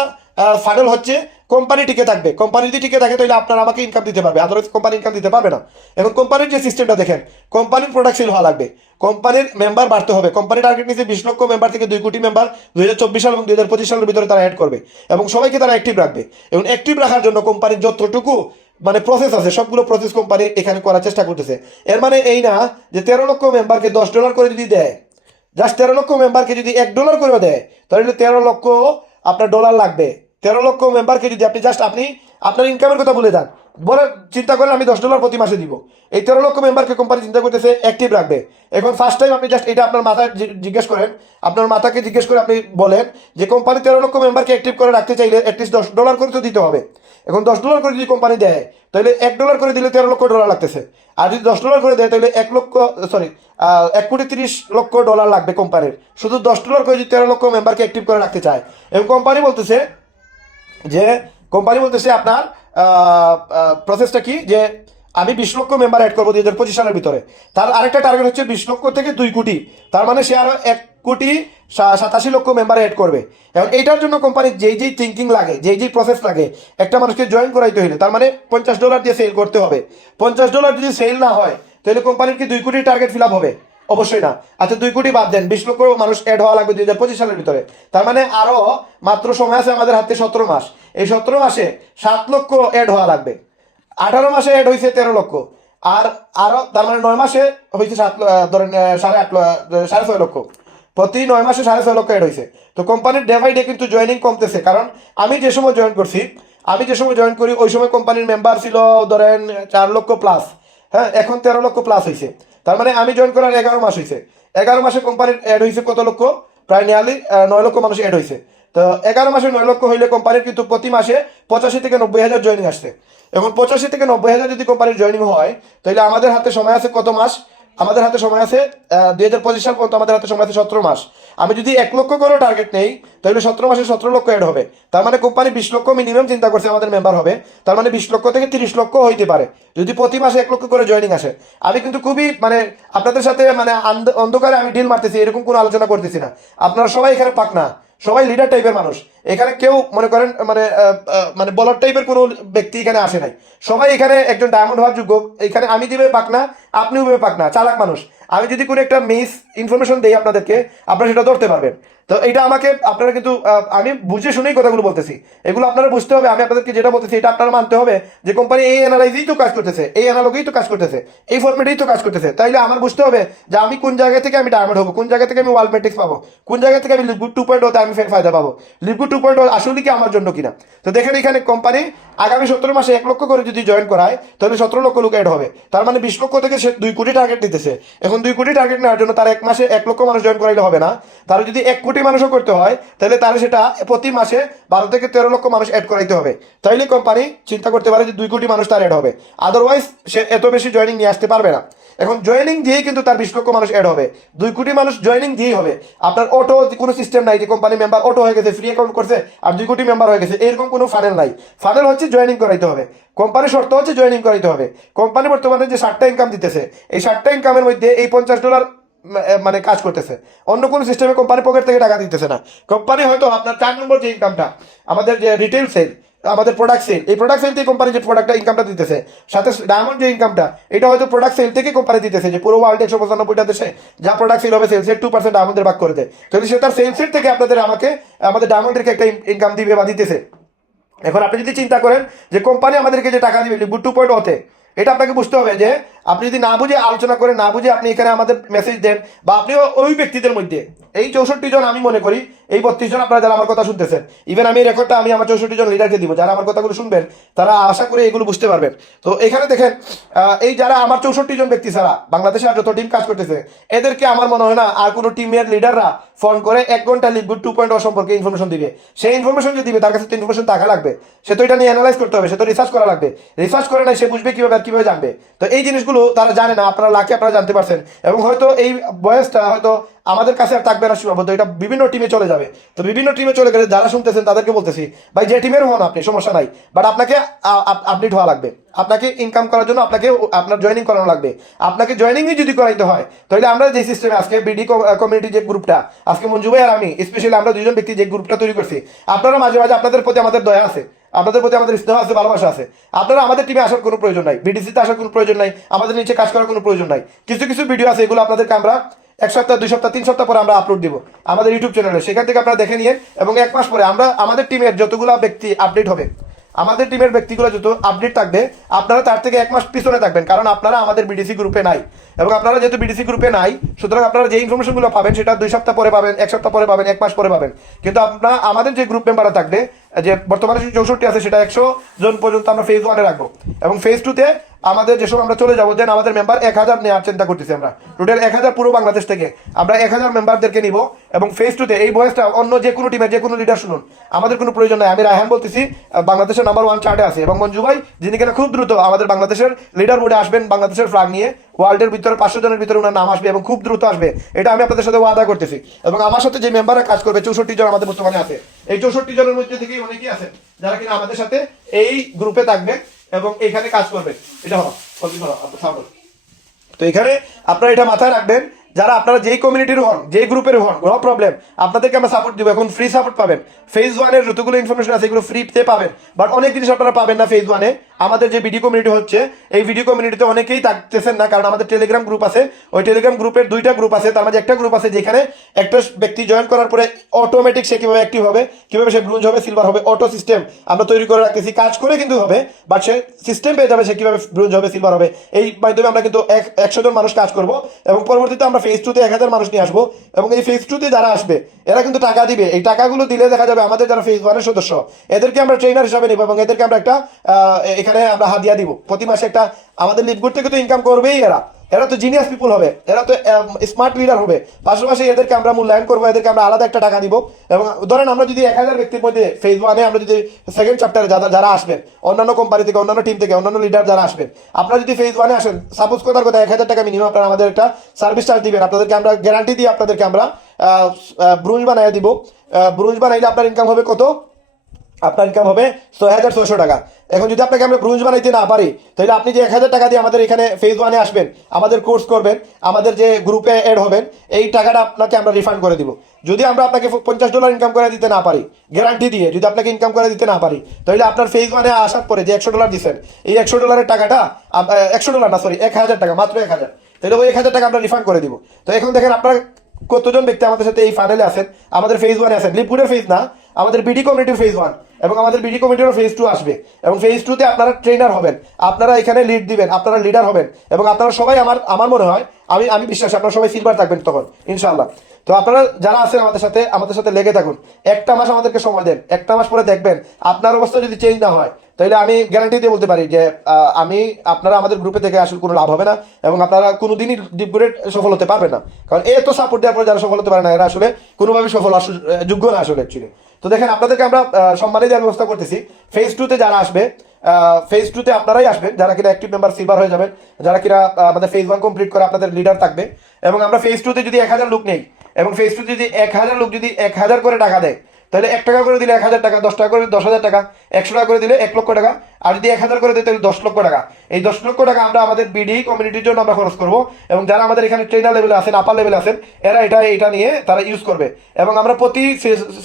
ফানেল হচ্ছে কোম্পানি টিকে থাকবে। কোম্পানি যদি টিকে থাকে তাহলে আপনার আমাকে ইনকাম দিতে পারবে, আদারওয়াইজ কোম্পানি ইনকাম দিতে পারবে না। এখন কোম্পানির যে সিস্টেমটা দেখেন, কোম্পানির প্রোডাক্ট সেল হওয়া লাগবে, কোম্পানির মেম্বার বাড়তে হবে। কোম্পানি টার্গেট নিচ্ছে 20 লক্ষ মেম্বার থেকে 2 কোটি মেম্বার 2024 সাল এবং 2025 সালের ভিতরে তারা অ্যাড করবে এবং সবাইকে তারা অ্যাক্টিভ রাখবে। এবং অ্যাক্টিভ রাখার জন্য কোম্পানির যতটুকু মানে প্রসেস আছে, সবগুলো প্রসেস কোম্পানি এখানে করার চেষ্টা করতেছে। এর মানে এই না যে 13 লক্ষ মেম্বারকে $10 করে যদি দেয়, জাস্ট 13 লক্ষ মেম্বারকে যদি $1 করে দেয়, তাহলে 13 লক্ষ আপনার ডলার লাগবে। 13 লক্ষ মেম্বারকে যদি আপনি জাস্ট আপনি আপনার ইনকামের কথা বলে দেন, বলে চিন্তা করেন আমি $10 প্রতি মাসে দিব, এই 13 লক্ষ মেম্বারকে কোম্পানি চিন্তা করতেছে অ্যাক্টিভ রাখবে। এখন ফার্স্ট টাইম আপনি জাস্ট এটা আপনার মাথায় জিজ্ঞেস করেন, আপনার মাথাকে জিজ্ঞেস করে আপনি বলেন যে কোম্পানি 13 লক্ষ মেম্বারকে অ্যাক্টিভ করে রাখতে চাইলে অ্যাটলিস্ট $10 করে তো দিতে হবে। এখন $10 করে যদি কোম্পানি দেয়, তাহলে $1 করে দিলে $13 লক্ষ লাগতেছে। আর যদি $10 করে দেয় তাহলে 1,30,00,000 লাগবে কোম্পানির, শুধু $10 করে যদি 13 লক্ষ মেম্বারকে অ্যাক্টিভ করে রাখতে চায়। এবং কোম্পানি বলতেছে আপনার প্রসেসটা কি, যে আমি 20 লক্ষ মেম্বার অ্যাড করবো 2025 সালের ভিতরে। তার আরেকটা টার্গেট হচ্ছে 20 লক্ষ থেকে 2 কোটি, তার মানে সে আরো 1,87,00,000 মেম্বার অ্যাড করবে। এখন এইটার জন্য কোম্পানির যেই থিঙ্কিং লাগে, যেই প্রসেস লাগে, একটা মানুষকে জয়েন করাইতে হলে তার মানে $50 দিয়ে সেল করতে হবে। $50 যদি সেল না হয় তাহলে কোম্পানির কি 2 কোটির টার্গেট ফিল আপ হবে? অবশ্যই না। আচ্ছা 2 কোটি বাদ দেন, 20 লক্ষ মানুষ অ্যাড হওয়া লাগবে 2025 সালের ভিতরে, তার মানে আরো মাত্র সময় আছে আমাদের হাতে 17 মাস। এই 17 মাসে 7 লক্ষ অ্যাড হওয়া লাগবে। 18 মাসে অ্যাড হয়েছে 13 লক্ষ, আর আরো তার মানে 9 মাসে হয়েছে ধরেন 6.5 লক্ষ, প্রতি 9 মাসে 6.5 লক্ষ অ্যাড হয়েছে। তো কোম্পানির ডে বাই ডে কিন্তু জয়েনিং কমতেছে, কারণ আমি যে সময় জয়েন করছি, আমি যে সময় জয়েন করি ওই সময় কোম্পানির মেম্বার ছিল ধরেন 4 লক্ষ প্লাস, হ্যাঁ এখন 13 লক্ষ প্লাস হয়েছে। তার মানে আমি জয়েন করার 11 মাস হয়েছে, 11 মাসে কোম্পানির অ্যাড হয়েছে কত লক্ষ, প্রায় নিয়ারলি 9 লক্ষ মানুষ অ্যাড হয়েছে। তো 11 মাসে 9 লক্ষ হইলে কোম্পানির কিন্তু প্রতি মাসে 85 থেকে 90 হাজার জয়েনিং আসছে। এখন 85 থেকে 90 হাজার যদি কোম্পানির জয়েনিং হয়, তাহলে আমাদের হাতে সময় আছে কত মাস, আমাদের হাতে সময় আছে 2025 সাল পর্যন্ত আমাদের হাতে সময় আছে 17 মাস। আমি যদি 1 লক্ষ করে টার্গেট নেই, তাহলে 17 মাসে 17 লক্ষ অ্যাড হবে। তার মানে কোম্পানি 20 লক্ষ মিনিমাম চিন্তা করছে আমাদের মেম্বার হবে। তার মানে 20 লক্ষ থেকে 30 লক্ষ হইতে পারে যদি প্রতি মাসে 1 লক্ষ করে জয়েনিং আসে। আমি কিন্তু খুবই মানে আপনাদের সাথে মানে অন্ধকারে আমি ডিল মারতেছি এরকম কোনো আলোচনা করতেছি না। আপনারা সবাই এখানে পাক না, সবাই লিডার টাইপের মানুষ। এখানে কেউ মনে করেন মানে মানে বলার টাইপের কোনো ব্যক্তি এখানে আসে নাই। সবাই এখানে একজন ডায়মন্ড হওয়ার যোগ্য। এখানে আমি যেভাবে পাক না, আপনিও ভাবে পাক না, চালাক মানুষ। আমি যদি কোনো একটা মিস ইনফরমেশন দেই আপনাদেরকে, আপনারা সেটা ধরতে পারবেন। তো এটা আমাকে আপনারা কিন্তু আমি বুঝে শুনেই কথাগুলো বলতেছি, এগুলো আপনারা বুঝতে হবে। আমি আপনাদেরকে যেটা বলতেছি এটা আপনারা মানতে হবে যে কোম্পানি এই অ্যানালাইজেই তো কাজ করতেছে, এই অ্যানালগেই তো কাজ করতেছে, এই ফর্মেটেই তো কাজ করতেছে। তাইলে আমার বুঝতে হবে যে আমি কোন জায়গা থেকে আমি ডায়মন্ড হবো, কোন জায়গা থেকে আমি ওয়ার্ল্ড ম্যাট্রিক্স পাবো, কোন জায়গা থেকে আমি লিপগুড 2.0 আমি ফায়দা পাবো, লিপগুড 2.0 আসলে কি আমার জন্য কিনা। তো দেখেন এখানে কোম্পানি আগামী 17 মাসে 1 লক্ষ করে যদি জয়েন করায়, তাহলে 17 লক্ষ লোক অ্যাড হবে। তার মানে 20 লক্ষ থেকে সে 2 কোটি টার্গেট দিতেছে। এখন 2 কোটি টার্গেট নেওয়ার জন্য তার 1 মাসে 1 লক্ষ মানুষ জয়েন করাইলে হবে না, তার যদি 1 কোটি মানুষও করতে হয়, তাহলে তার সেটা প্রতি মাসে 12 থেকে 13 লক্ষ মানুষ অ্যাড করাইতে হবে। তাইলে কোম্পানি চিন্তা করতে পারে যে 2 কোটি মানুষ তার অ্যাড হবে, আদারওয়াইজ সে এত বেশি জয়েনিং নিয়ে আসতে পারবে না। এখন জয়েনিং দিয়েই কিন্তু তার 20 লক্ষ মানুষ অ্যাড হবে, 2 কোটি মানুষ জয়েনিং দিয়েই হবে। আপনার অটো কোনো সিস্টেম নাই যে কোম্পানি মেম্বার অটো হয়ে গেছে, ফ্রি অ্যাকাউন্ট করছে আর 2 কোটি মেম্বার হয়ে গেছে, এরকম কোনো ফানেল নাই। ফানেল হচ্ছে জয়েনিং করাইতে হবে, কোম্পানির শর্ত হচ্ছে জয়েনিং করাইতে হবে। কোম্পানি বর্তমানে যে 60টা ইনকাম দিতেছে, এই 60টা ইনকামের মধ্যে এই $50 মানে কাজ করতেছে, অন্য কোনো সিস্টেমে কোম্পানি পকেট থেকে টাকা দিতেছে না। কোম্পানি হয়তো আপনার 4 নম্বর যে ইনকামটা আমাদের যে রিটেল সেল, আমাদের প্রোডাক্ট সেল, এই প্রোডাক্ট সেল থেকে কোম্পানি যে প্রোডাক্টটা ইনকামটা দিতেছে, সাথে ডায়মন্ড যে ইনকামটা, এটা হয়তো প্রোডাক্ট সেল থেকে কোম্পানি দিতেছে, যে পুরো ওয়ার্ল্ড 195টা দেশে যা প্রোডাক্ট সেল হবে সেলসের 2% আমাদের ভাগ করে দেয়। তাহলে সে তার সেলসের থেকে আপনাদের আমাকে আমাদের ডায়মন্ডেরকে একটা ইনকাম দিবে বা দিতেছে। এখন আপনি যদি চিন্তা করেন যে কোম্পানি আমাদেরকে যে টাকা দিবে লিপগুড 2.0-তে, এটা আপনাকে বুঝতে হবে যে আপনি যদি না বুঝে আলোচনা করেন, না বুঝে আপনি এখানে আমাদের মেসেজ দেন, বা আপনি ওই ব্যক্তিদের মধ্যে এই 64 জন, আমি মনে করি এই 32 জন আপনারা যারা আমার কথা শুনতেছেন, ইভেন আমি এই রেকর্ডটা আমি আমার 64 জন লিডারকে দিব, যারা আমার কথাগুলো শুনবেন তারা আশা করি এগুলো বুঝতে পারবেন। তো এখানে দেখেন এই যারা আমার 64 জন ব্যক্তি ছাড়া বাংলাদেশে আর যত টিম কাজ করতেছে, এদেরকে আমার মনে হয় না আর কোনো টিমের লিডাররা ফোন করে 1 ঘন্টা লিপগুড 2.0 সম্পর্কে ইনফরমেশন দিবে। সেই ইনফরমেশন যদি দিবে, তার কাছে তো ইনফরমেশন টাকা লাগবে, সে তো এটা নিয়ে অ্যানালাইজ করতে হবে, সে তো রিসার্চ করা লাগবে। রিসার্চ করে নাই সে বুঝবে কিভাবে আর কিভাবে জানবে। তো এই জিনিসগুলো তারা জানে না, আপনারা লাকি আপনারা জানতে পারছেন। এবং হয়তো এই বয়সটা হয়তো আমাদের কাছে আর থাকবে না সীমাবদ্ধ, এটা বিভিন্ন টিমে চলে যাবে। তো বিভিন্ন টিমে চলে গেলে যারা শুনতেছেন তাদেরকে বলতেছি, ভাই যে টিমের হন আপনি, সমস্যা নাই, বাট আপনাকে আপডেট হওয়া লাগবে, আপনাকে ইনকাম করার জন্য আপনাকে আপনার জয়েনিং করানো লাগবে। আপনাকে জয়েনিংই যদি করাইতে হয়, তাহলে আমরা যে সিস্টেমে আজকে বিডি কমিউনিটি যে গ্রুপটা আজকে মঞ্জু ভাই আর আমি স্পেশালি আমরা 2 জন ব্যক্তি যে গ্রুপটা তৈরি করছি, আপনারা মাঝে মাঝে আপনাদের প্রতি আমাদের দয়া আছে, আপনাদের প্রতি আমাদের স্নেহ আছে, ভালোবাসা আছে। আপনারা আমাদের টিমে আসার কোনো প্রয়োজন নাই, বিডিসিতে আসার কোনো প্রয়োজন নাই, আমাদের নিচে কাজ করার কোনো প্রয়োজন নাই। কিছু কিছু ভিডিও আছে, এগুলো আপনাদেরকে আমরা 1 সপ্তাহ 2 সপ্তাহ 3 সপ্তাহ পরে আমরা আপলোড দিব আমাদের ইউটিউব চ্যানেলে, সেখান থেকে আপনারা দেখে নিন। এবং 1 মাস পরে আমরা আমাদের টিমের যতগুলো ব্যক্তি আপডেট হবে, আমাদের টিমের ব্যক্তিগুলো যত আপডেট থাকবে, আপনারা তার থেকে 1 মাস পিছনে থাকবেন, কারণ আপনারা আমাদের বিডিসি গ্রুপে নাই। এবং আপনারা যেহেতু বিডিসি গ্রুপে নাই, সুতরাং আপনারা যে ইনফরমেশনগুলো পাবেন সেটা 2 সপ্তাহ পরে পাবেন, 1 সপ্তাহ পরে পাবেন, 1 মাস পরে পাবেন। কিন্তু আপনারা আমাদের যে গ্রুপ মেম্বাররা থাকবে, যে বর্তমানে 64 আছে, সেটা 100 জন পর্যন্ত আমরা ফেজ 1-এ রাখবো। এবং ফেজ 2-তে আমাদের যেসব আমরা চলে যাবো, দেন আমাদের মেম্বার 1000 নেওয়ার চিন্তা করতেছি আমরা। টোটাল 1000 পুরো বাংলাদেশ থেকে আমরা 1000 মেম্বারদেরকে নিব। এবং ফেজ 2-তে এই বয়সটা অন্য যে কোনো টিমের যে কোনো লিডার শুনুন, আমাদের কোনো প্রয়োজন নাই। আমি রায়হান বলতেছি, বাংলাদেশের নাম্বার 1 চার্টে আছে। এবং মঞ্জু ভাই, যিনি কিনা খুব দ্রুত আমাদের বাংলাদেশের লিডার বোর্ডে আসবেন, বাংলাদেশের ফ্ল্যাগ নিয়ে ওয়ার্ল্ডের ভিতরে 500 জনের ভিতরে ওনার নাম আসবে এবং খুব দ্রুত আসবে, এটা আমি আপনাদের সাথে ওয়াদা করতেছি। এবং আমার সাথে যে মেম্বাররা কাজ করবে 64 জন আমাদের বর্তমানে আছে, এই 64 জনের মধ্যে থেকে অনেকেই আছেন যারা কিনা আমাদের সাথে এই গ্রুপে থাকবেন এবং এখানে কাজ করবেন। এটা হলো তো এখানে আপনারা এটা মাথায় রাখবেন, যারা আপনারা যেই কমিউনিটির হন, যেই গ্রুপের হন, নো প্রবলেম, আপনাদেরকে আমরা সাপোর্ট দিব। এখন ফ্রি সাপোর্ট পাবেন, ফেজ 1-এর যতগুলো ইনফরমেশন আছে এগুলো ফ্রিতে পাবেন, বাট অনেক জিনিস আপনারা পাবেন না ফেজ 1-এ। আমাদের যে ভিডিও কমিউনিটি হচ্ছে, এই ভিডিও কমিউনিটিতে অনেকেই থাকতেছেন না, কারণ আমাদের টেলিগ্রাম গ্রুপ আছে। ওই টেলিগ্রাম গ্রুপের 2টা গ্রুপ আছে, তার মাঝে একটা গ্রুপ আছে যেখানে একটা ব্যক্তি জয়েন করার পরে অটোমেটিক সে কিভাবে অ্যাক্টিভ হবে, কিভাবে সে ব্রোঞ্জ হবে, সিলভার হবে, অটো সিস্টেম আমরা তৈরি করে রাখতেছি। কাজ করে কিন্তু হবে, বাট সে সিস্টেম পেয়ে যাবে সে কিভাবে ব্রোঞ্জ হবে, সিলভার হবে। এই মাধ্যমে আমরা কিন্তু 100 জন মানুষ কাজ করব, এবং পরবর্তীতে আমরা ফেজ 2-তে 1000 মানুষ নিয়ে আসবো। এবং এই ফেজ 2-তে যারা আসবে এরা কিন্তু টাকা দিবে। এই টাকাগুলো দিলে দেখা যাবে আমাদের যারা ফেজ 1-এর সদস্য, এদেরকে আমরা ট্রেনার হিসাবে নিব, এবং এদেরকে আমরা একটা এখানে আমরা হাদিয়া দিব প্রতি মাসে একটা। আমাদের লিডগুড থেকে তো ইনকাম করবেই এরা, এরা তো জিনিয়াস পিপল হবে, এরা তো স্মার্ট লিডার হবে। পাশাপাশি এদেরকে আমরা মূল্যায়ন করবো, এদেরকে আমরা আলাদা একটা টাকা দিব। এবং ধরেন আমরা যদি 1000 ব্যক্তির মধ্যে ফেজ 1-এ আমরা যদি সেকেন্ড চ্যাপ্টারে যারা আসবেন অন্যান্য কোম্পানি থেকে, অন্যান্য টিম থেকে, অন্যান্য লিডার যারা আসবেন, আপনারা যদি ফেজ 1-এ আসেন, সাপোজ কথার কথা 1000 টাকা মিনিমাম আপনারা আমাদের একটা সার্ভিস চার্জ দিবেন। আপনাদেরকে আমরা গ্যারান্টি দিয়ে আপনাদেরকে আমরা ব্রোঞ্জ বানিয়ে দিব। ব্রোঞ্জ বানাইলে আপনার ইনকাম হবে কত? আপনার ইনকাম হবে 6600 টাকা। এখন যদি আপনাকে আমরা ব্রোঞ্জ বানাইতে না পারি, তাহলে আপনি যে 1000 টাকা দিয়ে আমাদের এখানে ফেজ 1-এ আসবেন, আমাদের কোর্স করবেন, আমাদের যে গ্রুপে অ্যাড হবেন, এই টাকাটা আপনাকে আমরা রিফান্ড করে দিব। যদি আমরা আপনাকে $50 ইনকাম করে দিতে না পারি, গ্যারান্টি দিয়ে যদি আপনাকে ইনকাম করে দিতে না পারি, তাহলে আপনার ফেজ 1-এ আসার পরে যে $100 দিচ্ছেন, এই $100 টাকাটা, $100 না সরি 1000 টাকা, মাত্র 1000, তাহলে ওই 1000 টাকা আমরা রিফান্ড করে দিব। তো এখন দেখেন আপনার কতজন ব্যক্তি আমাদের সাথে এই ফাইনালে আছেন, আমাদের ফেজ 1-এ আছেন। লিপগুডের ফেজ না, আমাদের বিডি কমিউনিটির ফেজ 1, এবং আমাদের বিডি কমিউনিটির ফেজ 2 আসবে। এবং ফেজ 2-তে আপনারা ট্রেনার হবেন, আপনারা এখানে লিড দিবেন, আপনারা লিডার হবেন, এবং আপনারা সবাই আমার মনে হয়, আমি বিশ্বাসী আপনারা সবাই সিলভার থাকবেন তখন ইনশাআল্লাহ। তো আপনারা যারা আছেন আমাদের সাথে লেগে থাকুন। একটা মাস আমাদেরকে সময় দেন, একটা মাস পরে দেখবেন আপনার অবস্থা যদি চেঞ্জ না হয়, তাহলে আমি গ্যারান্টি দিয়ে বলতে পারি যে আপনারা আমাদের গ্রুপে থেকে আসলে কোনো লাভ হবে না, এবং আপনারা কোনোদিনই ডিপগ্রেড সফল হতে পারবেন না। কারণ এত সাপোর্ট দেওয়ার পরে যারা সফল হতে পারে না, এরা আসলে কোনোভাবে সফল যোগ্য না আসলে অ্যাকচুয়ালি। তো দেখেন আপনাদেরকে আমরা সম্মানে দেওয়ার ব্যবস্থা করতেছি। ফেজ 2-তে যারা আসবে, ফেজ 2-তে আপনারাই আসবেন যারা কিনা অ্যাক্টিভ মেম্বার সিলভার হয়ে যাবেন, যারা কিনা আমাদের ফেজ 1 কমপ্লিট করে আপনাদের লিডার থাকবে। এবং আমরা ফেজ 2-তে যদি 1000 লোক নেই, এবং ফেজ 2 যদি 1000 লোক যদি 1000 করে টাকা দেয়, তাহলে 1 টাকা করে দিলে 1000 টাকা, 10 টাকা করে 10,000 টাকা, 100 টাকা করে দিলে 1 লক্ষ টাকা, আর যদি 1000 করে দিই তাহলে 10 লক্ষ টাকা। এই 10 লক্ষ টাকা আমরা আমাদের বিডি কমিউনিটির জন্য আমরা খরচ করবো, এবং যারা আমাদের এখানে ট্রেনার লেভেলে আছেন, আপার লেভেলে আছেন, এরা এটা নিয়ে তারা ইউজ করবে। এবং আমরা প্রতি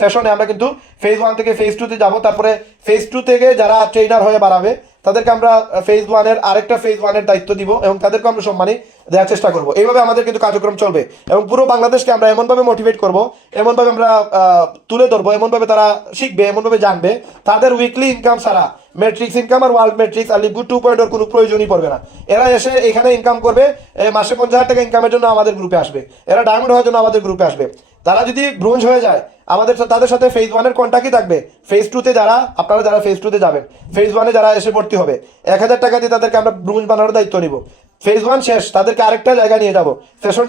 সেশনে আমরা কিন্তু ফেজ 1 থেকে ফেজ 2-তে যাবো। তারপরে ফেজ 2 থেকে যারা ট্রেনার হয়ে বাড়াবে তাদেরকে আমরা ফেজ 1-এর আরেকটা ফেজ 1-এর দায়িত্ব দিব, এবং তাদেরকে আমরা সম্মানী দেওয়ার চেষ্টা করবো। এইভাবে আমাদের কিন্তু কার্যক্রম চলবে, এবং পুরো বাংলাদেশকে আমরা এমনভাবে মোটিভেট করবো, এমনভাবে আমরা তুলে ধরবো, এমনভাবে তারা শিখবে, এমনভাবে জানবে, তাদের উইকলি ইনকাম ছাড়া ম্যাট্রিক্স ইনকাম আর ওয়ার্ল্ড ম্যাট্রিক্স আর লিপগুড 2.0 কোনো প্রয়োজনই পড়বে না। এরা এসে এখানে ইনকাম করবে, মাসে 50,000 টাকা ইনকামের জন্য আমাদের গ্রুপে আসবে, এরা ডায়মন্ড হওয়ার জন্য আমাদের গ্রুপে আসবে। তারা যদি ব্রোঞ্জ হয়ে যায়, তাদের সাথে ফেজ 1-এর কন্ট্যাক্টই থাকবে। ফেজ 2-তে আপনারা ফেজ 2-তে যাবেন, ফেজ 1-এ যারা এসে ভর্তি হবে, 1000 টাকা দিয়ে তাদেরকে আমরা ব্রোঞ্জ বানানোর দায়িত্ব নিব। ফেজ 1 শেষ, তাদেরকে আরেকটা জায়গায় নিয়ে যাব সেশন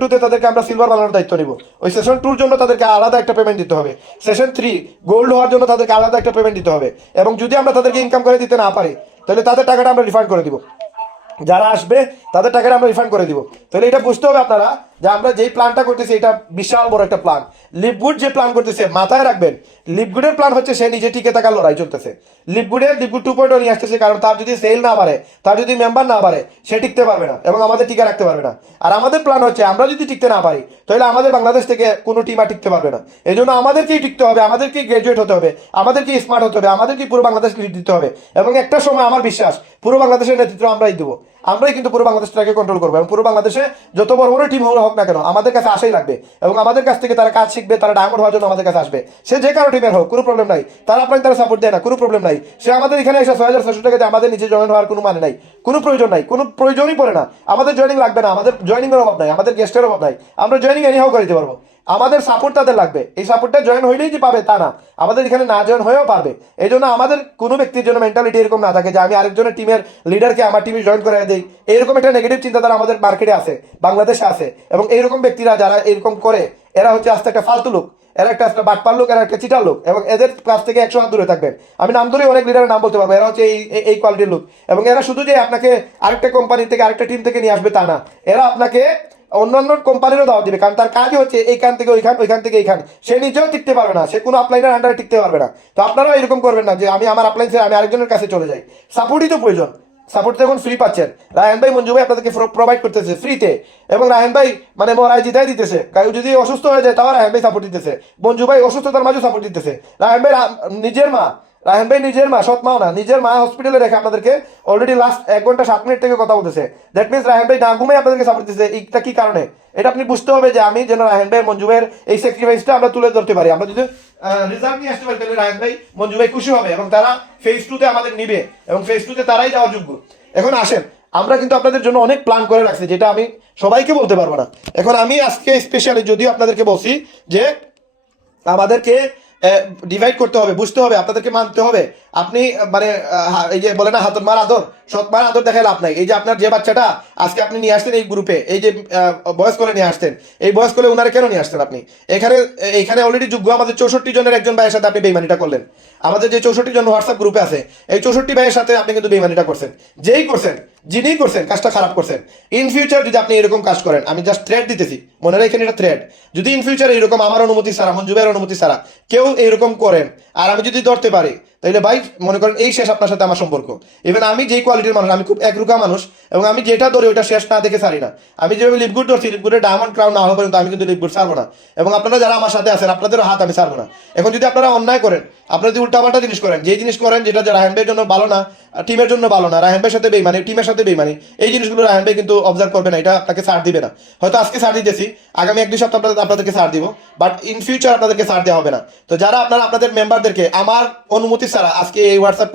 2-তে তাদেরকে আমরা সিলভার বানানোর দায়িত্ব নিব। ওই সেশন 2-র জন্য তাদেরকে আলাদা একটা পেমেন্ট দিতে হবে। সেশন 3 গোল্ড হওয়ার জন্য তাদেরকে আলাদা একটা পেমেন্ট দিতে হবে। এবং যদি আমরা তাদেরকে ইনকাম করে দিতে না পারি, তাহলে তাদের টাকাটা আমরা রিফান্ড করে দিব। যারা আসবে তাদের টাকাটা আমরা রিফান্ড করে দিব। তাহলে এটা বুঝতে হবে আপনারা যে আমরা যেই প্ল্যানটা করতেছি এটা বিশাল বড় একটা প্ল্যান। লিপগুড যে প্ল্যান করতেছে মাথায় রাখবেন, লিপগুডের প্ল্যান হচ্ছে সে নিজে টিকে থাকার লড়াই চলতেছে। লিপগুড 2.0 নিয়ে আসতেছে, কারণ তার যদি সেল না বাড়ে, তার যদি মেম্বার না বাড়ে, সে টিকতে পারবে না এবং আমাদের টিকে রাখতে পারবে না। আর আমাদের প্ল্যান হচ্ছে আমরা যদি টিকতে না পারি, তাহলে আমাদের বাংলাদেশ থেকে কোনো টিম আর টিকতে পারবে না। এই জন্য আমাদেরকেই টিকতে হবে, আমাদেরকেই গ্রাজুয়েট হতে হবে, আমাদেরকেই স্মার্ট হতে হবে, আমাদেরকেই পুরো বাংলাদেশ লিড দিতে হবে। এবং একটা সময় আমার বিশ্বাস পুরো বাংলাদেশের নেতৃত্ব আমরাই দেবো, আমরাই কিন্তু পুরো বাংলাদেশটাকে কন্ট্রোল করবো। এবং পুরো বাংলাদেশে যত বড় বড় টিম হোক না কেন আমাদের কাছে আসাই লাগবে, এবং আমাদের কাছ থেকে তারা কাজ শিখবে, তারা ডায়মন্ড হওয়ার জন্য আমাদের কাছে আসবে। সে যে কারো টিমের হোক, কোনো প্রবলেম নাই, তারা সাপোর্ট দেয় না, কোনো প্রবলেম নাই। সে আমাদের এখানে এসে 6600 টাকা দিয়ে আমাদের নিচে জয়েন হওয়ার কোনো মানে নাই, কোনো প্রয়োজন নাই, কোনো প্রয়োজনই পড়ে না। আমাদের জয়েনিং লাগবে না, আমাদের জয়েনিংয়ের অভাব নাই, আমাদের গেস্টের অভাব নাই, আমরা জয়েনিং এনিহাও করে দিতে পারবো। আমাদের সাপোর্ট তাদের লাগবে, এই সাপোর্টটা জয়েন হইলেই যে পাবে তা না, আমাদের এখানে না জয়েন হয়েও পারবে। এই জন্য আমাদের কোনো ব্যক্তির জন্য মেন্টালিটি এরকম না থাকে যে আমি আরেকজনের টিমের লিডারকে আমার টিমে জয়েন করে দিই, এইরকম একটা নেগেটিভ চিন্তাধারা আমাদের মার্কেটে আছে, বাংলাদেশে আছে। এবং এইরকম ব্যক্তিরা যারা এরকম করে, এরা হচ্ছে আস্তে একটা ফালতু লোক, এরা একটা বাটপার লোক, এরা একটা চিটার লোক, এবং এদের কাছ থেকে 100 হাত দূরে থাকবেন। আমি নাম ধরে অনেক লিডারের নাম বলতে পারবো, এরা হচ্ছে এই কোয়ালিটির লোক। এবং এরা শুধু যে আপনাকে আরেকটা কোম্পানি থেকে আরেকটা টিম থেকে নিয়ে আসবে তা না, এরা আপনাকে অন্যান্য কোম্পানিরও দাওয়া দিবে, কারণ তার কাজই হচ্ছে এইখান থেকে ওইখান থেকে এইখান। সে নিজেও টিকতে পারবে না, সে কোনো আপলাইনের আন্ডারে টিকতে পারবে না। তো আপনারাও এরকম করবেন না যে আমি আমার আপলাইন ছেড়ে আমি আরেকজনের কাছে চলে যাই। সাপোর্টই তো প্রয়োজন, সাপোর্ট এখন ফ্রি পাচ্ছেন। রায়হান ভাই, মঞ্জু ভাই আপনাদেরকে প্রোভাইড করতেছে ফ্রিতে, এবং রায়হান ভাই মানে মরাই জিতাই দিতেছে। কারণ যদি অসুস্থ হয়ে যায় তাও রায়হান ভাই সাপোর্ট দিতেছে, মঞ্জু ভাই অসুস্থতার মাঝেও সাপোর্ট দিতেছে, রায়হান ভাই নিজের মা রায়হান ভাই নিজের মা, সৎ মাও না, নিজের মা হসপিটালে রেখে আপনাদেরকে অলরেডি লাস্ট 1 ঘন্টা 7 মিনিট থেকে কথা বলতেছে। দ্যাট মিনস রায়হান ভাই না ঘুমিয়ে আপনাদেরকে সাপোর্ট দিচ্ছে। এটা কি কারণে? এটা আপনি বুঝতে হবে যে আমি যেন রায়হান ভাই মঞ্জু ভাইয়ের এই স্যাক্রিফাইসটা আমরা তুলে ধরতে পারি। আমরা যদি রেজাল্ট নিয়ে আসতে পারি তাহলে রায়হান ভাই মঞ্জু ভাই খুশি হবে এবং তারা ফেজ 2 তে আমাদের নিবে এবং ফেজ 2 তে তারাই যাওয়ার যোগ্য। এখন আসেন, আমরা কিন্তু আপনাদের জন্য অনেক প্ল্যান করে রাখছি, যেটা আমি সবাইকে বলতে পারবো না। এখন আমি আজকে স্পেশালি যদিও আপনাদেরকে বলছি যে আমাদেরকে ডিভাইড করতে হবে, বুঝতে হবে, আপনাদেরকে মানতে হবে। আপনি মানে এই যে বলে না হাতের মার আদর, সৎ মার আদর দেখায় লাভ নাই। এই যে আপনার যে বাচ্চাটা আজকে আপনি নিয়ে আসতেন এই গ্রুপে, এই যে বয়স করে নিয়ে আসতেন, এই বয়স করে ওনারা কেন নিয়ে আসতেন আপনি? এখানে অলরেডি যোগ্য আমাদের 64 জনের একজন ভাইয়ের সাথে আপনি বেইমানিটা করলেন। আমাদের যে 64 জন হোয়াটসঅ্যাপ গ্রুপে আছে, এই 64 ভাইয়ের সাথে আপনি কিন্তু বেইমানিটা করছেন। যেই করছেন, যিনি করছেন, কাজটা খারাপ করছেন। ইন ফিউচার যদি আপনি এরকম কাজ করেন, আমি জাস্ট থ্রেড দিতেছি, মনে রাখেন এটা থ্রেড। যদি ইন ফিউচার এরকম আমার অনুমতি ছাড়া, মঞ্জু ভাইয়ের অনুমতি ছাড়া কেউ এইরকম করেন আর আমি যদি ধরতে পারি, তাইলে ভাই মনে করেন এই শেষ আপনার সাথে আমার সম্পর্ক। ইভেন আমি যেই কোয়ালিটির মানুষ, আমি খুব একরুকা মানুষ এবং আমি যেটা ধরি ওইটা শেষ না দেখে ছাড়ি না। আমি যেভাবে লিপগুড ধরছি, লিপগুডের ডায়মন্ড ক্রাউন না হওয়া পর্যন্ত আমি কিন্তু লিপগুড ছাড়বো না। এবং আপনারা যারা আমার সাথে আছেন, আপনাদেরও হাত আমি ছাড়বো না। এখন যদি আপনারা অন্যায় করেন, আপনারা যদি উল্টাপাল্টা জিনিস করেন, যে জিনিস করেন যেটা রায়হান ভাইয়ের জন্য ভালো না, টিমের জন্য ভালো না, রায়হান ভাইয়ের সাথে বেইমানি, টিমের সাথে বেইমানি, এই জিনিসগুলো রায়হান ভাই কিন্তু অবজার্ভ করবে না, এটা আপনাকে ছাড় দিবে না। হয়তো আজকে ছাড় দিতেছি, আগামী 1-2 সপ্তাহ আপনাদেরকে ছাড় দিব, বাট ইন ফিউচার আপনাদেরকে ছাড় দেওয়া হবে না। তো যারা আপনারা আপনাদের মেম্বারদেরকে আমার অনুমতি ছাড়া আজকে এই হোয়াটসঅ্যাপ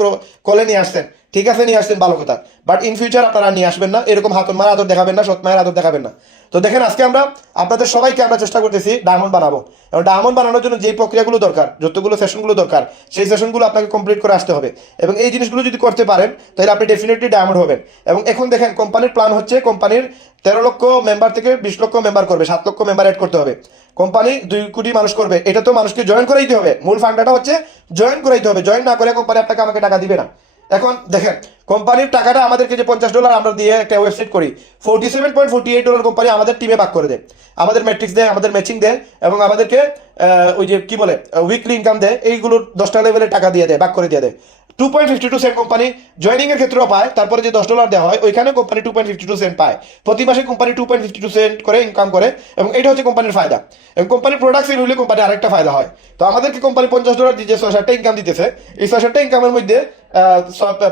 কলে নিয়ে আসছেন, ঠিক আছে নিয়ে আসছেন, ভালো কথা, বাট ইন ফিউচার আপনারা নিয়ে আসবেন না, এরকম হাতন মারা আদর দেখাবেন না, সৎ মায়ের আদর দেখাবেন না। তো দেখেন আজকে আমরা আপনাদের সবাইকে আমরা চেষ্টা করতেছি ডায়মন্ড বানাবো, এবং ডায়মন্ড বানানোর জন্য যে প্রক্রিয়াগুলো দরকার, যতগুলো সেশনগুলো দরকার, সেই সেশনগুলো আপনাকে কমপ্লিট করে আসতে হবে। এবং এই জিনিসগুলো যদি করতে পারেন তাহলে আপনি ডেফিনেটলি ডায়মন্ড হবেন। এবং এখন দেখেন কোম্পানির প্ল্যান হচ্ছে, কোম্পানির 13 লক্ষ মেম্বার থেকে 20 লক্ষ মেম্বার করবে, 7 লক্ষ মেম্বার অ্যাড করতে হবে। কোম্পানি 2 কোটি মানুষ করবে, এটা তো মানুষকে জয়েন করাইতে হবে। মূল ফান্ডাটা হচ্ছে জয়েন করাইতে হবে। জয়েন না করে কোম্পানি আপনাকে আমাকে টাকা দিবে না। এখন দেখেন কোম্পানির টাকাটা আমাদেরকে যে $50 আমরা দিয়ে একটা ওয়েবসাইট করি, $47.48 কোম্পানি আমাদের টিমে ভাগ করে দেয়, আমাদের ম্যাট্রিক্স দেয়, আমাদের ম্যাচিং দেয় এবং আমাদেরকে ওই যে কি বলে উইকলি ইনকাম দেয়, এইগুলোর 10টা লেভেলের টাকা দিয়ে দেয়, ভাগ করে দিয়ে দেয়। 2.52 সেন্ট কোম্পানি জয়েনিং এর ক্ষেত্রেও পায়। তারপরে যে $10 দেওয়া হয় ওইখানে কোম্পানি 2.52 সেন্ট পায়। প্রতি মাসে কোম্পানি 2.52 সেন্ট করে ইনকাম করে এবং এটা হচ্ছে কোম্পানির ফায়দা। এবং কোম্পানির প্রোডাক্ট সেল হলে কোম্পানি আরেকটা ফায়দা হয়। তো আমাদেরকে কোম্পানি $50 দিয়ে যে 6-7টা ইনকাম দিতেছে, এই 6-7টা ইনকামের মধ্যে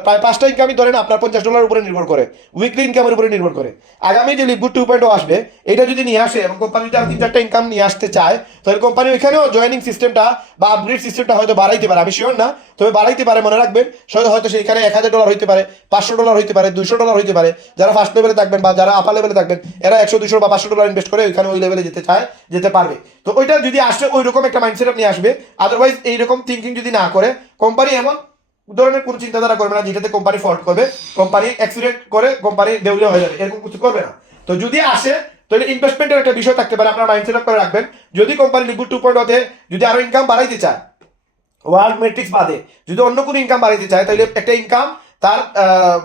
প্রায় 5টা ইনকামই ধরেন আপনার $50 উপরে নির্ভর করে, উইকলি ইনকামের উপরে নির্ভর করে। আগামী যে লিপগুড 2.0 আসবে, এটা যদি নিয়ে আসে এবং কোম্পানি যদি 3-4টা ইনকাম নিয়ে আসতে চায়, তাহলে কোম্পানি ওইখানেও জয়েনিং সিস্টেমটা বা আপগ্রেড সিস্টেমটা হয়তো বাড়াইতে পারে, আমি শিওর না, তবে বাড়াইতে পারে। মনে রাখবেন হয়তো সেখানে $1000 হইতে পারে, $500 হইতে পারে, $200 হইতে পারে। যারা ফার্স্ট লেভেলে থাকবেন বা যারা আপার লেভেলে থাকবেন, এরা 100, 200 বা $500 ইনভেস্ট করে ওইখানে ওই লেভেলে যেতে চায়, যেতে পারবে। তো ওইটা যদি আসে ওই রকম একটা মাইন্ডসেট নিয়ে আসবে। আদারওয়াইজ এইরকম থিঙ্কিং যদি না করে, কোম্পানি এমন ধরনের কোনো চিন্তাধারা করবে না যেটাতে কোম্পানি ফল্ট করবে, কোম্পানি অ্যাক্সিডেন্ট করে কোম্পানি দেউলিয়া হয়ে যাবে, এরকম কিছু করবে না। তো যদি আসে তাহলে ইনভেস্টমেন্টের একটা বিষয় থাকতে পারে, আপনার মাইন্ডসেট করে রাখবেন। যদি কোম্পানি লিকুইড 2.0 যদি আরো ইনকাম বাড়াইতে চায়, ওয়ার্ল্ড মেট্রিক্স বাদে যদি অন্য কোনো ইনকাম বাড়াইতে চায়, তাহলে একটা ইনকাম তার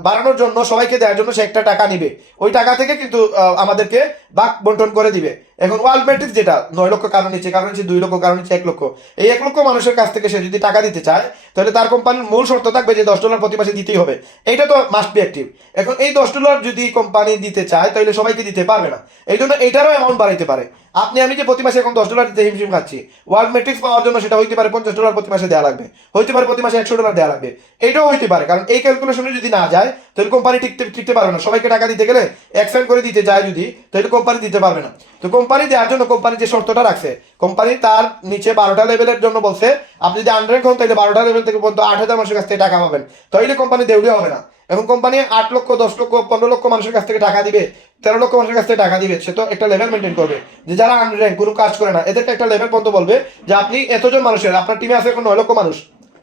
বাড়ানোর জন্য, সবাইকে দেওয়ার জন্য সে একটা টাকা নিবে, ওই টাকা থেকে কিন্তু আমাদেরকে ভাগ বন্টন করে দিবে। এখন ওয়ার্ল্ড মেট্রিক্স যেটা 9 লক্ষ কারণ নিচ্ছে, 2 লক্ষ, কারণ নিচ্ছে 1 লক্ষ, এই 1 লক্ষ মানুষের কাছ থেকে সে যদি টাকা দিতে চায়, তাহলে তার কোম্পানির মূল শর্ত থাকবে যে $10 প্রতি মাসে দিতেই হবে। এইটা তো মাস্ট বি অ্যাক্টিভ। এখন এই $10 যদি কোম্পানি দিতে চায়, তাহলে সবাইকে দিতে পারবে না। এই জন্য এটারও অ্যামাউন্ট বাড়াইতে পারে। আমি যে প্রতি মাসে এখন $10 দিতে হিমশিম খাচ্ছি, ওয়ার্ল্ড মেট্রিক্স পাওয়ার জন্য সেটা হইতে পারে $50 প্রতি মাসে দেওয়া লাগবে, হইতে পারে প্রতি মাসে $100 দেওয়া লাগবে, এইটাও হইতে পারে। কারণ এই ক্যালকুলেশনে যদি না যায়, তাহলে কোম্পানি টিকতে পারবে না। সবাইকে টাকা দিতে গেলে এক্সপেন্ড করে দিতে যায় যদি, তাহলে কোম্পানি দিতে পারবে না। তো কোম্পানি দেওয়ার জন্য কোম্পানি যে শর্তটা রাখছে, কোম্পানি তার নিচে 12টা লেভেলের জন্য বলছে, আপনি যদি আনরেঙ্ক হন তাহলে 12টা লেভেল থেকে পর্যন্ত 8000 মানুষের কাছ থেকে টাকা পাবেন, তাহলে কোম্পানি দেউলিয়া হবে না। এখন কোম্পানি 8 লক্ষ, 10 লক্ষ, 15 লক্ষ মানুষের কাছ থেকে টাকা দিবে, 13 লক্ষ মানুষের কাছ থেকে টাকা দিবে, সে তো একটা লেভেল মেনটেন করবে। যে যারা আনরেঙ্ক কোনো কাজ করে না, এদেরকে একটা লেভেল পর্যন্ত বলবে যে আপনি এতজন মানুষের, আপনার টিমে আছে এখন 9 লক্ষ মানুষ,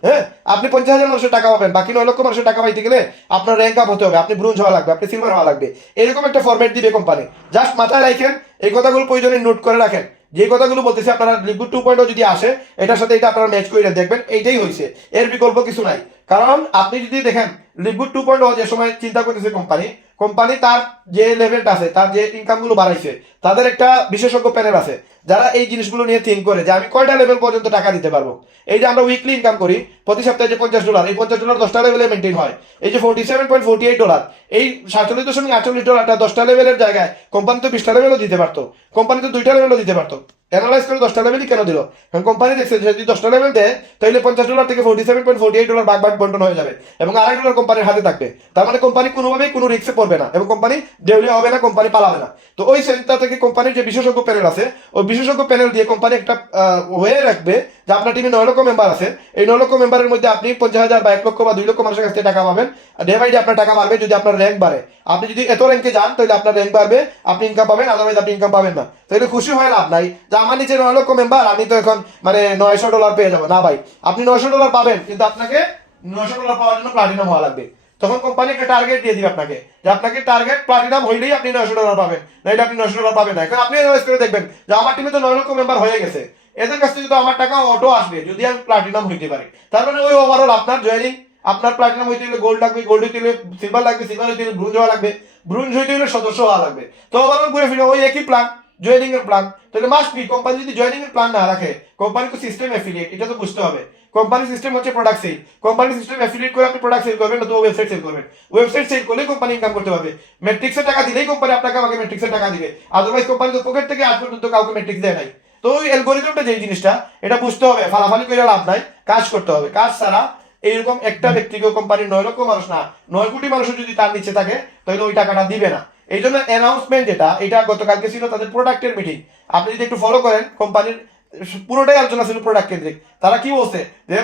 হ্যাঁ, আপনি 50,000 মানুষের টাকা পাবেন, বাকি 9 লক্ষ মানুষের টাকা পাইতে গেলে আপনার র্যাঙ্ক আপ হতে হবে, আপনি ব্রোঞ্জ হওয়া লাগবে, আপনি সিলভার হওয়া লাগবে, এরকম একটা ফরম্যাট দিবে কোম্পানি। জাস্ট মাথায় রাখেন, এই কথাগুলো প্রয়োজনে নোট করে রাখেন। যে কথাগুলো বলতেছি আপনারা লিকুইড 2.0 যদি আসে, এটার সাথে এটা আপনারা ম্যাচ করে দেখবেন, এইটাই হয়েছে, এর বিকল্প কিছু নাই। কারণ আপনি যদি দেখেন লিকুইড 2.0 যে সময় চিন্তা করতেছে কোম্পানি তার যে লেভেলটা আছে, তার যে ইনকামগুলো বাড়াইছে, তাদের একটা বিশেষজ্ঞ প্যানেল আছে যারা এই জিনিসগুলো নিয়ে থিঙ্ক করে যে আমি কয়টা লেভেল পর্যন্ত টাকা দিতে পারবো। এই যে আমরা উইকলি ইনকাম করি প্রতি সপ্তাহে যে $50, এই $50 10টা লেভেলে মেনটেন হয়। এই যে $47.48, এই $47.48 10টা লেভেলের জায়গায় কোম্পানি তো 20টা লেভেলও দিতে পারতো, কোম্পানি তো 2টা লেভেলও দিতে পারতো। অ্যানালাইজ করে 10টা লেভেলই কেন দিল? কারণ কোম্পানি দেখছে যদি 10টা লেভেল দেয় তাহলে $50 থেকে $47.48 ভাগ ভাগ বন্টন হয়ে যাবে এবং $2.5 কোম্পানির হাতে থাকবে। তার মানে কোম্পানি কোনোভাবেই কোনো রিস্কে পড়বে না এবং কোম্পানি দেউলিয়া হবে না, কোম্পানি পালাবে না। তো ওই সেন্টার থেকে কোম্পানির যে বিশেষজ্ঞ প্যানেল আছে, ওই বিশেষজ্ঞ প্যানেল দিয়ে কোম্পানি একটা হয়ে রাখবে যে আপনার টিমে 9 লক্ষ মেম্বার আছে, এই 9 লক্ষ মেম্বারের মধ্যে আপনি 50,000 বা 1 লক্ষ বা 2 লক্ষ মানুষের কাছ থেকে টাকা পাবেন। ডে বাই ডে আপনার টাকা বাড়বে যদি আপনার র্যাঙ্ক বাড়ে। আপনি যদি এত র্যাঙ্কে যান তাহলে আপনার র্যাঙ্ক বাড়বে, আপনি ইনকাম পাবেন, আদারওয়াইজ আপনি ইনকাম পাবেন না। তাহলে খুশি হয়ে লাভ নাই যে আমার নিচে 9 লক্ষ মেম্বার, আমি তো এখন মানে $900 পেয়ে যাবো। না ভাই, আপনি $900 পাবেন, কিন্তু আপনাকে $900 পাওয়ার জন্য প্লাটিনাম হওয়া লাগবে। তখন কোম্পানি একটা টার্গেট দিয়ে দিবে আপনাকে যে আপনাকে টার্গেট প্লাটিনাম হইলেই আপনি $900 পাবেন, না এটা আপনি $900 পাবেন না। এখন আপনি অ্যানালাইজ করে দেখবেন যে আমার টিমে তো 9 লক্ষ মেম্বার হয়ে গেছে, এদের কাছ থেকে তো আমার টাকা অটো আসবে যদি আমি প্লাটিনাম হইতে পারি। তার মানে ওই ওভারঅল আপনার জয়েনিং, আপনার প্লাটিনাম হইতে গেলে গোল্ড লাগবে, গোল্ড হইতে গেলে সিলভার লাগবে, সিলভার হইতে গেলে ব্রোঞ্জ হওয়া লাগবে, ব্রোঞ্জ হইতে গেলে সদস্য হওয়া লাগবে। তো ওভারঅল ঘুরে ফিরে ওই একই প্ল্যান, জয়েনিং এর প্ল্যান। তাহলে মাস্ট বি কোম্পানি যদি জয়েনিং এর প্ল্যান না রাখে, কোম্পানি তো সিস্টেম অ্যাফিলিয়েট, এটা তো বুঝতে হবে। কোম্পানি সিস্টেম হচ্ছে product sale, company system affiliate করে আপনি প্রোডাক্ট সেল করবেন না তো ওয়েবসাইট সেল করবেন। ওয়েবসাইট সেল করলে কোম্পানি ইনকাম করতে পারবে। ম্যাট্রিক্সের টাকা দিলেই কোম্পানি আপনাকে আমাকে ম্যাট্রিক্সের টাকা দিবে, আদারওয়াইজ কোম্পানি তো পকেট থেকে আজ পর্যন্ত কাউকে ম্যাট্রিক্স দেয় নাই। তো ওই অ্যালগরিদমটা যে জিনিসটা, এটা বুঝতে হবে, ফালাফালি করে লাভ নাই, কাজ করতে হবে। কাজ ছাড়া এইরকম একটা ব্যক্তিকে কোম্পানির 9 লক্ষ মানুষ না 9 কোটি মানুষও যদি তার নিচে থাকে তাহলে ওই টাকাটা দিবে না। এই জন্য অ্যানাউন্সমেন্ট যেটা, এটা গতকালকে ছিল তাদের প্রোডাক্টের মিটিং। আপনি যদি একটু ফলো করেন, কোম্পানির পুরোটাই আলোচনা ছিল প্রোডাক্ট কেন্দ্রিক। তারা কি বলছে যে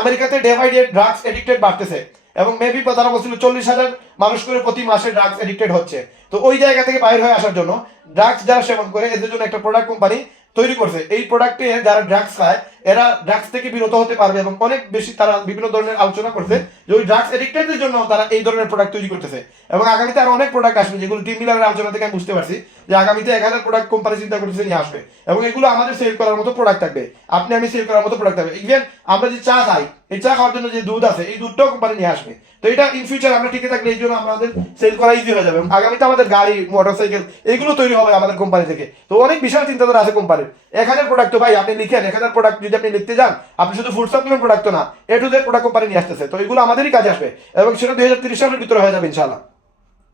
আমেরিকাতে day by day drugs addicted বাড়তেছে এবং মেবি তারা বলছিল 40,000 মানুষ করে প্রতি মাসে ড্রাগস এডিক্টেড হচ্ছে। তো ওই জায়গা থেকে বাইরে হয়ে আসার জন্য ড্রাগস যারা সেবন করে এদের জন্য একটা প্রোডাক্ট কোম্পানি তৈরি করছে। এই প্রোডাক্টে যারা ড্রাগস খায় এরা ড্রাগস থেকে বিরত হতে পারবে এবং অনেক বেশি তারা বিভিন্ন ধরনের আলোচনা করছে যে ওই ড্রাগস এডিক্টেডদের জন্য তারা এই ধরনের প্রোডাক্ট তৈরি করতেছে। এবং আগামীতে আরো অনেক প্রোডাক্ট আসবে, যেগুলো টিম মিলারের আলোচনা থেকে আমি বুঝতে পারছি যে আগামীতে 1000 প্রোডাক্ট কোম্পানি চিন্তা করতেছে নিয়ে আসবে এবং এগুলো আমাদের সেল করার মতো প্রোডাক্ট থাকবে, আপনি আমি সেল করার মতো প্রোডাক্ট থাকবে। ইভেন আমরা যে চা খাই, এই চা খাওয়ার জন্য যে দুধ আছে এই দুধটাও কোম্পানি নিয়ে আসবে। তো এটা ইন ফিউচার আমরা টিকে থাকলে এই জন্য আমাদের সেল করা ইজি হয়ে যাবে। আগামীতে আমাদের গাড়ি, মোটরসাইকেল এগুলো তৈরি হবে আমাদের কোম্পানি থেকে। তো অনেক বিশাল চিন্তাধারা আছে কোম্পানির। 1000 প্রোডাক্ট তো ভাই আপনি লিখেন, 1000 প্রোডাক্ট যদি আপনি লিখতে যান, আপনি শুধু ফুড সাপ্লিমেন্ট প্রোডাক্ট তো না, এ টু জেড প্রোডাক্ট কোম্পানি নিয়ে আসতেছে। তো এগুলো আমাদেরই কাজে আসবে এবং সেটা 2030 সালের ভিতরে হয়ে যাবে ইনশাআল্লাহ।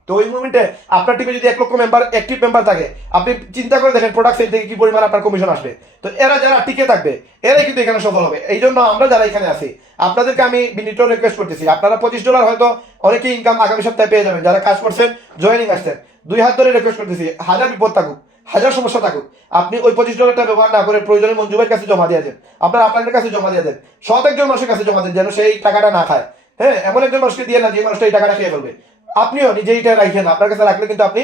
তো ওই মুভমেন্টে আপনার টিমে যদি 1 লক্ষ মেম্বার, অ্যাক্টিভ মেম্বার থাকে, আপনি চিন্তা করে দেখেন প্রোডাক্ট সেল থেকে কি পরিমাণ আপনার কমিশন আসবে। তো এরা যারা টিকে থাকবে এরাই কিন্তু এখানে সফল হবে। এই জন্য আমরা যারা এখানে আছি আপনাদেরকে আমি বিনীত রিকোয়েস্ট করতেছি, আপনারা $25 হয়তো অনেকেই ইনকাম আগামী সপ্তাহে পেয়ে যাবেন যারা কাজ করছেন, জয়েনিং আসছেন। 2 হাত ধরে রিকোয়েস্ট করতেছি, হাজার বিপদ থাকুক, হাজার সমস্যা থাকুক, আপনি ওই $25টা ব্যবহার না করে প্রয়োজনে মঞ্জু ভাইয়ের কাছে জমা দিয়ে দেন, আপনার আপনাদের কাছে জমা দিয়ে দেন, সৎ একজন মানুষের কাছে জমা দেন যেন সেই টাকাটা না খায়। হ্যাঁ, এমন একজন মানুষকে দিয়ে না যে মানুষটা এই টাকাটা খেয়ে ফেলবে। আপনিও নিজে এটা রাখেন, আপনার কাছে রাখলে কিন্তু আপনি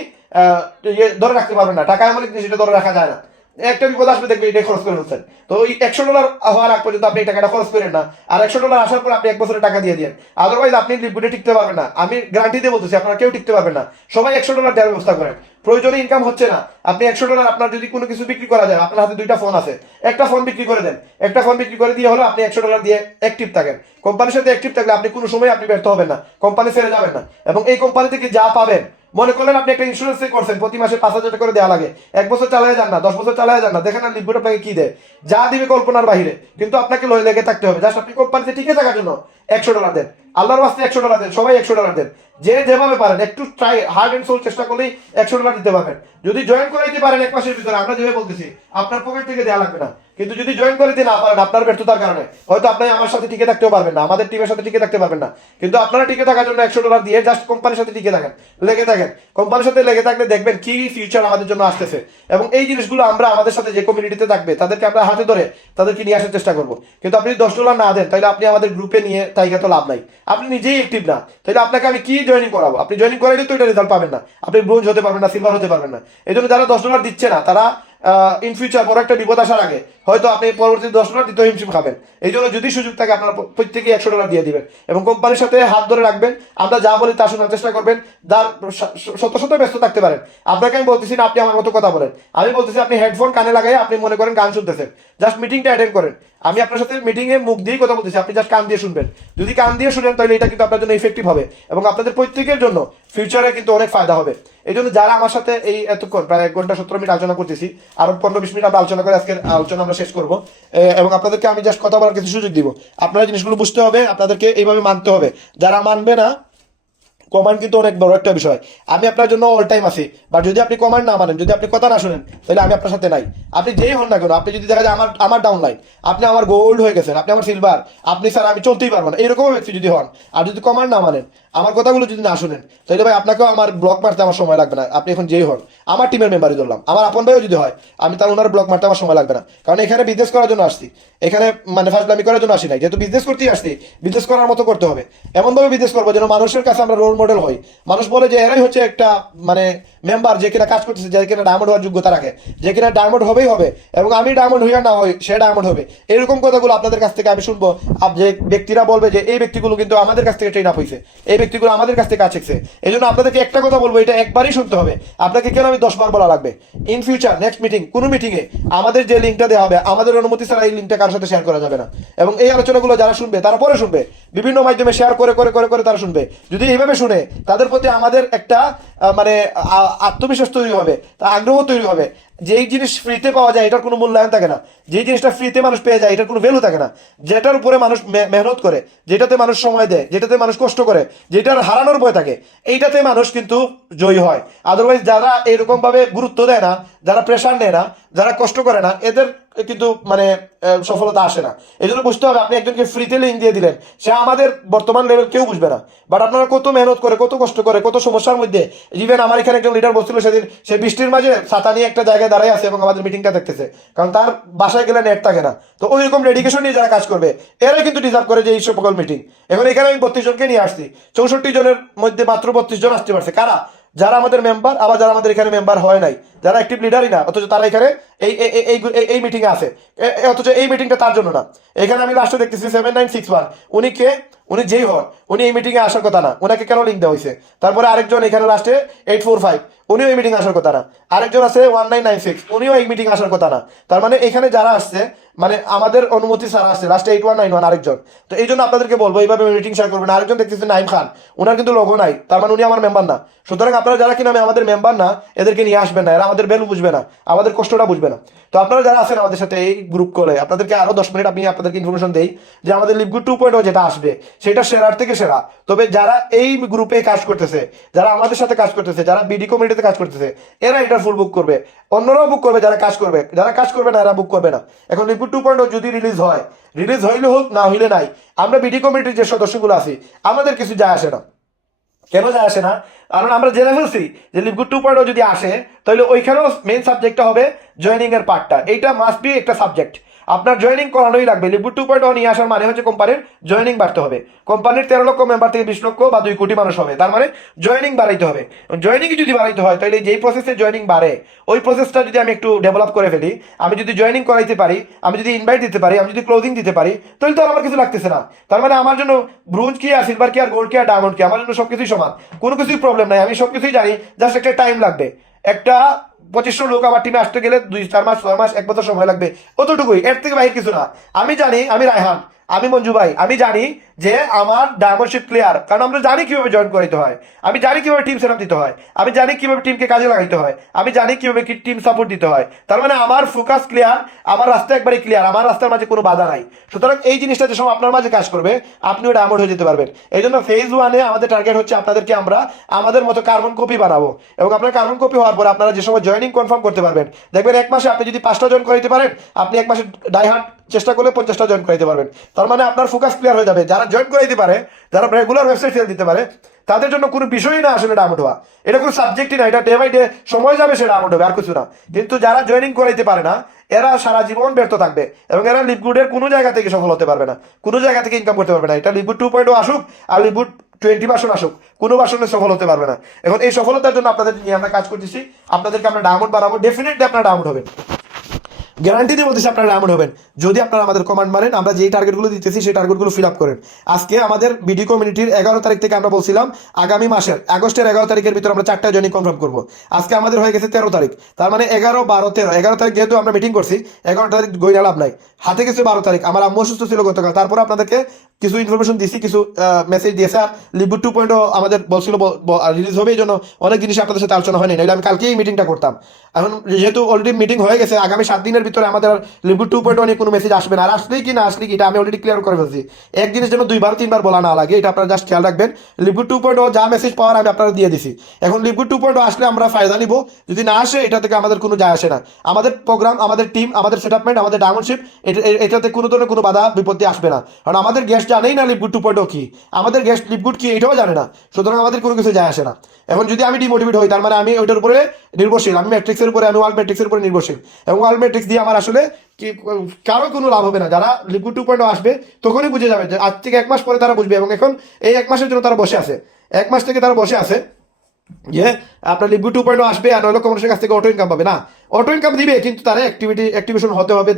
ধরে রাখতে পারবেন না। টাকা এমন জিনিস, এটা ধরে রাখা যায় না। একটা বিপদ আসবে দেখবেন এটাই খরচ করে ফেলছেন। তো ওই $100 হওয়ার আগ পর্যন্ত আপনি এই টাকাটা খরচ করেন না, আর $100 আসার পর আপনি 1 বছরের টাকা দিয়ে দিন, আদারওয়াইজ আপনি লিকুইডে টিকতে পারবেন না। আমি গ্যারান্টি দিয়ে বলতেছি আপনারা কেউ টিকতে পারবেন না। সবাই $100 দেওয়ার ব্যবস্থা করেন। প্রয়োজনে ইনকাম হচ্ছে না, আপনি $100 আপনার যদি কোনো কিছু বিক্রি করা যায়, আপনার হাতে 2টা ফোন আছে, একটা ফোন বিক্রি করে দেন, একটা ফোন বিক্রি করে দিয়ে হলো আপনি $100 দিয়ে অ্যাক্টিভ থাকেন। কোম্পানির সাথে অ্যাক্টিভ থাকলে আপনি কোনো সময় আপনি ব্যর্থ হবেন না, কোম্পানি ছেড়ে যাবেন না। এবং এই কোম্পানি থেকে যা পাবেন, মনে করলেন আপনি একটা ইন্স্যুরেন্স করছেন, প্রতি মাসে 5,000 টাকা করে দেওয়া লাগে, 1 বছর চালায় যান না, 10 বছর চালায় যান না, দেখেন না লিকুইড আপনাকে কি দেয়, যা দিবে কল্পনার বাহিরে। কিন্তু আপনাকে লেগে থাকতে হবে, জাস্ট আপনি কোম্পানিতে টিকে থাকার জন্য $100 দেন, আল্লাহর ওয়াস্তে $100 দেন, সবাই $100 দেন, যে যেভাবে পারেন একটু ট্রাই, হার্ড এন্ড সোল চেষ্টা করলেই $100 দিতে পারবেন। যদি জয়েন করে দিতে পারেন 1 মাসের ভিতরে, আমরা যেভাবে বলতেছি আপনার পকেট থেকে দেওয়া লাগবে না। কিন্তু যদি জয়েন করে দিতে না পারেন আপনার ব্যর্থতার কারণে, হয়তো আপনি আমার সাথে টিকে থাকতেও পারবেন না, আমাদের টিমের সাথে টিকে থাকতে পারবেন না। কিন্তু আপনারা টিকে থাকার জন্য $100 দিয়ে জাস্ট কোম্পানির সাথে টিকে থাকেন, লেগে থাকেন। কোম্পানির সাথে লেগে থাকলে দেখবেন কি ফিউচার আমাদের জন্য আসতেছে। এবং এই জিনিসগুলো আমরা আমাদের সাথে যে কমিউনিটিতে থাকবে তাদেরকে আমরা হাতে ধরে তাদেরকে নিয়ে আসার চেষ্টা করবো। কিন্তু আপনি যদি $10 না দেন তাহলে আপনি আমাদের গ্রুপে নিয়ে তাইকা তো লাভ নাই, আপনি নিজেই অ্যাক্টিভ না, তাহলে আপনাকে আমি কি জয়েনিং করাবো? আপনি জয়েনিং করাইলে তো এটা রেজাল্ট পাবেন না, আপনি ব্রোঞ্জ হতে পারবেন না, সিলভার হতে পারবেন না। এই জন্য যারা $10 দিচ্ছে না তারা ইন ফিউচার বড় একটা বিপদ আসার আগে হয়তো আপনি পরবর্তী $10 দিতে হিমশিম খাবেন। এই জন্য যদি সুযোগ থাকে আপনারা প্রত্যেকেই $100 দিয়ে দিবেন এবং কোম্পানির সাথে হাত ধরে রাখবেন। আমরা যা বলি তা শোনার চেষ্টা করবেন, যার শত শত ব্যস্ত থাকতে পারেন। আপনাকে আমি বলতেছি না আপনি আমার মতো কথা বলেন, আমি বলতেছি আপনি হেডফোন কানে লাগাই আপনি মনে করেন গান শুনতেছেন, জাস্ট মিটিংটা অ্যাটেন্ড করেন। আমি আপনার সাথে মিটিংয়ে মুখ দিয়েই কথা বলতেছি, আপনি জাস্ট কান দিয়ে শুনবেন। যদি কান দিয়ে শুনেন তাহলে এটা কিন্তু আপনার জন্য ইফেক্টিভ হবে এবং আপনাদের প্রত্যেকের জন্য ফিউচারে কিন্তু অনেক ফায়দা হবে। এই জন্য যারা আমার সাথে এই এতক্ষণ প্রায় 1 ঘন্টা 17 মিনিট আলোচনা করতেছি, আরো 15-20 মিনিট আমরা আলোচনা করে আজকের আলোচনা আমরা শেষ করবো এবং আপনাদেরকে আমি জাস্ট কথা বলার কিছু সুযোগ দিব। আপনারা জিনিসগুলো বুঝতে হবে, আপনাদেরকে এইভাবে মানতে হবে। যারা মানবে না কমান্ড কিন্তু অনেক বড় একটা বিষয়। আমি আপনার জন্য অল টাইম আছি, বাট যদি আপনি কমান্ড না মানেন, যদি আপনি কথা না শুনেন, তাহলে আমি আপনার সাথে নাই। আপনি যেই হন না কেন, আপনি যদি দেখা যায় আমার ডাউন লাইন, আপনি আমার গোল্ড হয়ে গেছেন, আপনি আমার সিলভার, আপনি স্যার আমি চলতেই পারবো না, এরকম ব্যক্তি যদি হন, আর যদি কমান্ড না মানেন, আমার কথাগুলো যদি না শুনেন, তাহলে ভাই আপনাকেও আমার ব্লক মারতে আমার সময় লাগবে না। আপনি এখন যেই হন, আমার টিমের মেম্বারই ধরলাম, আমার আপন ভাইও যদি হয়, আমি তার ওনার ব্লক মারতে আমার সময় লাগবে না। কারণ এখানে বিজনেস করার জন্য আসছি, এখানে মানে ফাজলামি করার জন্য আসি নাই। যেহেতু বিজনেস করতেই আসছি, বিজনেস করার মতো করতে হবে, এমনভাবে বিজনেস করবো যেন মানুষের কাছে আমরা রোল মডেল হই। মানুষ বলে যে এরাই হচ্ছে একটা মানে মেম্বার যে কিনা কাজ করতেছে, যে কিনা ডায়মন্ড হওয়ার যোগ্যতা রাখে, যে কিনা ডায়মন্ড হবেই হবে, এবং আমি ডায়মন্ড হইয়া না হই সে ডায়মন্ড হবে। এরকম কথাগুলো আপনাদের কাছ থেকে আমি শুনবো। যে ব্যক্তিরা বলবে যে এই ব্যক্তিগুলো কিন্তু আমাদের কাছ থেকে ট্রেন আপ হয়েছে, এই ব্যক্তিগুলো আমাদের কাছ থেকে কাজ শিখছে। এই জন্য আপনাদেরকে একটা কথা বলবো, এটা একবারই শুনতে হবে, আপনাকে কেন আমি 10 বার বলা লাগবে। ইন ফিউচার নেক্সট মিটিং, কোনো মিটিংয়ে আমাদের যে লিঙ্কটা দেওয়া হবে, আমাদের অনুমতি ছাড়া এই লিঙ্কটা কারোর সাথে শেয়ার করা যাবে না। এবং এই আলোচনাগুলো যারা শুনবে তারা পরে শুনবে, বিভিন্ন মাধ্যমে শেয়ার করে করে করে করে তারা শুনবে। যদি এইভাবে শুনে, তাদের প্রতি আমাদের একটা মানে আত্মবিশ্বাস তৈরি হবে, তা আগ্রহ তৈরি হবে। যেই জিনিস ফ্রিতে পাওয়া যায় এটার কোনো মূল্যায়ন থাকে না, যেই জিনিসটা ফ্রিতে মানুষ পেয়ে যায় এটার কোনো ভ্যালু থাকে না। যেটার উপরে মানুষ মেহনত করে, যেটাতে মানুষ সময় দেয়, যেটাতে মানুষ কষ্ট করে, যেটার হারানোর ভয় থাকে, এইটাতে মানুষ কিন্তু জয়ী হয়। আদারওয়াইজ যারা এরকম ভাবে গুরুত্ব দেয় না, যারা প্রেশার নেয় না, যারা কষ্ট করে না, এদের কিন্তু মানে সফলতা আসে না। এই জন্য বুঝতে হবে, আপনি একজনকে ফ্রিতে লিঙ্ক দিয়ে দিলেন, সে আমাদের বর্তমান লেভেল কেউ বুঝবে না। বাট আপনারা কত মেহনত করে, কত কষ্ট করে, কত সমস্যার মধ্যে, ইভেন আমার এখানে একজন লিডার বলছিল সেদিন, সে বৃষ্টির মাঝে ছাতা নিয়ে একটা জায়গায় দাঁড়ায় আছে এবং আমাদের মিটিংটা দেখতেছে, কারণ তার বাসায় গেলে নেট থাকে না। তো ওইরকম ডেডিকেশন নিয়ে যারা কাজ করবে, এরাই কিন্তু ডিজার্ভ করে যে এই সকল মিটিং। এখন এখানে আমি 32 জনকে নিয়ে আসছি, 64 জনের মধ্যে মাত্র 32 জন আসতে পারছে। কারা? যারা আমাদের মেম্বার, আবার যারা আমাদের এখানে মেম্বার হয় নাই, যারা অ্যাক্টিভ লিডারই না, অথচ তারা এখানে এই এই মিটিংয়ে আছে, অথচ এই মিটিংটা তার জন্য না। এখানে আমি লাস্টে দেখতেছি 7961, উনি কে? উনি যেই হন, উনি এই মিটিংয়ে আসার কথা না, ওনাকে কেন লিঙ্ক দেওয়া হয়েছে? তারপরে আরেকজন এখানে লাস্টে 845, উনিও এই মিটিং আসার কথা না। আরেকজন আছে 1996, উনিও এই মিটিং আসার কথা না। তার মানে এখানে যারা আসছে, মানে আমাদের অনুমতি ছাড়া আসছে, লাস্টে 8191 আরেকজন। তো এই জন্য আপনাদেরকে বলবো এইভাবে মিটিং শেয়ার করবেন। আরেকজন দেখতেছি নাইম খান, ওনার কিন্তু লোগো নাই, তার মানে উনি আমার মেম্বার না। সুতরাং আপনারা যারা কিনা আমাদের মেম্বার না, এদেরকে নিয়ে আসবেন না, এরা আমাদের ভ্যালু বুঝবে না, আমাদের কষ্টটা বুঝবে না। তো আপনারা যারা আছেন আমাদের সাথে এই গ্রুপ করে, আপনাদেরকে আরো 10 মিনিট আমি আপনাদেরকে ইনফরমেশন দেই যে আমাদের লিভগুড 2.0 যেটা আসবে সেটা সেরার থেকে সেরা। তবে যারা এই গ্রুপে কাজ করতেছে, যারা আমাদের সাথে কাজ করতেছে, যারা বিডি কমিউনিটিতে কাজ করতেছে, এরা এটা ফুল বুক করবে, অন্যরাও বুক করবে। যারা কাজ করবে, যারা কাজ করবে না এরা বুক করবে না। এখন লিভগুড 2.0 যদি রিলিজ হয়, রিলিজ হইলে হোক, না হইলে নাই, আমরা বিডি কমিউনিটির যে সদস্যগুলো আছি, আমাদের কিছু যায় আসে না। কেন যায় আসে না? কারণ আমরা জেনে ফেলছি যে লিভগুড 2.0 যদি আসে, তাহলে ওইখানেও মেইন সাবজেক্টটা হবে জয়েনিং এর পার্টটা। এইটা মাস্ট বি একটা সাবজেক্ট, আপনার জয়েনিং করানোই লাগবে। লিভগুড 2.0 নিয়ে আসার মানে হচ্ছে কোম্পানির জয়েনিং বাড়তে হবে। কোম্পানির 13 লক্ষ মেম্বার থেকে 20 লক্ষ বা 2 কোটি মানুষ হবে, তার মানে জয়েনিং বাড়াইতে হবে। জয়েনিং যদি বাড়াইতে হয়, তাহলে যেই প্রসেসে জয়েনিং বাড়ে, ওই প্রসেসটা যদি আমি একটু ডেভেলপ করে ফেলি, আমি যদি জয়েনিং করাইতে পারি, আমি যদি ইনভাইট দিতে পারি, আমি যদি ক্লোজিং দিতে পারি, তাহলে তো আমার কিছু লাগতেছে না। তার মানে আমার জন্য ব্রোঞ্জ কি আর সিলভার কি আর গোল্ড কি আর ডায়মন্ড কি, আমার জন্য সবকিছুই সমান, কোনো কিছুই প্রবলেম নাই। আমি সবকিছুই জানি, জাস্ট একটা টাইম লাগবে। একটা 2500 লোক আমার টিমে আসতে গেলে 2-4 মাস 6 মাস 1 বছর সময় লাগবে, অতটুকুই, এর থেকে বাহির কিছু না। আমি জানি, আমি রায়হান, আমি মঞ্জু ভাই, আমি জানি যে আমার ডায়মন্ডশিপ ক্লিয়ার, কারণ আমরা জানি কিভাবে জয়েন করাইতে হয়, আমি জানি কিভাবে টিম সেটআপ দিতে হয়, আমি জানি কিভাবে টিমকে কাজে লাগাইতে হয়, আমি জানি কিভাবে কি টিম সাপোর্ট দিতে হয়। তার মানে আমার ফোকাস ক্লিয়ার, আমার রাস্তা একবারে ক্লিয়ার, আমার রাস্তার মাঝে কোনো বাধা নাই। সুতরাং এই জিনিসটা যে সময় আপনার মাঝে কাজ করবে, আপনিও ডায়মন্ড হয়ে যেতে পারবেন। এই জন্য ফেজ 1-এ আমাদের টার্গেট হচ্ছে আপনাদেরকে আমরা আমাদের মতো কার্বন কপি বানাবো, এবং আপনার কার্বন কপি হওয়ার পর আপনারা যে সময় জয়েনিং কনফার্ম করতে পারবেন, দেখবেন 1 মাসে আপনি যদি 5টা জয়েন করাইতে পারেন, আপনি 1 মাসে ডাইহার্ড চেষ্টা করলে 50টা জয়েন করাইতে পারবেন। তার মানে আপনার ফোকাস ক্লিয়ার হয়ে যাবে। যারা জয়েন করাইতে পারে, যারা রেগুলার ওয়েবসাইট সেল দিতে পারে, তাদের জন্য কোনো বিষয়ই না আসলে ডায়মন্ড হওয়া, এটা কোনো সাবজেক্টই না, এটা ডে বাই ডে সময় যাবে সে ডায়মন্ড হবে, আর কিছু না। কিন্তু যারা জয়েনিং করাইতে পারে না, এরা সারা জীবন ব্যর্থ থাকবে, এবং এরা লিভগুডের কোনো জায়গা থেকে সফল হতে পারবে না, কোনো জায়গা থেকে ইনকাম করতে পারবে না। এটা লিভগুড 2.0 আসুক আর লিভগুড 20 ভার্সন আসুক, কোনো ভার্সনে সফল হতে পারবে না। এখন এই সফলতার জন্য আপনাদের নিয়ে আমরা কাজ করতেছি, আপনাদেরকে আমরা ডায়মন্ড বানাবো, ডেফিনেটলি আপনারা ডায়মন্ড হবেন, গ্যারান্টি দিয়ে বলতেছি আপনারা ডায়মন্ড হবেন, যদি আপনারা আমাদের কমান্ড মানেন। আমরা যেই টার্গেটগুলো দিতেছি সেই টার্গেটগুলো ফিল আপ করেন। আজকে আমাদের বিডি কমিউনিটির 11 তারিখ থেকে আমরা বলছিলাম আগামী মাসের আগস্টের 11 তারিখের ভিতরে আমরা 4টা জয়েনিং কনফার্ম করবো। আজকে আমাদের হয়ে গেছে 13 তারিখ, তার মানে 11, 12, 13, 11 তারিখ যেহেতু আমরা মিটিং করছি, 11 তারিখ গইরা লাভ নাই, হাতে গেছে 12 তারিখ। আমার আম্মু অসুস্থ ছিল গতকাল, তারপরে আপনাদেরকে কিছু ইনফরমেশন দিছি, কিছু মেসেজ দিয়েছে। আর লিভগুড 2.0 আমাদের বলছিল রিলিজ হবে, এই জন্য অনেক জিনিস আপনাদের সাথে আলোচনা হয়নি, নাহলে আমি কালকেই মিটিংটা করতাম। এখন যেহেতু অলরেডি মিটিং হয়ে গেছে, আগামী 7 দিনের ভিতরে আমাদের লিকুইড 2.1 কোনো মেসেজ আসবে না। আর আসলেই কি না আসলে কি এটা আমি অলরেডি ক্লিয়ার করে ফেলছি। এক জিনিস যেন 2-3 বার বলা না লাগে, এটা আপনারা জাস্ট খেয়াল রাখবেন। লিকুইড 2.0 যা মেসেজ পাওয়ার আমি আপনারা দিয়ে দিছি। এখন লিকুইড 2.0 আসলে আমরা ফায়দা নিব, যদি না আসে এটা থেকে আমাদের কোনো যায় আসে না। আমাদের প্রোগ্রাম, আমাদের টিম, আমাদের সেটআপমেন্ট, আমাদের ডায়মন্ডশিপ এটাতে কোনো ধরনের কোনো বাধা বিপত্তি আসবে না। কারণ আমাদের গেস্ট জানেই না লিকুইড 2.0 কি, আমাদের গেস্ট লিকুইড কি এটাও জানে না, সুতরাং আমাদের কোনো কিছু যায় আসে না। এখন যদি আমি ডিমোটিভেট হই তার মানে আমি ওইটার উপরে নির্ভরশীল, আমি ম্যাট্রিক্সের উপরে, আমি ওয়ার্ল্ড ম্যাট্রিক্সের উপরে নির্ভরশীল, এবং ওয়ার্ল্ড ম্যাট্রিক্স দিয়ে আমার আসলে কি কারো কোনো লাভ হবে না। যারা লিকুইড 2.0 আসবে তখনই বুঝে যাবে যে আজ থেকে 1 মাস পরে তারা বুঝবে, এবং এখন এই 1 মাসের জন্য তারা বসে আছে, 1 মাস থেকে তারা বসে আছে যে আপনার লিকুইড 2.0 আসবে আর নয় কমার্সের কাছ থেকে অটো ইনকাম পাবে না। অটো ইনকাম দিবে, কিন্তু তার অ্যাক্টিভেশন হতে হবে,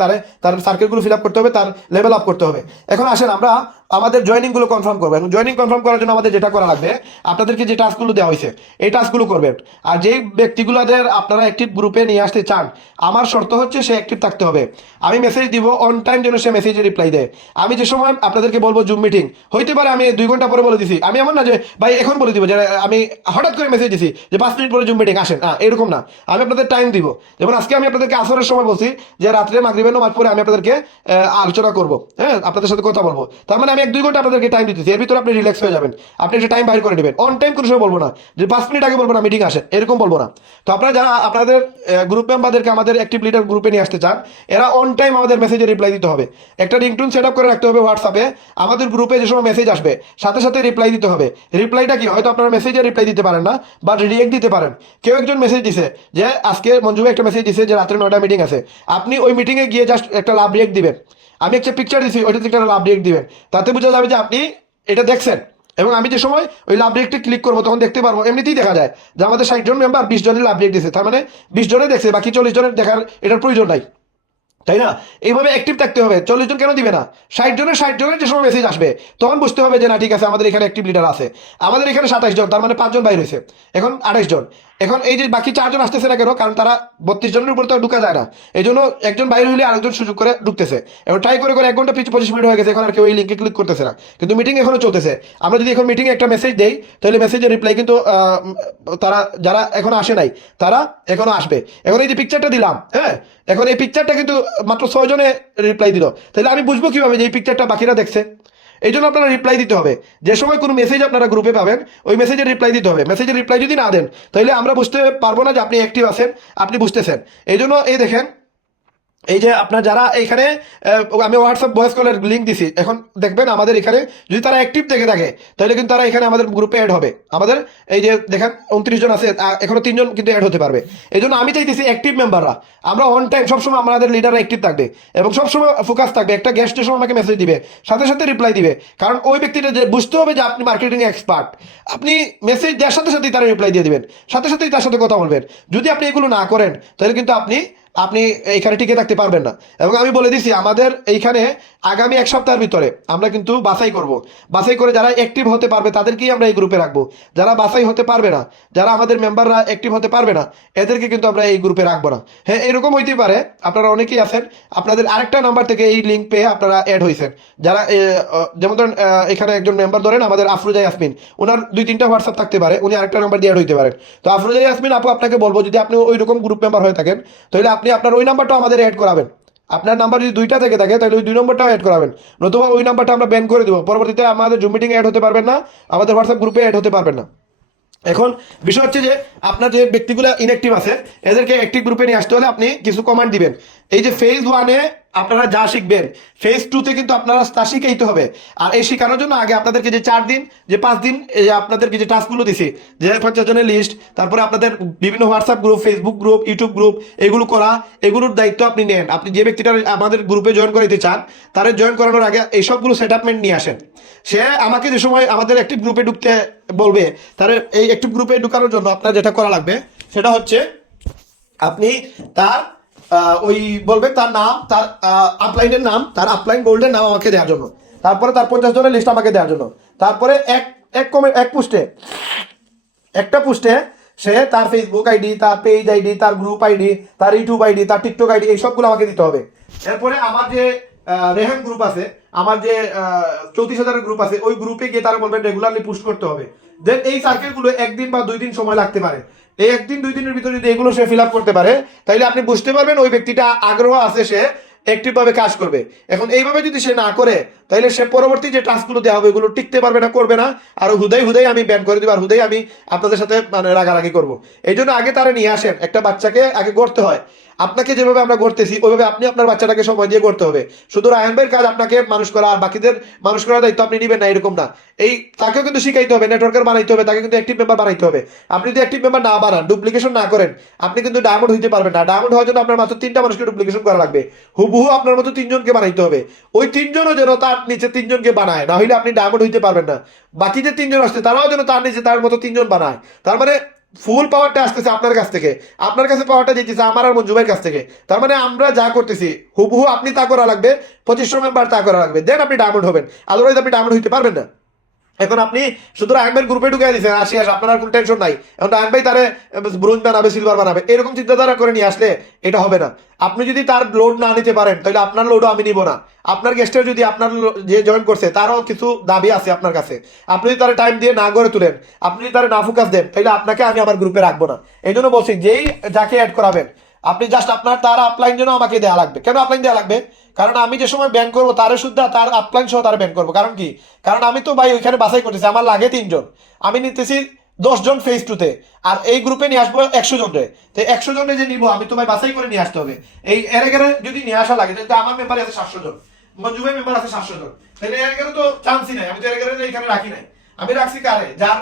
তার সার্কেলগুলো ফিল আপ করতে হবে, তার লেভেল আপ করতে হবে। এখন আসেন আমরা আমাদের জয়েনিংগুলো কনফার্ম করবো। এবং জয়েনিং কনফার্ম করার জন্য আমাদের যেটা করা লাগবে, আপনাদেরকে যে টাস্কগুলো দেওয়া হয়েছে এই টাস্কগুলো করবেন। আর যেই ব্যক্তিগুলোদের আপনারা অ্যাক্টিভ গ্রুপে নিয়ে আসতে চান, আমার শর্ত হচ্ছে সে অ্যাক্টিভ থাকতে হবে। আমি মেসেজ দিব অন টাইম যেন সে মেসেজে রিপ্লাই দেয়। আমি যে সময় আপনাদেরকে বলবো জুম মিটিং হইতে পারে আমি 2 ঘন্টা পরে বলে দিছি, আমি এমন না যে ভাই এখন বলে দিব যে আমি হঠাৎ করে মেসেজ দিছি যে 5 মিনিট পরে জুম মিটিং আসেন, এরকম না। আমি আপনাদের টাইম দিব। যেমন আজকে আমি আপনাদেরকে আসরের সময় বলছি যে রাত্রে মাগরিবের নামাজ পরে আমি আপনাদেরকে আলোচনা করবো, হ্যাঁ, আপনাদের সাথে কথা বলবো। তার মানে আমি 1-2 ঘন্টা আপনাদেরকে টাইম দিতেছি, এর ভিতরে আপনি রিল্যাক্স হয়ে যাবেন, আপনি একটা টাইম বাইর করে নেবেন। অন টাইম কোনো সময় বলবো না যে 5 মিনিট আগে বলবো না মিটিং আসেন, এরকম বলবো না। তো আপনারা যারা আপনাদের গ্রুপ মেম্বারদেরকে আমাদের অ্যাক্টিভ লিডার গ্রুপে নিয়ে আসতে চান, এরা অন টাইম আমাদের মেসেজে রিপ্লাই দিতে হবে। একটা রিংটোন সেট আপ করে রাখতে হবে হোয়াটসঅ্যাপে, আমাদের গ্রুপে যে সময় মেসেজ আসবে সাথে সাথে রিপ্লাই দিতে হবে। রিপ্লাইটা কি, হয়তো আপনারা মেসেজে রিপ্লাই দিতে পারেন না, বাট রিয়েক্ট দিতে পারেন। কেউ একজন মেসেজ দিছে যে আজকে মঞ্জু ভাই একটা মেসেজ দিছে যে রাত্রে 9টা মিটিং আছে, আপনি ওই মিটিংয়ে গিয়ে জাস্ট একটা লাভ রিয়েক্ট দিবেন। আমি একটা পিকচার দিছি, ওইটাতে একটা লাভ রিয়েক্ট দিবেন, তাতে বোঝা যাবে যে আপনি এটা দেখছেন। এবং আমি যে সময় ওই লাভ রিয়েক্টে ক্লিক করবো তখন দেখতে পারবো, এমনিতেই দেখা যায় যে আমাদের 60 জন মেম্বার 20 জনের লাভ রিয়েক্ট দিয়েছে, তার মানে 20 জনে দেখছে, বাকি 40 জনের দেখার এটার প্রয়োজন নাই, তাই না? এইভাবে অ্যাক্টিভ থাকতে হবে। 40 জন কেন দিবে না, 60 জনের যে সময় মেসেজ আসবে তখন বুঝতে হবে যে না ঠিক আছে আমাদের এখানে অ্যাক্টিভ লিডার আছে। আমাদের এখানে 27 জন, তার মানে 5 জন বাইরে হয়েছে, এখন 28 জন। এখন এই যে বাকি 4 জন আসতেছে না কেন, কারণ তারা 32 জনের উপর তো ঢুকা যায় না, এই জন্য একজন বাইরে হলে আরেকজন সুযোগ করে ঢুকতেছে। এবং ট্রাই করে 1 ঘন্টা 25 মিনিট হয়ে গেছে, এখন আর কেউ এই লিঙ্কে ক্লিক করতেছে না, কিন্তু মিটিং এখনো চলতেছে। আমরা যদি এখন মিটিংয়ে একটা মেসেজ দেই তাহলে মেসেজের রিপ্লাই কিন্তু তারা যারা এখনো আসে নাই তারা এখনো আসবে। এখন এই যে পিকচারটা দিলাম, হ্যাঁ, এখন এই পিকচারটা কিন্তু মাত্র 6 জনে রিপ্লাই দিল, তাহলে আমি বুঝবো কিভাবে যে এই পিকচারটা বাকিরা দেখছে? এই জন্য আপনারা রিপ্লাই দিতে হবে। যে সময় কোনো মেসেজ আপনারা গ্রুপে পাবেন ওই মেসেজের রিপ্লাই দিতে হবে। মেসেজের রিপ্লাই যদি না দেন তাহলে আমরা বুঝতে পারবো না যে আপনি অ্যাক্টিভ আছেন, আপনি বুঝতেছেন। এই জন্য এই দেখেন, এই যে আপনার যারা এখানে আমি হোয়াটসঅ্যাপ ভয়েস কলের লিঙ্ক দিছি, এখন দেখবেন আমাদের এখানে যদি তারা অ্যাক্টিভ থেকে থাকে তাহলে কিন্তু তারা এখানে আমাদের গ্রুপে অ্যাড হবে। আমাদের এই যে দেখেন 29 জন আছে, এখনো 3 জন কিন্তু অ্যাড হতে পারবে। এই জন্য আমি চাইতেছি অ্যাক্টিভ মেম্বাররা, আমরা অন টাইম সবসময় আমাদের লিডাররা অ্যাক্টিভ থাকবে এবং সবসময় ফোকাস থাকবে। একটা গেস্ট যে সময় আমাকে মেসেজ দিবে সাথে সাথে রিপ্লাই দিবে, কারণ ওই ব্যক্তিটা যে বুঝতে হবে যে আপনি মার্কেটিং এক্সপার্ট। আপনি মেসেজ দেওয়ার সাথে সাথেই তারা রিপ্লাই দিয়ে দিবেন, সাথে সাথেই তার সাথে কথা বলবেন। যদি আপনি এগুলো না করেন তাহলে কিন্তু আপনি এইখানে টিকে থাকতে পারবেন না। এবং আমি বলে দিছি আমাদের এইখানে আগামী 1 সপ্তাহের ভিতরে আমরা কিন্তু বাছাই করব, বাছাই করে যারা অ্যাক্টিভ হতে পারবে তাদেরকেই আমরা এই গ্রুপে রাখবো। যারা বাছাই হতে পারবে না, যারা আমাদের মেম্বাররা অ্যাক্টিভ হতে পারবে না, এদেরকে কিন্তু আমরা এই গ্রুপে রাখবো না। হ্যাঁ, এরকম হইতে পারে আপনারা অনেকেই আছেন আপনাদের আরেকটা নাম্বার থেকে এই লিঙ্ক পেয়ে আপনারা অ্যাড হয়েছেন। যারা যেমন ধরেন এখানে একজন মেম্বার ধরেন আমাদের আফরোজা ইয়াসমিন, ওনার 2-3টা হোয়াটসঅ্যাপ থাকতে পারে, উনি আরেকটা নাম্বার দিয়ে অ্যাড হইতে পারেন। তো আফরোজা ইয়াসমিন আপু আপনাকে বলবো যদি আপনি ওই রকম গ্রুপ মেম্বার হয়ে থাকেন তাহলে আপনি আপনার ওই নাম্বারটাও আমাদের অ্যাড করাবেন। আপনার নাম্বার যদি 2টা থেকে থাকে তাহলে ওই 2 নম্বরটাও অ্যাড করাবেন, নতুবা ওই নাম্বারটা আমরা ব্যান করে দেবো। পরবর্তীতে আমাদের জুম মিটিং অ্যাড হতে পারবেন না, আমাদের হোয়াটসঅ্যাপ গ্রুপে অ্যাড হতে পারবেন না। এখন বিষয় হচ্ছে যে আপনার যে ব্যক্তিগুলো ইনঅ্যাক্টিভ আছে এদেরকে অ্যাক্টিভ গ্রুপে নিয়ে আসতে হলে আপনি কিছু কমান্ড দিবেন। এই যে ফেজ 1-এ আপনারা যা শিখবেন ফেজ 2-তে কিন্তু আপনারা তা শিখাইতে হবে। আর এই শেখানোর জন্য আগে আপনাদেরকে যে 4 দিন যে 5 দিন এই যে আপনাদেরকে যে টাস্কগুলো দিছি, যে 50 জনের লিস্ট, তারপরে আপনাদের বিভিন্ন WhatsApp group, Facebook group, YouTube group, এগুলো করা, এগুলোর দায়িত্ব আপনি নেন। আপনি যে ব্যক্তিটা আমাদের গ্রুপে জয়েন করাইতে চান তারা জয়েন করানোর আগে এই সবগুলো সেটআপমেন্ট নিয়ে আসেন। সে আমাকে যে সময় আমাদের অ্যাক্টিভ গ্রুপে ঢুকতে বলবে, তার এই অ্যাক্টিভ গ্রুপে ঢুকানোর জন্য আপনার যেটা করা লাগবে সেটা হচ্ছে আপনি তার ওই বলবেন তার নাম, তার আপলাইনের নাম, তার আপলাইন গোল্ডের নাম আমাকে দেওয়ার জন্য, তারপরে তার 50 জনের লিস্ট আমাকে দেওয়ার জন্য, তারপরে একটা পোস্টে সে তার ফেসবুক আইডি, তার পেজ আইডি, তার গ্রুপ আইডি, তার ইউটিউব আইডি, তার টিকটক আইডি, এই সবগুলো আমাকে দিতে হবে। এরপরে আমার যে রেহান গ্রুপ আছে, আমার যে 34,000 গ্রুপ আছে, ওই গ্রুপে গিয়ে তারা বলবেন রেগুলারলি পোস্ট করতে হবে। দেন এই সার্কেলগুলো 1 দিন বা 2 দিন সময় লাগতে পারে। এই একদিন 2 দিনের ভিতরে যদি এগুলো সে ফিল আপ করতে পারে, তাহলে আপনি বুঝতে পারবেন ওই ব্যক্তিটা আগ্রহ আছে, সে অ্যাক্টিভ ভাবে কাজ করবে। এখন এইভাবে যদি সে না করে, তাহলে সে পরবর্তী যে টাস্কগুলো দেওয়া হবে এগুলো টিকতে পারবে না, করবে না, আর হুদাই আমি ব্যান করে দিব, আর হুদাই আমি আপনাদের সাথে মানে রাগারাগি করবো। এই জন্য আগে তারা নিয়ে আসেন, একটা বাচ্চাকে আগে গড়তে হয়। আপনাকে যেভাবে আমরা গড়তেছি ওইভাবে আপনি আপনার বাচ্চাটাকে সময় দিয়ে গড়তে হবে। শুধু রায়হান ভাইয়ের কাজ আপনাকে মানুষ করা, আর বাকিদের মানুষ করার দায়িত্ব আপনি নেবেন না, এরকম না। এই তাকেও কিন্তু শিখাইতে হবে, নেটওয়ার্কার বানাইতে হবে, তাকে কিন্তু অ্যাক্টিভ মেম্বার বানাইতে হবে। আপনি যদি অ্যাক্টিভ মেম্বার না বানান, ডুপ্লিকেশন না করেন, আপনি কিন্তু ডায়মন্ড হইতে পারবেন না। ডায়মন্ড হওয়ার জন্য আপনার মাত্র 3টা মানুষকে ডুপ্লিকেশন করা লাগবে, হুবহু আপনার মতো 3জনকে বানাইতে হবে। ওই 3জনও যেন তার নিচে 3জনকে বানায়, না হলে আপনি ডায়মন্ড হইতে পারবেন না। বাকি যে 3জন আসছে তারাও যেন তার নিচে তার মতো 3জন বানায়। তার মানে ফুল পাওয়ারটা আসতেছে আপনার কাছ থেকে, আপনার কাছে পাওয়ারটা যেতেছে আমার আর মঞ্জু ভাইয়ের কাছ থেকে। তার মানে আমরা যা করতেছি হুবহু আপনি তা করা লাগবে, 2500 মেম্বার তা করা লাগবে, দেন আপনি ডায়মন্ড হবেন, আদারওয়াইজ আপনি ডায়মন্ড হইতে পারবেন না। এখন আপনি শুধু রায়হান ভাইয়ের গ্রুপে ঢুকে দিয়েছেন, আপনার আর কোনো টেনশন নাই। এখন রায়হান ভাই তারে ব্রোঞ্জ বানাবে, সিলভার বানাবে, এরকম চিন্তাধারা করে নিয়ে আসলে এটা হবে না। আপনি যদি তার লোড না নিতে পারেন, তাহলে আপনার লোডও আমি নিব না। আপনার গেস্টের যদি আপনার যে জয়েন করছে তারও কিছু দাবি আছে আপনার কাছে, আপনি যদি তার টাইম দিয়ে না গড়ে তুলেন, আপনি যদি তারা না ফোকাস দেন, তাহলে আপনাকে আমি আমার গ্রুপে রাখবো না। এই জন্য বলছি, যেই যাকে অ্যাড করাবেন আপনি জাস্ট আপনার তার আপলাইন জন্য আমাকে দেওয়া লাগবে। কেন আপলাইন দেওয়া লাগবে? কারণ আমি যে সময় ব্যান করবো তারে শুদ্ধ তার আপলাইন সহ তার ব্যান করবো। কারণ কি? কারণ আমি তো ভাই ওইখানে বাছাই করতেছি, আমার লাগে 3জন, আমি নিতেছি 10জন ফেস টুতে, আর এই গ্রুপে নিয়ে আসবো 100 জনরে। তো 100 জনে যে নিবো আমি তো ভাই বাছাই করে নিয়ে আসতে হবে। এই এর আগে যদি নিয়ে আসা লাগে, তাহলে আমার মেম্বার আছে 700 জন, মঞ্জু ভাই মেম্বার আছে 700 জন, তাহলে এর আগে তো চান্সই নাই। আমি তো এর আগে এখানে রাখি নাই, আমি রাখছি কারে? যার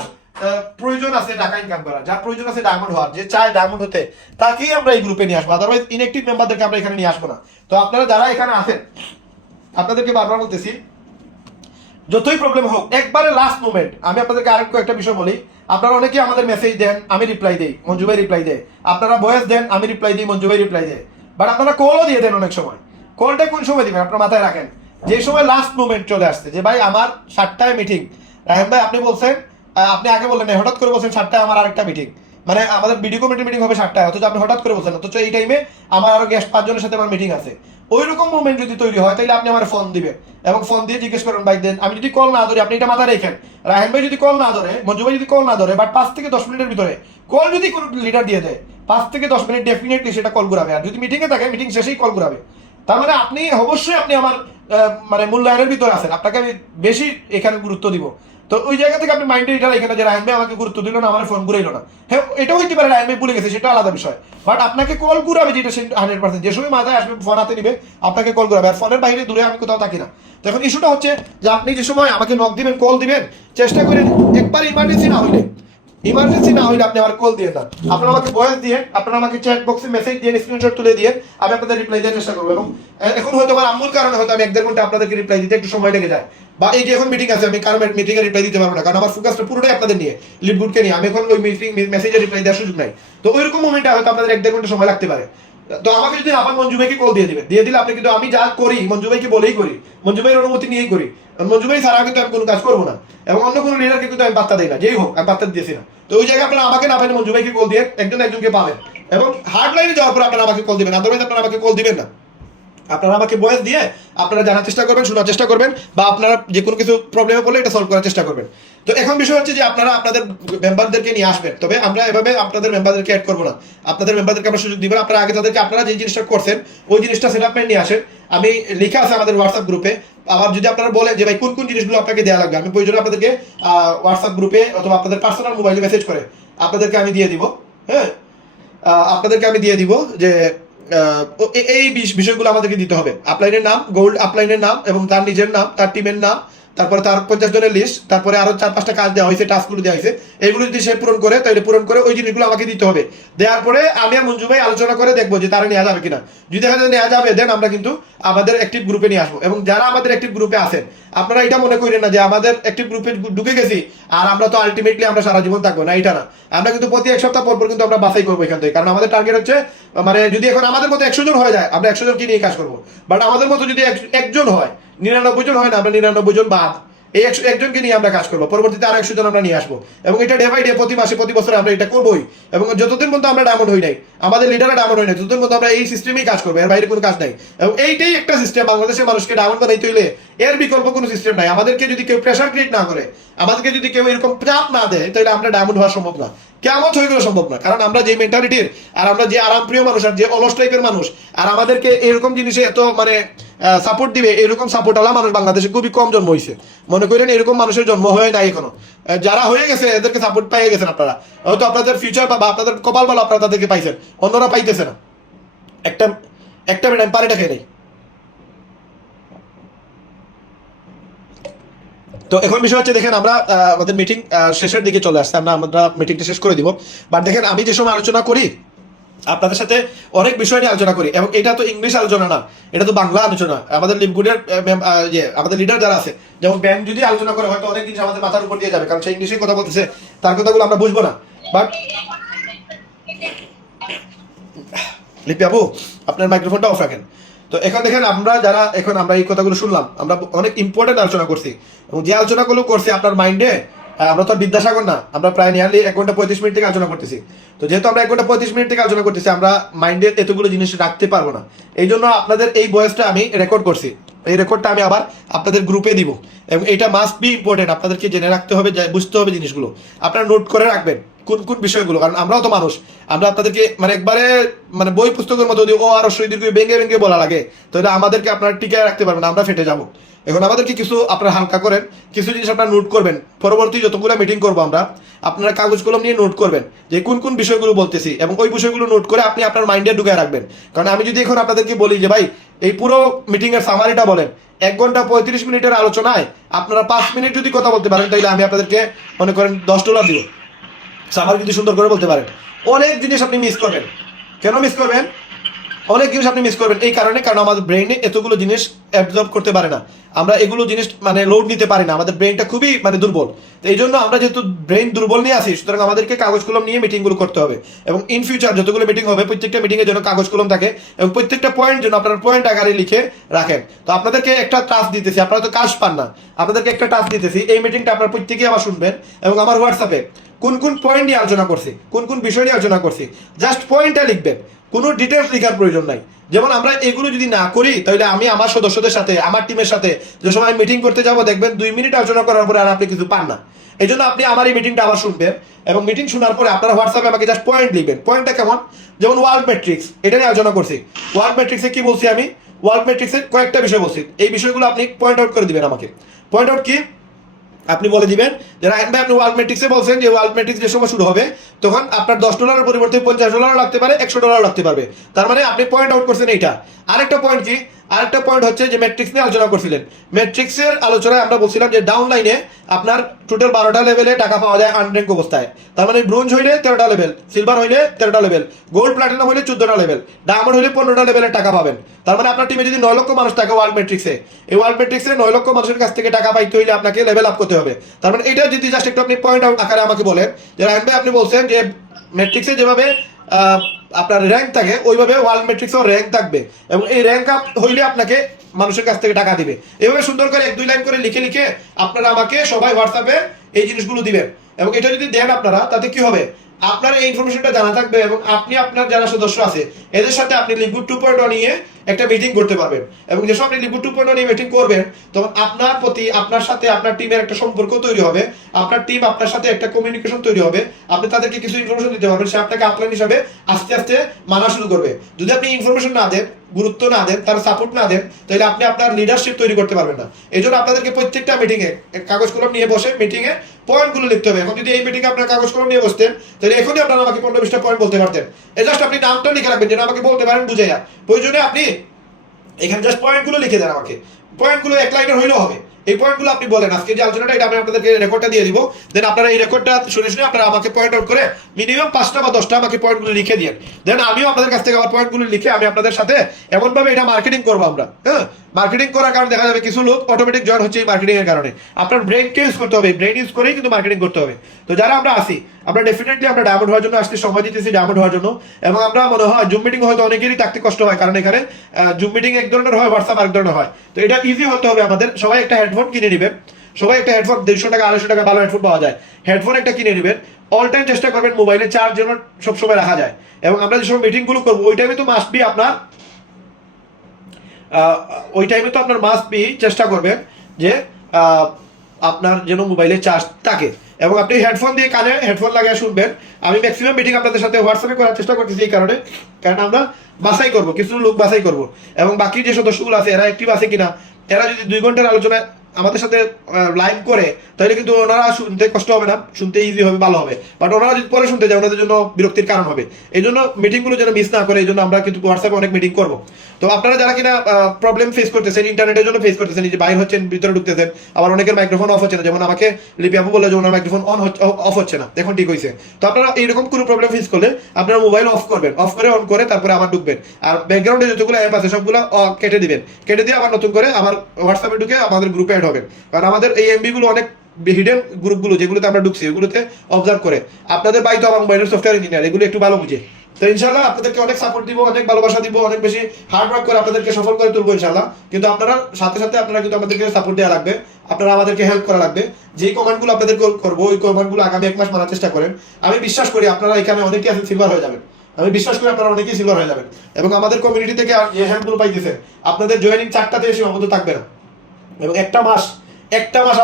প্রয়োজন আছে টাকা ইনকাম করা, যার প্রয়োজন আছে ডায়মন্ড হওয়ার, যে চায় ডায়মন্ড হতে, তাকেই আমরা এই গ্রুপে নিয়ে আসবো। আদারওয়াইজ ইনঅ্যাক্টিভ মেম্বারদেরকে আমরা এখানে নিয়ে আসবো না। তো আপনারা যারা এখানে আছেন, আপনাদেরকে বারবার বলতেছি, যতই প্রবলেম হোক, একবারে লাস্ট মোমেন্ট আমি আপনাদেরকে আরেকটু একটা বিষয় বলি। আপনারা অনেকেই আমাদের মেসেজ দেন, আমি রিপ্লাই দিই, মঞ্জু ভাই রিপ্লাই দেয়। আপনারা ভয়েস দেন, আমি রিপ্লাই দিই, মঞ্জু ভাই রিপ্লাই দেয়। বাট আপনারা কলও দিয়ে দেন অনেক সময়। কলটা কোন সময় দিবেন আপনার মাথায় রাখেন, যে সময় লাস্ট মোমেন্ট চলে আসছে, যে ভাই আমার 7টায় মিটিং। রাহেন ভাই আপনি বলছেন, আপনি আগে বললেন, হঠাৎ করে বলছেন 7টায় আমার আরেকটা মিটিং, মানে আমাদের ভিডিও কমিটি মিটিং হবে 7টায়, অথচ আপনি হঠাৎ করে বলছেন, অথচ এই টাইমে আমার আরো গেস্ট 5জনের সাথে আমার মিটিং আছে। ওই রকম মোমেন্ট যদি তৈরি হয়, তাহলে আপনি আমার ফোন দিবেন এবং ফোন দিয়ে জিজ্ঞেস করেন ভাই দেন। আমি যদি কল না ধরি, আপনি এটা মাথায় রেখেন, রাহেন ভাই যদি কল না ধরে, মঞ্জু ভাই যদি কল না ধরে, বাট 5 থেকে 10 মিনিটের ভিতরে কল যদি কোনো লিডার দিয়ে দেয়, 5 থেকে 10 মিনিট ডেফিনেটলি সেটা কল ঘুরাবে। আর যদি মিটিং এ থাকে, মিটিং শেষেই কল ঘুরাবে। তার মানে আপনি অবশ্যই আপনি আমার মানে মূল্যায়নের ভিতরে আছেন, আপনাকে আমি বেশি এখানে গুরুত্ব দিব। তো ওই জায়গা থেকে আপনি মাইন্ডে এটা এখানে যে রায়হান ভাই আমাকে গুরুত্ব দিল না, আমার ফোন ঘুরাইলো না। হ্যাঁ, এটাও হইতে পারে রায়হান ভাই ভুলে গেছে, সেটা আলাদা বিষয়। বাট আপনাকে কল ঘুরাবে, যেটা 100%, যে সময় মাথায় আসবে ফোন হাতে নিবে, আপনাকে কল ঘুরাবে। আর ফোনের বাইরে দূরে আমি কোথাও থাকি না। তো এখন ইস্যুটা হচ্ছে যে আপনি যে সময় আমাকে নক দিবেন, কল দিবেন, চেষ্টা করেন একবার ইমার্জেন্সি না হইলে আপনি আমার কল দিয়ে না, আপনারা আমাকে ভয়েস দিয়ে, আপনারা আমাকে চ্যাট বক্সে মেসেজ দিয়ে, স্ক্রিনশট তুলে দিয়ে, আমি আপনাদের রিপ্লাই দেওয়ার চেষ্টা করবো। এবং এখন হয়তো আমার আম্মুর কারণে হয়তো আমি 1-1.5 ঘন্টা আপনাদেরকে রিপ্লাই দিতে একটু সময় লেগে যায়, বা এই যে এখন মিটিং আছে, আমি কারো মিটিং এ রিপ্লাই দিতে পারবো না, কারণ আমার ফোকাসটা পুরোটাই আপনাদের নিয়ে, লিডগুডকে নিয়ে। আমি এখন ওই মিটিং মেসেজে রিপ্লাই দেওয়ার সুযোগ নাই। তো ওইরকম মোমেন্টে হয়তো আপনাদের 1-1.5 ঘন্টা সময় লাগতে পারে। তো আমাকে যদি আবার মঞ্জু ভাইকে কল দিয়ে দিবেন, দিয়ে দিলে আপনি কিন্তু, আমি যা করি মঞ্জু ভাইকে বলেই করি, মঞ্জু ভাইয়ের অনুমতি নিয়েই করি। মঞ্জু ভাই ছাড়া কিন্তু আমি কোনো কাজ করবো না, এবং অন্য কোনো লিডারকে কিন্তু আমি বার্তা দিই না, যেই হোক আমি বার্তা দিয়েছি না। তো ওই জায়গায় আপনারা আমাকে না পাইলে মঞ্জু ভাইকে কল দিয়ে একজনকে পাবেন, এবং হার্ড লাইনে যাওয়ার পর আপনারা আমাকে কল দিবেন, আদারওয়াইজ আপনারা আমাকে কল দিবেন না। আপনারা আমাকে ভয়েস দিয়ে আপনারা জানার চেষ্টা করবেন, শোনার চেষ্টা করবেন, বা আপনারা যে কোনো কিছু প্রবলেমে পড়লে এটা সলভ করার চেষ্টা করবেন। তো এখন বিষয় হচ্ছে যে আপনারা আপনাদের মেম্বারদেরকে নিয়ে আসবেন, তবে আমরা এভাবে আপনাদের মেম্বারদেরকে অ্যাড করবো না, আপনাদের মেম্বারদেরকে আমরা সুযোগ দিব না। আপনারা আগে তাদেরকে, আপনারা যে জিনিসটা করছেন ওই জিনিসটা সেট আপে নিয়ে আসেন। আমি লেখা আছে আমাদের হোয়াটসঅ্যাপ গ্রুপে। আবার যদি আপনারা বলেন যে ভাই কোন কোন জিনিসগুলো আপনাকে দেওয়া লাগবে, আমি প্রয়োজনে আপনাদেরকে হোয়াটসঅ্যাপ গ্রুপে অথবা আপনাদের পার্সোনাল মোবাইলে মেসেজ করে আপনাদেরকে আমি দিয়ে দিব। হ্যাঁ, আপনাদেরকে আমি দিয়ে দিব যে এই বিষয়গুলো আমাদেরকে দিতে হবে। আপলাইনের নাম, গোল্ড আপলাইনের নাম, এবং তার নিজের নাম, তার টিমের নাম, তারপরে তার 50 জনের লিস্ট, তারপরে আরো 4-5টা কাজ দেওয়া হয়েছে, টাস্কগুলো দেওয়া হয়েছে। এগুলো যদি সে পূরণ করে, তাহলে পূরণ করে ওই জিনিসগুলো আমাকে দিতে হবে। দেওয়ার পরে আমি আর মঞ্জু ভাই আলোচনা করে দেখবো যে তারা নেওয়া যাবে কিনা। যদি দেখা যায় নেওয়া যাবে, দেন আমরা কিন্তু আমাদের অ্যাক্টিভ গ্রুপে নিয়ে আসবো। এবং যারা আমাদের অ্যাক্টিভ গ্রুপে আছেন, আপনারা এটা মনে করেন না যে আমাদের অ্যাক্টিভ গ্রুপে ঢুকে গেছি আর আমরা তো আলটিমেটলি আমরা সারা জীবন থাকবো না, এটা না। আমরা কিন্তু প্রতি 1 সপ্তাহ পর কিন্তু আমরা বাছাই করবো এখান থেকে, কারণ আমাদের টার্গেট হচ্ছে, মানে যদি এখন আমাদের মতো 100 জন হয়ে যায়, আমরা 100 জনকে নিয়ে কাজ করবো। বাট আমাদের মতো যদি একজন হয়, 99 জন হয় না, আমরা 99 জন বাদ, এই 100 একজনকে নিয়ে আমরা কাজ করবো, পরবর্তীতে আরো 100 জন আমরা নিয়ে আসবো, এবং এটা ডে বাই ডে প্রতি মাসে প্রতি বছরে আমরা এটা করবোই। এবং যতদিন পর্যন্ত আমরা ডায়মন্ড হই নাই, আমাদের লিডাররা ডায়মন্ড হয় নাই, ততদিন পর্যন্ত আমরা এই সিস্টেমেই কাজ করবো, এর বাইরে কোনো কাজ নাই। এবং এইটাই একটা সিস্টেম, বাংলাদেশের মানুষকে ডায়মন্ড বানাইতে হইলে এর বিকল্প কোনো সিস্টেম নাই। আমাদেরকে যদি কেউ প্রেশার ক্রিয়েট না করে, আমাদেরকে যদি কেউ এরকম চাপ না দেয়, তাহলে আমরা ডায়মন্ড হওয়া সম্ভব না, কেমন হয়ে গেলে সম্ভব না। কারণ আমরা যে মেন্টালিটির, আর আমরা যে আরামপ্রিয় মানুষ, আর যে অলস টাইপের মানুষ, আর আমাদেরকে এরকম জিনিসে এত মানে সাপোর্ট দিবে, এরকম সাপোর্ট আলা মানুষ বাংলাদেশে খুবই কম জন্ম হয়েছে। মনে করেন এরকম মানুষের জন্ম হয় নাই এখনো। যারা হয়ে গেছে এদেরকে সাপোর্ট পাইয়ে গেছেন আপনারা, হয়তো আপনাদের ফিউচার বা আপনাদের কপাল ভালো, আপনারা তাদেরকে পাইছেন, অন্যরা পাইতেছে না। একটা মিনিট আমি পানিটা খেয়ে নেই। তো এখন বিষয় হচ্ছে, দেখেন আমরা আমাদের মিটিং শেষের দিকে চলে আসছে, আমরা মিটিংটা শেষ করে দিব। বাট দেখেন, আমি যে সময় আলোচনা করি আপনাদের সাথে অনেক বিষয় নিয়ে আলোচনা করি, এবং এটা তো ইংলিশ আলোচনা না, এটা তো বাংলা আলোচনা। আমাদের লিপগুডের আমাদের লিডার যারা আছে, যেমন ব্যাংক যদি আলোচনা করে, হয়তো অনেক জিনিস আমাদের মাথার উপর দিয়ে যাবে, কারণ সে ইংলিশে কথা বলতেছে, তার কথাগুলো আমরা বুঝবো না। বাট লিপি আপু, আপনার মাইক্রোফোনটা অফ রাখেন। তো এখন দেখেন, আমরা এই কথাগুলো শুনলাম, আমরা অনেক ইম্পর্টেন্ট আলোচনা করছি, এবং যে আলোচনাগুলো করছি আপনার মাইন্ডে, আমরা তো বিদ্যাসাগর না, আমরা প্রায় নিয়ারলি 1 ঘন্টা 35 মিনিট থেকে আলোচনা করতেছি। তো যেহেতু আমরা 1 ঘন্টা 35 মিনিট থেকে আলোচনা করতেছি, আমরা মাইন্ডে এতগুলো জিনিস রাখতে পারবো না। এই জন্য আপনাদের এই ভয়েসটা আমি রেকর্ড করছি, এই রেকর্ডটা আমি আবার আপনাদের গ্রুপে দিব, এবং এটা মাস্ট বি ইম্পর্টেন্ট, আপনাদেরকে জেনে রাখতে হবে, বুঝতে হবে জিনিসগুলো, আপনারা নোট করে রাখবেন কোন কোন বিষয়গুলো। কারণ আমরাও তো মানুষ, আমরা আপনাদেরকে মানে একবারে মানে বই পুস্তকের মতো ও আর শহীদকে ভেঙে ভেঙে বলা লাগে, তাহলে আমাদেরকে আপনারা টিকে রাখতে পারবেন, আমরা ফেটে যাব। এখন আমাদেরকে কিছু আপনারা হালকা করেন, কিছু জিনিস আপনারা নোট করবেন, পরবর্তী যতগুলো মিটিং করবো আমরা, আপনারা কাগজ কলম নিয়ে নোট করবেন যে কোন কোন বিষয়গুলো বলতেছি, এবং ওই বিষয়গুলো নোট করে আপনি আপনার মাইন্ডে ঢুকায় রাখবেন। কারণ আমি যদি এখন আপনাদেরকে বলি যে ভাই এই পুরো মিটিং এর সামারিটা বলেন, 1 ঘন্টা 35 মিনিটের আলোচনায় আপনারা 5 মিনিট যদি কথা বলতে পারেন, তাহলে আমি আপনাদেরকে মনে করেন $10 দিব। সামারি যদি সুন্দর করে বলতে পারেন, অনেক জিনিস আপনি মিস করবেন। কেন মিস করবেন? অনেক জিনিস আপনি মিস করবেন এই কারণে, কারণ আমাদের ব্রেইনে এতগুলো জিনিস অ্যাবজর্ব করতে পারে না, আমরা এগুলো জিনিস মানে লোড নিতে পারি না, আমাদের ব্রেইনটা খুবই মানে দুর্বল। তো এই জন্য আমরা যেহেতু ব্রেইন দুর্বল নিয়ে আসি, সুতরাং আমাদেরকে কাগজ কলম নিয়ে মিটিংগুলো করতে হবে, এবং ইন ফিউচার যতগুলো মিটিং হবে প্রত্যেকটা মিটিংয়ের জন্য কাগজ কলম থাকে, এবং প্রত্যেকটা পয়েন্ট জন্য আপনারা পয়েন্ট আকারে লিখে রাখেন। তো আপনাদেরকে একটা টাস্ক দিতেছি, আপনারা তো কাজ পান না, আপনাদেরকে একটা টাস্ক দিতেছি, এই মিটিংটা আপনারা প্রত্যেকেই আবার শুনবেন, এবং আমার হোয়াটসঅ্যাপে কোন কোন পয়েন্ট নিয়ে আলোচনা করছি, কোন কোন বিষয় নিয়ে আলোচনা করছি, জাস্ট পয়েন্টটা লিখবেন, কোনো ডিটেলস লেখার প্রয়োজন নাই। যেমন আমরা এগুলো যদি না করি, তাহলে আমি আমার সদস্যদের সাথে, আমার টিমের সাথে যে সময় মিটিং করতে যাব, দেখবেন 2 মিনিট আলোচনা করার পরে আর আপনি কিছু পান না। এই জন্য আপনি আমার এই মিটিংটা আবার শুনবেন, এবং মিটিং শোনার পরে আপনারা হোয়াটসঅ্যাপে আমাকে জাস্ট পয়েন্ট লিখবেন। পয়েন্টটা কেমন? যেমন ওয়ার্ল্ড ম্যাট্রিক্স, এটা নিয়ে আলোচনা করছি। ওয়ার্ল্ড ম্যাট্রিক্সে কি বলছি আমি? ওয়ার্ল্ড ম্যাট্রিক্সের কয়েকটা বিষয় বলছি, এই বিষয়গুলো আপনি পয়েন্ট আউট করে দিবেন আমাকে। পয়েন্ট আউট কি আপনি বলে দিবেন যে রায়হান ভাই, আপনি ওয়ার্ল্ড ম্যাট্রিক্সে বলছেন যে ওয়ার্ল্ড ম্যাট্রিক্স যে সময় শুরু হবে, তখন আপনার $10 পরিবর্তে $50 লাগতে পারে, $100 লাগতে পারবে। তার মানে আপনি পয়েন্ট আউট করছেন এইটা। আরেকটা পয়েন্ট কি? আরেকটা পয়েন্ট হচ্ছে যে ম্যাট্রিক্স নিয়ে আলোচনা করছিলেন। ম্যাট্রিক্সের আলোচনায় আমরা বলছিলাম যে ডাউন লাইনে আপনার টোটাল 12টা লেভেলে টাকা পাওয়া যায় আনর্যাঙ্ক অবস্থায়। তার মানে ব্রোঞ্জ হইলে 13টা লেভেল, সিলভার হইলে 13টা লেভেল, গোল্ড প্লাটিনাম হইলে 14টা লেভেল, ডায়মন্ড হইলে 15টা লেভেলের টাকা পাবেন। তার মানে আপনার টিমে যদি 9 লক্ষ মানুষ থাকে ওয়ার্ল্ড ম্যাট্রিক্সে, এই ওয়ার্ল্ড ম্যাট্রিক্সে 9 লক্ষ মানুষের কাছ থেকে টাকা পাইতে হইলে আপনাকে লেভেল আপ করতে হবে। তার মানে এটা যদি জাস্ট একটু আপনি পয়েন্ট আউট আকারে আমাকে বলেন যে রায়হান ভাই, আপনি বলছেন যে ম্যাট্রিক্সে যেভাবে আপনার র্যাঙ্ক থাকে, ওইভাবে ওয়ার্ল্ড ম্যাট্রিক্সেও র্যাঙ্ক থাকবে, এবং এই র্যাঙ্ক আপ হইলে আপনাকে মানুষের কাছ থেকে টাকা দিবে। এভাবে সুন্দর করে 1-2 লাইন করে লিখে লিখে আপনারা আমাকে সবাই হোয়াটসঅ্যাপে এই জিনিসগুলো দিবেন, এবং এটা যদি দেন আপনারা, তাতে কি হবে, আপনার এই ইনফরমেশনটা জানা থাকবে, এবং আপনি আপনার যারা সদস্য আছে এদের সাথে আপনি লিকুইড 2.0 নিয়ে একটা মিটিং করতে পারবেন। এবং যেসব আপনি লিকুইড 2.0 নিয়ে মিটিং করবেন, তখন আপনার প্রতি, আপনার সাথে আপনার টিমের একটা সম্পর্ক তৈরি হবে, আপনার টিম আপনার সাথে একটা কমিউনিকেশন তৈরি হবে, আপনি তাদেরকে কিছু ইনফরমেশন দিতে পারবেন, সে আপনাকে আপলাইন হিসাবে আস্তে আস্তে মানা শুরু করবে। যদি আপনি ইনফরমেশন না দেন, গুরুত্ব না দেন, তার সাপোর্ট না দেন, তাহলে আপনি আপনার লিডারশিপ তৈরি করতে পারবেন না। এই জন্য আপনাদেরকে প্রত্যেকটা মিটিংয়ে কাগজ কলম নিয়ে বসে মিটিংয়ে পয়েন্টগুলো লিখতে হবে। এখন যদি এই মিটিংয়ে আপনার কাগজ কলম নিয়ে বসতেন, তাহলে এখনই আপনারা আমাকে 15-20টা পয়েন্ট বলতে পারতেন। এই জাস্ট আপনি নামটা লিখে রাখবেন, যেন আমাকে বলতে পারেন বুঝাইয়া। প্রয়োজনে আপনি এখানে জাস্ট পয়েন্টগুলো লিখে দেন আমাকে, পয়েন্টগুলো 1 লাইনের হইলেও হবে। এই পয়েন্টগুলো আপনি বলেন, আজকে যে আলোচনাটা এটা আমি আপনাদেরকে রেকর্ডটা দিয়ে দিব, দেন আপনারা এই রেকর্ডটা শুনে শুনে আপনারা আমাকে পয়েন্ট আউট করে মিনিমাম 5টা বা 10টা আমাকে পয়েন্টগুলো লিখে দিন। দেন আমিও আপনাদের কাছ থেকে আমার পয়েন্টগুলো লিখে আমি আপনাদের সাথে এমনভাবে এটা মার্কেটিং করবো আমরা। হ্যাঁ, মার্কেটিং করার কারণে দেখা যাবে কিছু লোক অটোমেটিক জয়েন হচ্ছে এই মার্কেটিং এর কারণে। আপনার ব্রেনকে ইউজ করতে হবে, ব্রেন ইউজ করেই কিন্তু মার্কেটিং করতে হবে। তো যারা আমরা আসি, আমরা ডেফিনেটলি আমরা ডায়মন্ড হওয়ার জন্য আসতে সময় দিতেছি, ডায়মন্ড হওয়ার জন্য। এবং আমরা মনে হয় জুম মিটিং হয়তো অনেকেরই থাকতে কষ্ট হয়, কারণ এখানে জুম মিটিং এক ধরনের হয়, হোয়াটসঅ্যাপ আরেক ধরনের হয়। তো এটা ইজি হতে হবে আমাদের। সবাই একটা হেডফোন কিনে নেবেন, সবাই একটা হেডফোন 150 টাকা 250 টাকা ভালো হেডফোন পাওয়া যায়, হেডফোন একটা কিনে নেবেন। অল টাইম চেষ্টা করবেন মোবাইলে চার্জ যেন সবসময় রাখা যায়, এবং আমরা যে সময় মিটিংগুলো করবো ওই টাইমে তো মাস্ট বি আপনার মাস্ট বি চেষ্টা করবেন যে আপনার যেন মোবাইলে চার্জ থাকে, এবং আপনি হেডফোন দিয়ে কানে হেডফোন লাগিয়ে শুনবেন। আমি ম্যাক্সিমাম মিটিং আপনাদের সাথে হোয়াটসঅ্যাপে করার চেষ্টা করতেছি এই কারণে, কারণ আমরা বাছাই করবো, কিছু লোক বাছাই করবো, এবং বাকি যে সদস্যগুলো আছে এরা অ্যাক্টিভ আছে কিনা, এরা যদি 2 ঘন্টার আলোচনা আমাদের সাথে লাইভ করে তাহলে কিন্তু ওনারা শুনতে কষ্ট হবে না, শুনতে ইজি হবে, ভালো হবে। বাট ওনারা যদি পরে শুনতে যায় ওনাদের জন্য বিরক্তির কারণ হবে। এই জন্য মিটিংগুলো যেন মিস না করে, এই জন্য আমরা কিন্তু হোয়াটসঅ্যাপে অনেক মিটিং করবো। তো আপনারা যারা কিনা প্রবলেম ফেস করতেছেন, ইন্টারনেটের জন্য ফেস করতেছেন, যে বাইরে হচ্ছেন ভিতরে ঢুকতেছেন, আবার অনেকের মাইক্রোফোন অফ হচ্ছে না, যেমন আমাকে লিপি আপু বলে যে ওনার মাইক্রোফোন অফ হচ্ছে না, এখন ঠিক হয়েছে। তো আপনারা এইরকম কোনো প্রবলেম ফেস করলে আপনারা মোবাইল অফ করবেন, অফ করে অন করে তারপরে আবার ঢুকবেন, আর ব্যাকগ্রাউন্ডে যতগুলো অ্যাপ আছে সবগুলো কেটে দিবেন, কেটে দিয়ে আবার নতুন করে আবার হোয়াটসঅ্যাপে ঢুকে আমাদের গ্রুপে অ্যাড হবেন। কারণ আমাদের এই এমবি গুলো অনেক হিডেন গ্রুপগুলো যেগুলোতে আমরা ঢুকছি ওগুলোতে অবজার্ভ করে আপনাদের ভাই তো আমার মোবাইলের সফটওয়্যার ইঞ্জিনিয়ার, এগুলো একটু ভালো বুঝে। তো ইনশাল্লাহ আপনাদেরকে অনেক সাপোর্ট দিব, অনেক ভালোবাসা দিব, অনেক বেশি হার্ড ওয়ার্ক করে আপনাদেরকে সফল করে তুলবো ইনশাল্লাহ। কিন্তু আপনারা সাথে সাথে আপনারা কিন্তু আমাদেরকে সাপোর্ট দেওয়া লাগবে, আপনারা আমাদেরকে হেল্প করা লাগবে। যেই কমান্ডগুলো আপনাদের করবো ওই কমান্ডগুলো আগামী 1 মাস মানার চেষ্টা করেন। আমি বিশ্বাস করি আপনারা এখানে অনেকেই আছেন সিলভার হয়ে যাবেন, আমি বিশ্বাস করি আপনারা অনেকেই সিলভার হয়ে যাবেন, এবং আমাদের কমিউনিটি থেকে যে হেল্পগুলো পাইতেছেন আপনাদের জয়েনিং 4টাতে সীমাবদ্ধ থাকবে না, এবং একটা মাস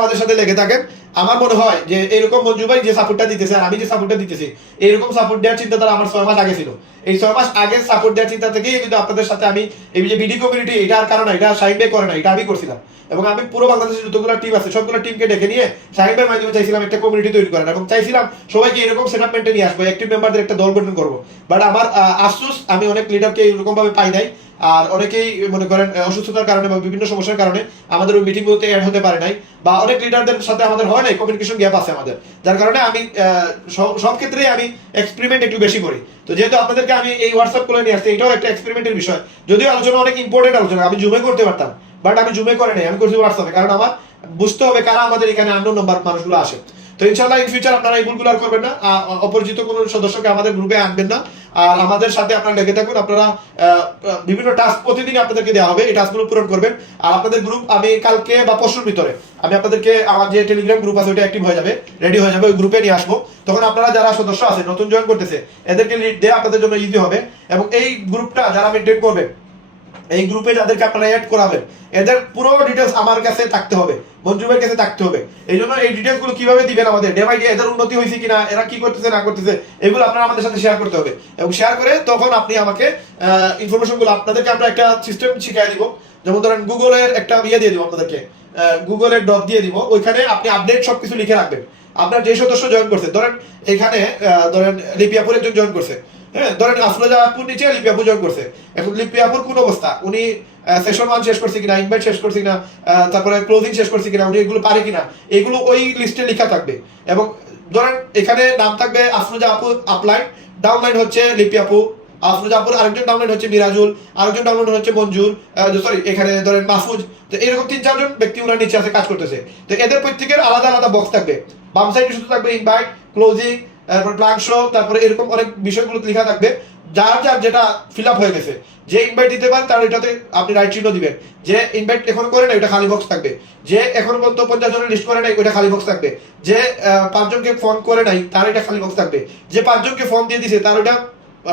আমাদের সাথে লেগে থাকেন। আমার মনে হয় যে এরকম মঞ্জু ভাই যে সাপোর্টটা দিতেছে আর আমি যে সাপোর্টটা দিতেছি, এরকম সাপোর্ট দেওয়ার চিন্তাধারা আমার 6 মাস আগে ছিল। এই 6 মাস আগে সাপোর্ট দেওয়ার চিন্তা থেকেই কিন্তু আপনাদের সাথে আমি এই যে বিডি কমিউনিটি, এটা আর কারণ না, এটা শাহিন ভাই করে না, এটা আমি করছিলাম। এবং আমি পুরো বাংলাদেশের যতগুলো টিম আছে সবগুলো টিমকে ডেকে নিয়ে শাহিন ভাইয়ের মাধ্যমে চাইছিলাম একটা কমিউনিটি তৈরি করার, এবং চাইছিলাম সবাইকে এরকম সেটআপ মেনটে নিয়ে আসবো, অ্যাক্টিভ মেম্বারদের একটা দল গঠন করবো। বাট আমার আফসোস আমি অনেক লিডারকে এরকম ভাবে পাই নাই, আর অনেকেই মনে করেন অসুস্থতার কারণে বা বিভিন্ন সমস্যার কারণে আমাদের ওই মিটিংগুলোতে অ্যাড হতে পারে নাই, বা অনেক লিডারদের সাথে আমাদের হয় নাই, কমিউনিকেশন গ্যাপ আছে আমাদের, যার কারণে আমি সব ক্ষেত্রেই আমি এক্সপেরিমেন্ট একটু বেশি করি। তো যেহেতু আপনাদেরকে আমি এই হোয়াটসঅ্যাপ করে নিয়ে আসছি, এটাও একটা এক্সপেরিমেন্টের বিষয়, যদিও আলোচনা অনেক ইম্পর্টেন্ট আলোচনা, আমি জুমে করতে পারতাম, বাট আমি জুমে করে নাই, আমি করছি হোয়াটসঅ্যাপে, কারণ আমার বুঝতে হবে কারা আমাদের এখানে আননোন নাম্বার মানুষগুলো আসে। তো ইনশাআল্লাহ ইন ফিউচার আপনারা এই ভুলগুলো আর করবেন না, অপরিচিত কোনো সদস্যকে আমাদের গ্রুপে আনবেন না, আর আমাদের সাথে আপনারা লেগে থাকুন। আপনারা বিভিন্ন টাস্ক প্রতিদিন আপনাদেরকে দেওয়া হবে, এই টাস্কগুলো পূরণ করবেন। আর আপনাদের গ্রুপ আমি কালকে বা পরশুর ভিতরে আমি আপনাদেরকে আমার যে টেলিগ্রাম গ্রুপ আছে ওইটা অ্যাক্টিভ হয়ে যাবে, রেডি হয়ে যাবে, ওই গ্রুপে নিয়ে আসবো। তখন আপনারা যারা সদস্য আছে নতুন জয়েন করতেছে এদেরকে লিড দেওয়া আপনাদের জন্য ইজি হবে, এবং এই গ্রুপটা যারা মেনটেন করবে, এই গ্রুপে যাদেরকে আপনারা অ্যাড করাবেন এদের পুরো ডিটেলস আমার কাছে থাকতে হবে, মঞ্জুমের কাছে থাকতে হবে। এই জন্য এই ডিটেলস গুলো কিভাবে দিবেন আমাদের ডে বাই ডে, এদের উন্নতি হয়েছে কিনা, এরা কি করতেছে না করতেছে, এগুলো আপনারা আমাদের সাথে শেয়ার করতে হবে, এবং শেয়ার করে তখন আপনি আমাকে ইনফরমেশন গুলো আপনাদেরকে আমরা একটা সিস্টেম শিখিয়ে দিব। যেমন ধরেন গুগলের একটা ইয়ে দিয়ে দিব আপনাদেরকে, গুগলের ডক দিয়ে দিব, ওইখানে আপনি আপডেট সবকিছু লিখে রাখবেন। আপনার যে সদস্য জয়েন করছে, ধরেন এখানে ধরেন লিপিয়াপুর একজন জয়েন করছে, হ্যাঁ, ধরেন আফরোজা আপুর নিচে লিপি আপু জয়েন করছে। এখন লিপি আপুর কোন অবস্থা, উনি সেশন 1 শেষ করছে কিনা, ইনভাইট শেষ করছে কিনা, তারপরে ক্লোজিং শেষ করছে কিনা, উনি এগুলো পারে কিনা, এগুলো ওই লিস্টে লেখা থাকবে। এবং ধরেন এখানে নাম থাকবে আফরোজা আপু আপলাইন, ডাউনলাইন হচ্ছে লিপি আপু, আফরোজা আপুর আরেকজন ডাউনলাইন হচ্ছে মিরাজুল, আরেকজন ডাউনলাইন হচ্ছে মঞ্জুর, সরি এখানে ধরেন মাহফুজ। তো এরকম 3-4 জন ব্যক্তি ওনার নিচে আছে কাজ করতেছে। তো এদের প্রত্যেকের আলাদা আলাদা বক্স থাকবে, বাম সাইডে শুধু থাকবে ইনভাইট, ক্লোজিং, তারপর প্লাগ শো, তারপরে এরকম অনেক বিষয়গুলো লেখা থাকবে। যার যার যেটা ফিল আপ হয়ে গেছে, যে ইনভাইট দিতে পারেন তার এটাতে আপনি রাইট চিহ্ন দিবেন, যে ইনভাইট এখন করে নাই ওটা খালি বক্স থাকবে, যে এখন পর্যন্ত 50 জনের লিস্ট করে নাই ওটা খালি বক্স থাকবে, যে 5 জনকে ফোন করে নাই তার এটা খালি বক্স থাকবে, যে 5 জনকে ফোন দিয়ে দিছে তার ওটা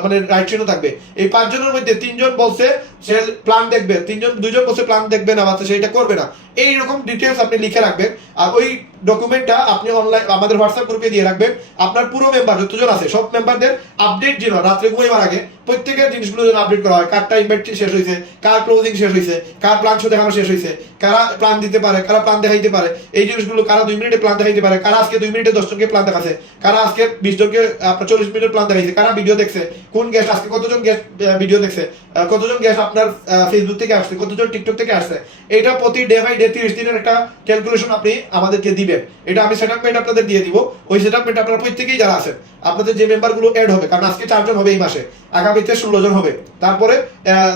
মানে রাইট চিহ্ন থাকবে। এই 5 জনের মধ্যে 3 জন বলছে সে প্ল্যান দেখবে, 2 জন বলছে প্ল্যান দেখবে না, বাচ্চা সেটা করবে না, এইরকম ডিটেলস আপনি লিখে রাখবেন। আর ওই ডকুমেন্টটা আপনি অনলাইন আমাদের হোয়াটসঅ্যাপ গ্রুপে দিয়ে রাখবেন। আপনার পুরো মেম্বার যতজন আছে সব মেম্বারদের আপডেট যেন রাত্রে ঘুমাইবার আগে প্রত্যেকের জিনিসগুলো যেন আপডেট করা হয়, কারটা ইনভাইট শেষ হয়েছে, কার ক্লোজিং শেষ হয়েছে, কার প্ল্যান শো দেখানো শেষ হয়েছে, কারা প্ল্যান দিতে পারে, কারা প্ল্যান দেখাইতে পারে, এই জিনিসগুলো কারা 2 মিনিটে প্ল্যান দেখাইতে পারে, কারা আজকে 2 মিনিটে 10 জনকে প্ল্যান দেখাচ্ছে, কারা আজকে 20 জনকে আপনার 40 মিনিটের প্ল্যান দেখাইছে, কারা ভিডিও দেখছে, কোন গেস্ট আজকে কতজন গেস্ট ভিডিও দেখছে, কতজন গেস্ট আপনার ফেসবুক থেকে আসছে, কতজন টিকটক থেকে আসছে, এটা প্রতি ডে বাই ডে 30 দিনের একটা ক্যালকুলেশন আপনি আমাদেরকে দিবেন। এটা আমি সেটআপ মেট আপনাদের দিয়ে দিব। ওই সেটআপ মেট আপনারা প্রত্যেকেই যারা আছেন আপনাদের যে মেম্বারগুলো অ্যাড হবে, কারণ আজকে 4 জন হবে এই মাসে, আগামীতে 16 জন হবে, তারপরে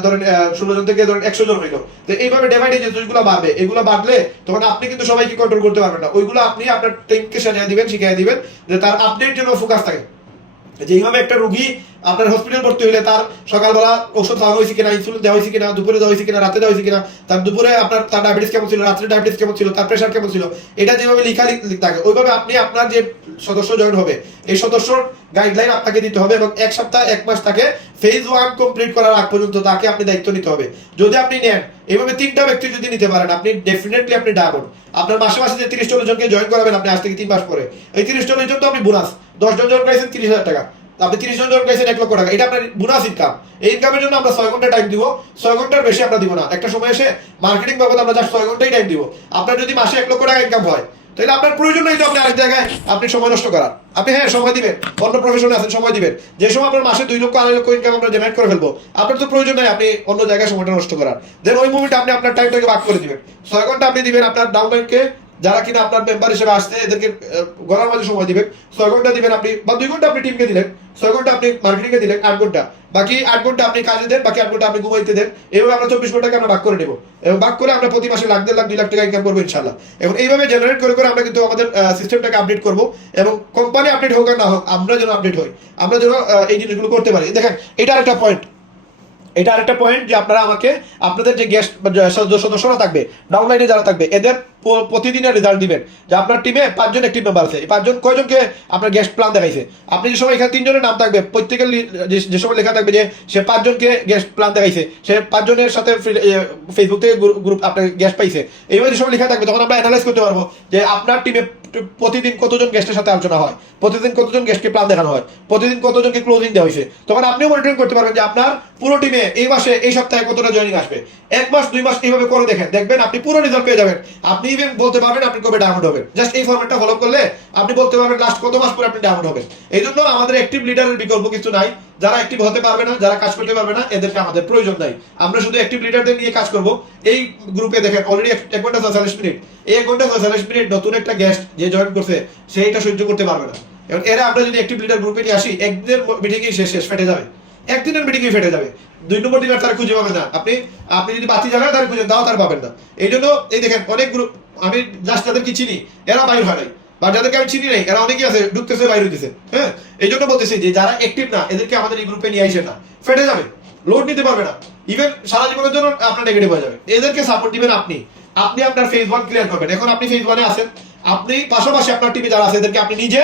ধরেন 16 জন থেকে ধরেন 100 জন হইলো। তো এইভাবে ডে বাই ডে যেগুলো বাড়বে, এগুলো বাড়লে তখন আপনি কিন্তু সবাইকে কন্ট্রোল করতে পারবেন না, ওইগুলো আপনি আপনার টিমকে সাজিয়ে দিবেন, শিখিয়ে দিবেন, যে তার আপডেট যেন ফোকাস থাকে। যে এইভাবে একটা রোগী আপনার হসপিটাল ভর্তি হইলে তার সকালবেলা ওষুধ খাওয়া হয়েছে কিনা, ইনসুলিন দেওয়া হয়েছে কিনা, দুপুরে দেওয়া হয়েছে কিনা, রাতে দেওয়া হয়েছে কিনা, তার দুপুরে আপনার তার ডায়াবেটিস কেমন ছিল, রাত্রে ডায়াবেটিস কেমন ছিল, তার প্রেশার কেমন ছিল, এটা যেভাবে লেখা থাকে ওইভাবে আপনি আপনার যে সদস্য জয়েন হবে এই সদস্যর গাইডলাইন আপনাকে দিতে হবে এবং এক সপ্তাহ 1 মাস তাকে ফেজ 1 কমপ্লিট করার আগ পর্যন্ত তাকে আপনি দায়িত্ব নিতে হবে। যদি আপনি নেন এইভাবে 3টা ব্যক্তি যদি নিতে পারেন আপনি ডেফিনেটলি আপনি ডায়মন্ড। আপনার মাসে মাসে যে 30 জনকে জয়েন করাবেন আপনি আজ থেকে 3 মাস পরে, এই 30 জনের জন্য আপনি বোনাস 10 জন জয়েন করেছেন 30,000 টাকা, আপনি 30 জন জয়েন করেছেন 1 লক্ষ টাকা, এটা আপনার বোনাস ইনকাম। এই ইনকামের জন্য আমরা 6 ঘন্টা টাইম দিব, 6 ঘন্টার বেশি আমরা দিব না। একটা সময় এসে মার্কেটিং বাবদ আমরা জাস্ট 6 ঘন্টাই টাইম দিব। আপনার যদি মাসে 1 লক্ষ টাকা ইনকাম হয় তাহলে আপনার প্রয়োজন নেই তো আপনি আরেক জায়গায় আপনি সময় নষ্ট করার। আপনি হ্যাঁ সময় দিবেন, অন্য প্রফেশনে আছেন সময় দিবেন, যে সময় আপনার মাসে 2 লক্ষ 2.5 লক্ষ ইনকাম আমরা জেনারেট করে ফেলবো, আপনার তো প্রয়োজন নাই আপনি অন্য জায়গায় সময়টা নষ্ট করার। দেন ওই মুভিটা আপনি আপনার টাইমটাকে ভাগ করে দিবেন, 6 ঘন্টা আপনি দিবেন আপনার ডাউনলাইনকে, যারা কিনা আপনার মেম্বার হিসেবে আসছে এদেরকে গড়ার মাঝে সময় দিবেন, 6 ঘন্টা দিবেন আপনি, বা 2 ঘন্টা আপনি টিমকে দিলেন, 6 ঘন্টা আপনি মার্কেটিংয়ে দিলেন, 8 ঘন্টা, বাকি 8 ঘন্টা আপনি কাজে দেন, বাকি 8 ঘন্টা আপনি ঘুমাইতে দেন। এভাবে আমরা 24 ঘন্টাকে আমরা ভাগ করে নেব এবং ভাগ করে আমরা প্রতি মাসে লাখ 1.5 লাখ 2 লাখ টাকা ইনকাম করবো ইনশাল্লাহ। এবং এইভাবে জেনারেট করে করে আমরা কিন্তু আমাদের সিস্টেমটাকে আপডেট করবো এবং কোম্পানি আপডেট হোক আর না হোক আমরা যেন আপডেট হই, আমরা যেন এই জিনিসগুলো করতে পারি। দেখেন এটা আরেকটা পয়েন্ট, এটা আরেকটা পয়েন্ট যে আপনারা আমাকে আপনাদের যে গেস্ট সদস্যরা থাকবে ডাউনলাইনে যারা থাকবে এদের প্রতিদিনের রেজাল্ট দিবেন যে আপনার টিমে 5 জন অ্যাক্টিভ মেম্বার আছে, এই 5 জন কয়জনকে আপনার গেস্ট প্ল্যান দেখাইছে। আপনি যে সময় এখানে 3 জনের নাম থাকবে, প্রত্যেকের যে সময় লেখা থাকবে যে সে 5 জনকে গেস্ট প্ল্যান দেখাইছে, সে 5 জনের সাথে ফেসবুক থেকে গ্রুপ আপনার গেস্ট পাইছে, এইভাবে যে সময় লেখা থাকবে তখন আমরা অ্যানালাইজ করতে পারবো যে আপনার টিমে প্রতিদিন কতজন গেস্টের সাথে আলোচনা হয়, প্রতিদিন কতজন গেস্টকে প্ল্যান দেখানো হয়, প্রতিদিন কতজনকে ক্লোজিং দেওয়া হয়েছে। তখন আপনিও মনিটরিং করতে পারবেন যে আপনার পুরো টিমে এই মাসে এই সপ্তাহে কতটা জয়েনিং আসবে। 1 মাস 2 মাস এইভাবে করে দেখবেন আপনি পুরো রেজাল্ট পেয়ে যাবেন। আপনি ইভেন বলতে পারবেন আপনি কবে ডায়মন্ড হবেন, জাস্ট এই ফরম্যাটটা ফলো করলে আপনি বলতে পারবেন লাস্ট কত মাস পরে আপনি ডায়মন্ড হবেন। এই জন্য আমাদের অ্যাক্টিভ লিডারের বিকল্প কিছু নাই। যারা অ্যাক্টিভ হতে পারবে না, যারা কাজ করতে পারবে না, এদেরকে আমাদের প্রয়োজন নাই। আমরা শুধু অ্যাক্টিভ লিডারদের নিয়ে কাজ করব। এই গ্রুপে দেখেন অলরেডি 1 ঘন্টা 47 মিনিট, এই 1 ঘন্টা 47 মিনিট নতুন একটা গেস্ট যে জয়েন করছে সেইটা সহ্য করতে পারবে না। এবং এরা আমরা যদি অ্যাক্টিভ লিডার গ্রুপে নিয়ে আসি একদিনের মিটিংই শেষ ফেটে যাবে, একদিনের মিটিংই ফেটে যাবে। 2 নম্বর দিনের তারা খুঁজে পাবে না। আপনি যদি বাতি জ্বালান তারা খুঁজে দাও তার পাবেন না। এই জন্য এই দেখেন অনেক গ্রুপ আমি জাস্ট যাদেরকে চিনি এরা বাইর হয় নাই, বা যাদেরকে আমি চিনি নাই এরা অনেকেই আছে ঢুকতেছে বাইরে হইতেছে। হ্যাঁ, এই জন্য বলতেছি যে যারা অ্যাক্টিভ না এদেরকে আমাদের এই গ্রুপে নিয়ে আসে না, ফেটে যাবে, লোড নিতে পারবে না, ইভেন সারা জীবনের জন্য আপনার নেগেটিভ হয়ে যাবে। এদেরকে সাপোর্ট দিবেন আপনি আপনার ফেজ 1 ক্লিয়ার করবেন। এখন আপনি ফেজ 1 এ আছেন, আপনি পাশাপাশি আপনার টিমে যারা আছে এদেরকে আপনি নিজে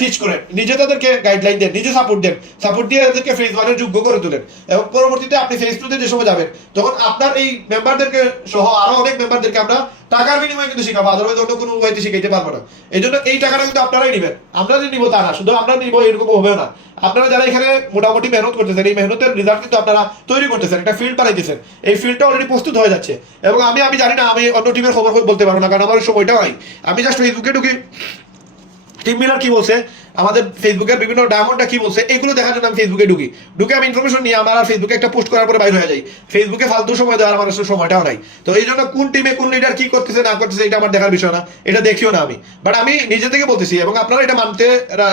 টিচ করেন, নিজে তাদেরকে গাইডলাইন দেন, নিজে সাপোর্ট দেন, সাপোর্ট দিয়ে এদেরকে ফেজ 1 এর যোগ্য করে তোলেন। এবং পরবর্তীতে আপনি ফেজ 2 তে যে সময় যাবেন তখন আপনার এই মেম্বারদেরকে সহ আরো অনেক মেম্বারদেরকে আমরা টাকার বিনিময়ে কিন্তু শিখাবো, আদারওয়াইজ অন্য কোনো ওয়েতে শিখাইতে পারবো না। এই জন্য এই টাকাটা কিন্তু আপনারাই নেবেন, আমরা যে নিবো তা না, শুধু আমরা নিবো এরকম হবেও না। আপনারা যারা এখানে মোটামুটি মেহনত করতেছেন এই মেহনতের রেজাল্ট কিন্তু আপনারা তৈরি করতেছেন, একটা ফিল্ড বানাইতেছেন, এই ফিল্ডটা অলরেডি প্রস্তুত হয়ে যাচ্ছে। এবং আমি জানি না, আমি অন্য টিমের খবর বলতে পারবো না কারণ আমার সময়টা হয়। আমি জাস্ট ফেসবুকে ঢুকি টিম মিলার কি বলছে, আমাদের ফেসবুকের বিভিন্ন ডায়মন্ডটা কি বলছে এগুলো দেখার জন্য আমি ফেসবুকে ঢুকে আমি ইনফরমেশন নিয়ে আমার আর ফেসবুকে একটা পোস্ট করার পরে বাইরে হয়ে যাই। ফেসবুকে ফালতু সময় দেওয়ার আমার আসলে সময়টাও নাই। তো এই জন্য কোন টিমে কোন লিডার কি করতেছে না করতেছে এটা আমার দেখার বিষয় না, এটা দেখিও না আমি। বাট আমি নিজে থেকে বলতেছি এবং আপনারা এটা মানতে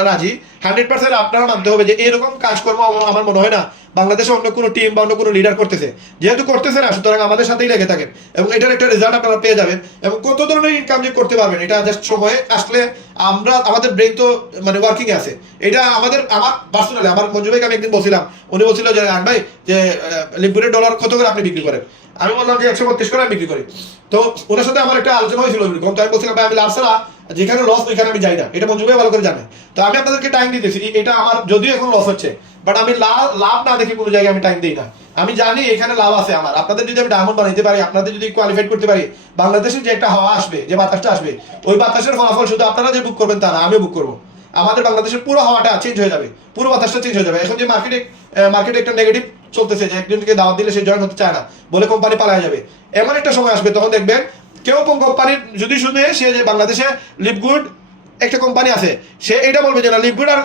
রাজি 100%। আপনারা মানতে হবে যে এরকম কাজকর্ম আমার মনে হয় না বাংলাদেশে অন্য কোনো টিম বা অন্য কোনো লিডার করতেছে। যেহেতু করতেছে না, সুতরাং আমাদের সাথেই লেগে থাকেন এবং এটার একটা রেজাল্ট আপনারা পেয়ে যাবেন। এবং কত ধরনের ইনকাম যে করতে পারবেন এটা জাস্ট সময়ে আসলে আমাদের ব্রেন তো মানে ওয়ার্কিং আছে। এটা আমার পার্সোনালি আমার মঞ্জু ভাইকে আমি একদিন বলছিলাম, উনি বলছিল যে ভাই যে লিকুইড ডলার কত করে আপনি বিক্রি করেন, আমি বললাম যে 132 করে আমি বিক্রি করি। তো ওনার সাথে আমার একটা আলোচনা হয়েছিল এরকম, তো আমি বলছিলাম ভাই আমি লাভ ছাড়া যেখানে লস ওইখানে আমি যাই না, এটা মঞ্জু ভাই ভালো করে জানে। তো আমি আপনাদেরকে টাইম দিতেছি, এটা আমার যদিও এখন লস হচ্ছে বাট আমি লাভ না দেখে কোনো জায়গায় আমি টাইম দিই না। আমি জানি এখানে লাভ আছে আমার। আপনাদের যদি আমি ডায়মন্ড বানাইতে পারি, আপনাদের যদি কোয়ালিফাইড করতে পারি, বাংলাদেশে যে একটা হাওয়া আসবে, যে বাতাসটা আসবে, ওই বাতাসের ফলাফল শুধু আপনারা যে বুক করবেন তা না, আমিও বুক করবো। আমাদের বাংলাদেশের পুরো হাওয়াটা চেঞ্জ হয়ে যাবে, পুরো বাতাসটা চেঞ্জ হয়ে যাবে। এখন যে মার্কেটে একটা নেগেটিভ চলতেছে যে একজনকে দাওয়াত দিলে সে জয়েন হতে চায় না বলে কোম্পানি পালায় যাবে, এমন একটা সময় আসবে তখন দেখবেন কেউ কোম্পানির যদি শুনে সে যে বাংলাদেশে লিভগুড একটা কোম্পানি আছে, সে এটা বলবে যে না লিভগুড আর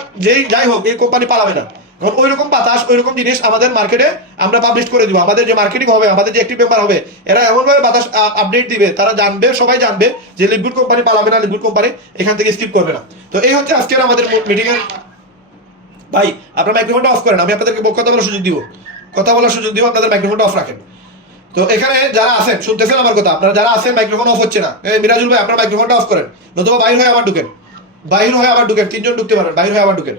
যাই হোক এই কোম্পানি পালাবে না। কারণ ওই রকম বাতাস ওই রকম জিনিস আমাদের মার্কেটে আমরা পাবলিশ করে দিব। আমাদের যে মার্কেটিং হবে, আমাদের যে অ্যাক্টিভ মেম্বার হবে, এরা এমনভাবে বাতাস আপডেট দিবে, তারা জানবে, সবাই জানবে যে লিভগুড কোম্পানি পালাবে না, লিভগুড কোম্পানি এখান থেকে স্কিপ করবে না। তো এই হচ্ছে আজকের আমাদের মিটিং এর। ভাই আপনার মাইক্রোফোনটা অফ করেন, আমি আপনাদেরকে কথা বলার সুযোগ দিব, আপনাদের মাইক্রোফোনটা অফ রাখেন। তো এখানে যারা আছেন শুনতেছেন আমার কথা, আপনারা যারা আছেন মাইক্রোফোন অফ হচ্ছে না, মিরাজুল ভাই আপনার মাইক্রোফোনটা অফ করেন, নতুবা বাইর হয়ে আবার ঢুকেন। বাইরে হয়ে আবার ঢুকেন, 3 জন ঢুকতে পারেন, বাইরে হয়ে আবার ঢুকেন।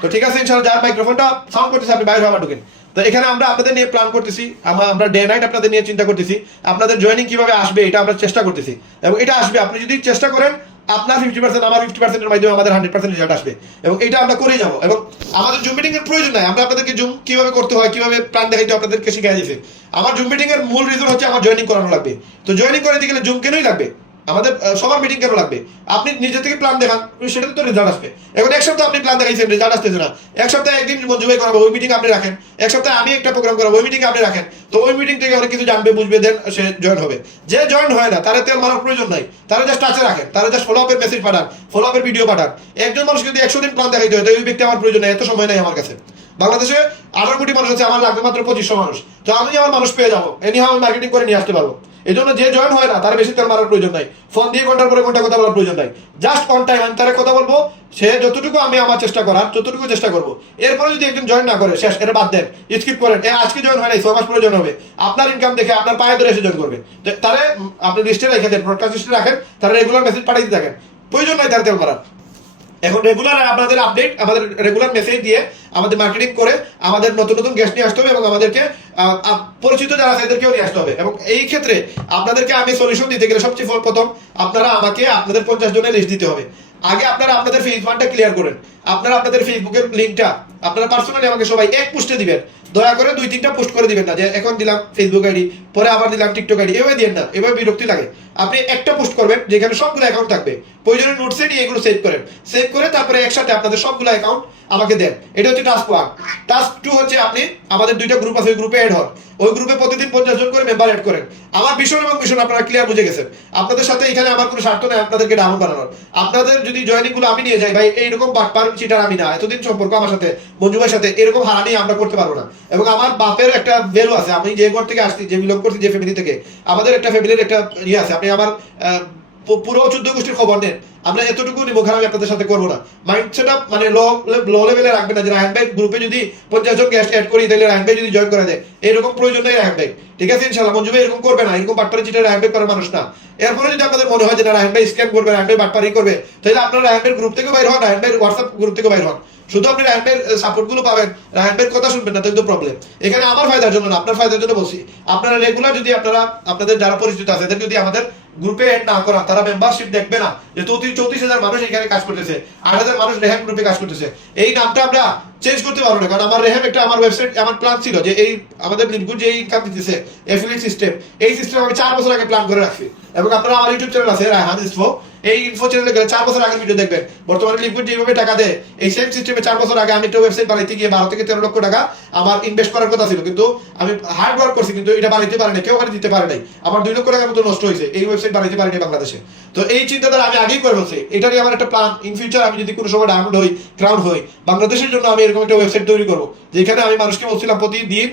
তো ঠিক আছে ইনশাআল্লাহ, যার মাইক্রোফোনটা সাউন্ড করতেছে আপনি বাইরে হয়ে আবার ঢুকেন। তো এখানে আমরা আপনাদের নিয়ে প্ল্যান করতেছি, আমরা ডে নাইট আপনাদের নিয়ে চিন্তা করতেছি, আপনাদের জয়েনিং কিভাবে আসবে এটা আমরা চেষ্টা করতেছি, এবং এটা আসবে। আপনি যদি চেষ্টা করেন আপনার 50%, আমার 50% এর মাধ্যমে আমাদের 100% রেজাল্ট আসবে, এবং এটা আমরা করেই যাবো। এবং আমাদের জুম মিটিং এর প্রয়োজন নাই, আমরা আপনাদেরকে জুম কিভাবে করতে হয়, কিভাবে প্ল্যান দেখাইতে আপনাদেরকে শিখিয়ে দিয়েছি। আমার জুম মিটিং এর মূল রিজন হচ্ছে আমার জয়েনিং করানো লাগবে। তো জয়েনিং করাতে গেলে জুম কেনই লাগবে, আমাদের সবার মিটিং কেন লাগবে? আপনি নিজে থেকে প্ল্যান দেখান, সেটাতে তো রেজাল্ট আসবে। এখন এক সপ্তাহ আপনি প্ল্যান দেখাইছেন, রেজাল্ট আসতেছে না। এক সপ্তাহে একদিন মঞ্জু ভাই করাবো, ওই মিটিং আপনি রাখেন। এক সপ্তাহে আমি একটা প্রোগ্রাম করাবো, ওই মিটিং আপনি রাখেন। তো ওই মিটিং থেকে অনেক কিছু জানবে, বুঝবে, দেন সে জয়েন হবে। যে জয়েন হয় না তারা তেল মারার প্রয়োজন নাই, তারা জাস্ট টাচে রাখেন, তারা জাস্ট ফলো আপের মেসেজ পাঠান, ফলো আপের ভিডিও পাঠান। একজন মানুষ যদি 100 দিন প্ল্যান দেখাইতে হয়, ওই ব্যক্তি আমার প্রয়োজন নাই, এত সময় নাই আমার কাছে। বাংলাদেশে 18 কোটি মানুষ আছে, আমার লাগবে মাত্র 2500 মানুষ। তো আমি আমার মানুষ পেয়ে যাবো, এনিহাও আমি মার্কেটিং করে নিয়ে আসতে পারবো। এই জন্য যে জয়েন হয় না তারা বেশি তেল মারার প্রয়োজন নাই, ফোন দিয়ে ঘন্টার পরে ঘন্টা কথা বলার প্রয়োজন নাই। জাস্ট অন টাইম আমি তারা কথা বলবো, সে যতটুকু আমি আমার চেষ্টা করার ততটুকু চেষ্টা করবো। এরপরে যদি একজন জয়েন না করে, শেষ, এটা বাদ দেন, স্কিপ করেন। আজকে জয়েন হয় নাই, 6 মাস পরে জয়েন হবে, আপনার ইনকাম দেখে আপনার পায়ে ধরে এসে জয়েন করবে। তারা আপনি লিস্টে রেখে দেন, ব্রডকাস্ট লিস্টে রাখেন, তারা রেগুলার মেসেজ পাঠিয়ে থাকেন, প্রয়োজন নাই তার তেল মারার। এখন রেগুলার আপনাদের আপডেট, আমাদের রেগুলার মেসেজ দিয়ে আমাদের মার্কেটিং করে আমাদের নতুন নতুন গেস্ট নিয়ে আসতে হবে, এবং আমাদেরকে পরিচিত যারা আছে এদেরকেও নিয়ে আসতে হবে। এবং এই ক্ষেত্রে আপনাদেরকে আমি সলিউশন দিতে গেলে সবচেয়ে প্রথম আপনারা আমাকে আপনাদের 50 জনের লিস্ট দিতে হবে। আগে আপনারা আপনাদের ফেসবুকটা ক্লিয়ার করেন। আপনারা আপনাদের ফেসবুকের লিঙ্কটা আপনারা পার্সোনালি আমাকে সবাই এক পোস্টে দিবেন। দয়া করে 2-3টা পোস্ট করে দিবেন না, যে এখন দিলাম ফেসবুক আইডি, পরে আবার দিলাম টিকটক আইডি, এভাবে দিবেন না, এভাবে বিরক্তি লাগে। আপনি একটা পোস্ট করবেন যেখানে সবগুলো অ্যাকাউন্ট থাকবে, প্রয়োজনে নোটসে নিয়ে এগুলো সেভ করেন, সেভ করে তারপরে একসাথে আপনাদের সবগুলো অ্যাকাউন্ট আমাকে দেন। এটা হচ্ছে টাস্ক 1। টাস্ক 2 হচ্ছে আপনি আমাদের 2টা গ্রুপ আছে, ওই গ্রুপে অ্যাড হন। ওই গ্রুপে প্রতিদিন 50 জন করে মেম্বার অ্যাড করেন। আমার ভীষণ এবং ভীষণ আপনারা ক্লিয়ার বুঝে গেছেন। আপনাদের সাথে এখানে আমার কোনো স্বার্থ নেই আপনাদেরকে ডাউন বানানোর। আপনাদের যদি জয়েনিং গুলো আমি নিয়ে যাই, ভাই এইরকম বাটপার চিটার আমি না, এতদিন সম্পর্ক আমার সাথে, মঞ্জু ভাইয়ের সাথে, এরকম হারানি আমরা করতে পারবো না। এবং আমার বাপের একটা ভ্যালু আছে, আমি যে ঘর থেকে আসছি, যে বিলং করছি, যে ফ্যামিলি থেকে, আমাদের একটা ফ্যামিলির একটা ইয়ে আছে। আপনি আমার পুরো 14 গোষ্ঠীর খবর নেন, আমরা এতটুকু নিমখারামি আপনাদের সাথে করবো না। মাইন্ডসেট আপ মানে লো লেভেলে রাখবেন না, যে রায়হান ভাই গ্রুপে যদি 50 জন গেস্ট অ্যাড করি, তাহলে রায়হান ভাই যদি জয়েন করে দেয়, এরকম প্রয়োজন নেই রায়হান ভাই। ঠিক আছে ইনশাআল্লাহ, মঞ্জু ভাই এরকম করবে না, এরকম বাটপারি চিটা রায়হান ভাই করার মানুষ না। এরপরে যদি আপনাদের মনে হয় যে না রায়হান ভাই স্ক্যাম করবে, রায়হান ভাই বাটপারি করবে, তাহলে আপনারা রায়হান ভাইয়ের গ্রুপ থেকে বাইর হন, রায়হান ভাইয়ের হোয়াটসঅ্যাপ গ্রুপ থেকে বাইর হন। শুধু আপনি রায়হান ভাইয়ের সাপোর্ট গুলো পাবেন, রায়হান ভাইয়ের কথা শুনবেন না, তাহলে তো প্রবলেম। এখানে আমার ফায়দার জন্য না, আপনার ফায়দার জন্য বলছি। আপনারা রেগুলার যদি আপনারা আপনাদের যারা পরিচিত আছে এদের যদি আমাদের গ্রুপে এড না করা, তারা মেম্বারশিপ দেখবে না, যে 34,000 মানুষ এখানে কাজ করতেছে, 8,000 মানুষ রেহাম গ্রুপে কাজ করতেছে। এই নামটা আমরা চেঞ্জ করতে পারবো না, কারণ আমার রেহাম একটা আমার ওয়েবসাইট, আমার প্ল্যান ছিল যে এই আমাদের লিডগুড যে ইনকাম দিতেছে এফিলিয়েট সিস্টেম, এই সিস্টেম আমি 4 বছর আগে প্ল্যান করে রাখছি। এবং আপনারা আমার ইউটিউব চ্যানেল আছে রায়হান ইনফো, এই ইনফো চ্যানেলে গেলে 4 বছর আগের ভিডিও দেখবেন। বর্তমানে লিডগুড যেভাবে টাকা দেয়, এই সেম সিস্টেমে 4 বছর আগে আমি একটা ওয়েবসাইট বানাইতে গিয়ে 12 থেকে 13 লক্ষ টাকা আমার ইনভেস্ট করার কথা ছিল, কিন্তু আমি হার্ড ওয়ার্ক করছি, কিন্তু এটা বানাইতে পারি না, কেউ আমার দিতে পারে নাই। আমার 2 লক্ষ টাকার মতো নষ্ট হয়েছে এই ওয়েবসাইট বানাইতে পারিনি বাংলাদেশে। তো এই চিন্তাধারা আমি আগেই করে ফেলছি। এটা নিয়ে আমার একটা প্ল্যান, ইন ফিউচার আমি যদি কোনো সময় ডায়মন্ড হই, ক্রাউন হই, বাংলাদেশের জন্য আমি এরকম একটা ওয়েবসাইট তৈরি করবো, যেখানে আমি মানুষকে বলছিলাম প্রতিদিন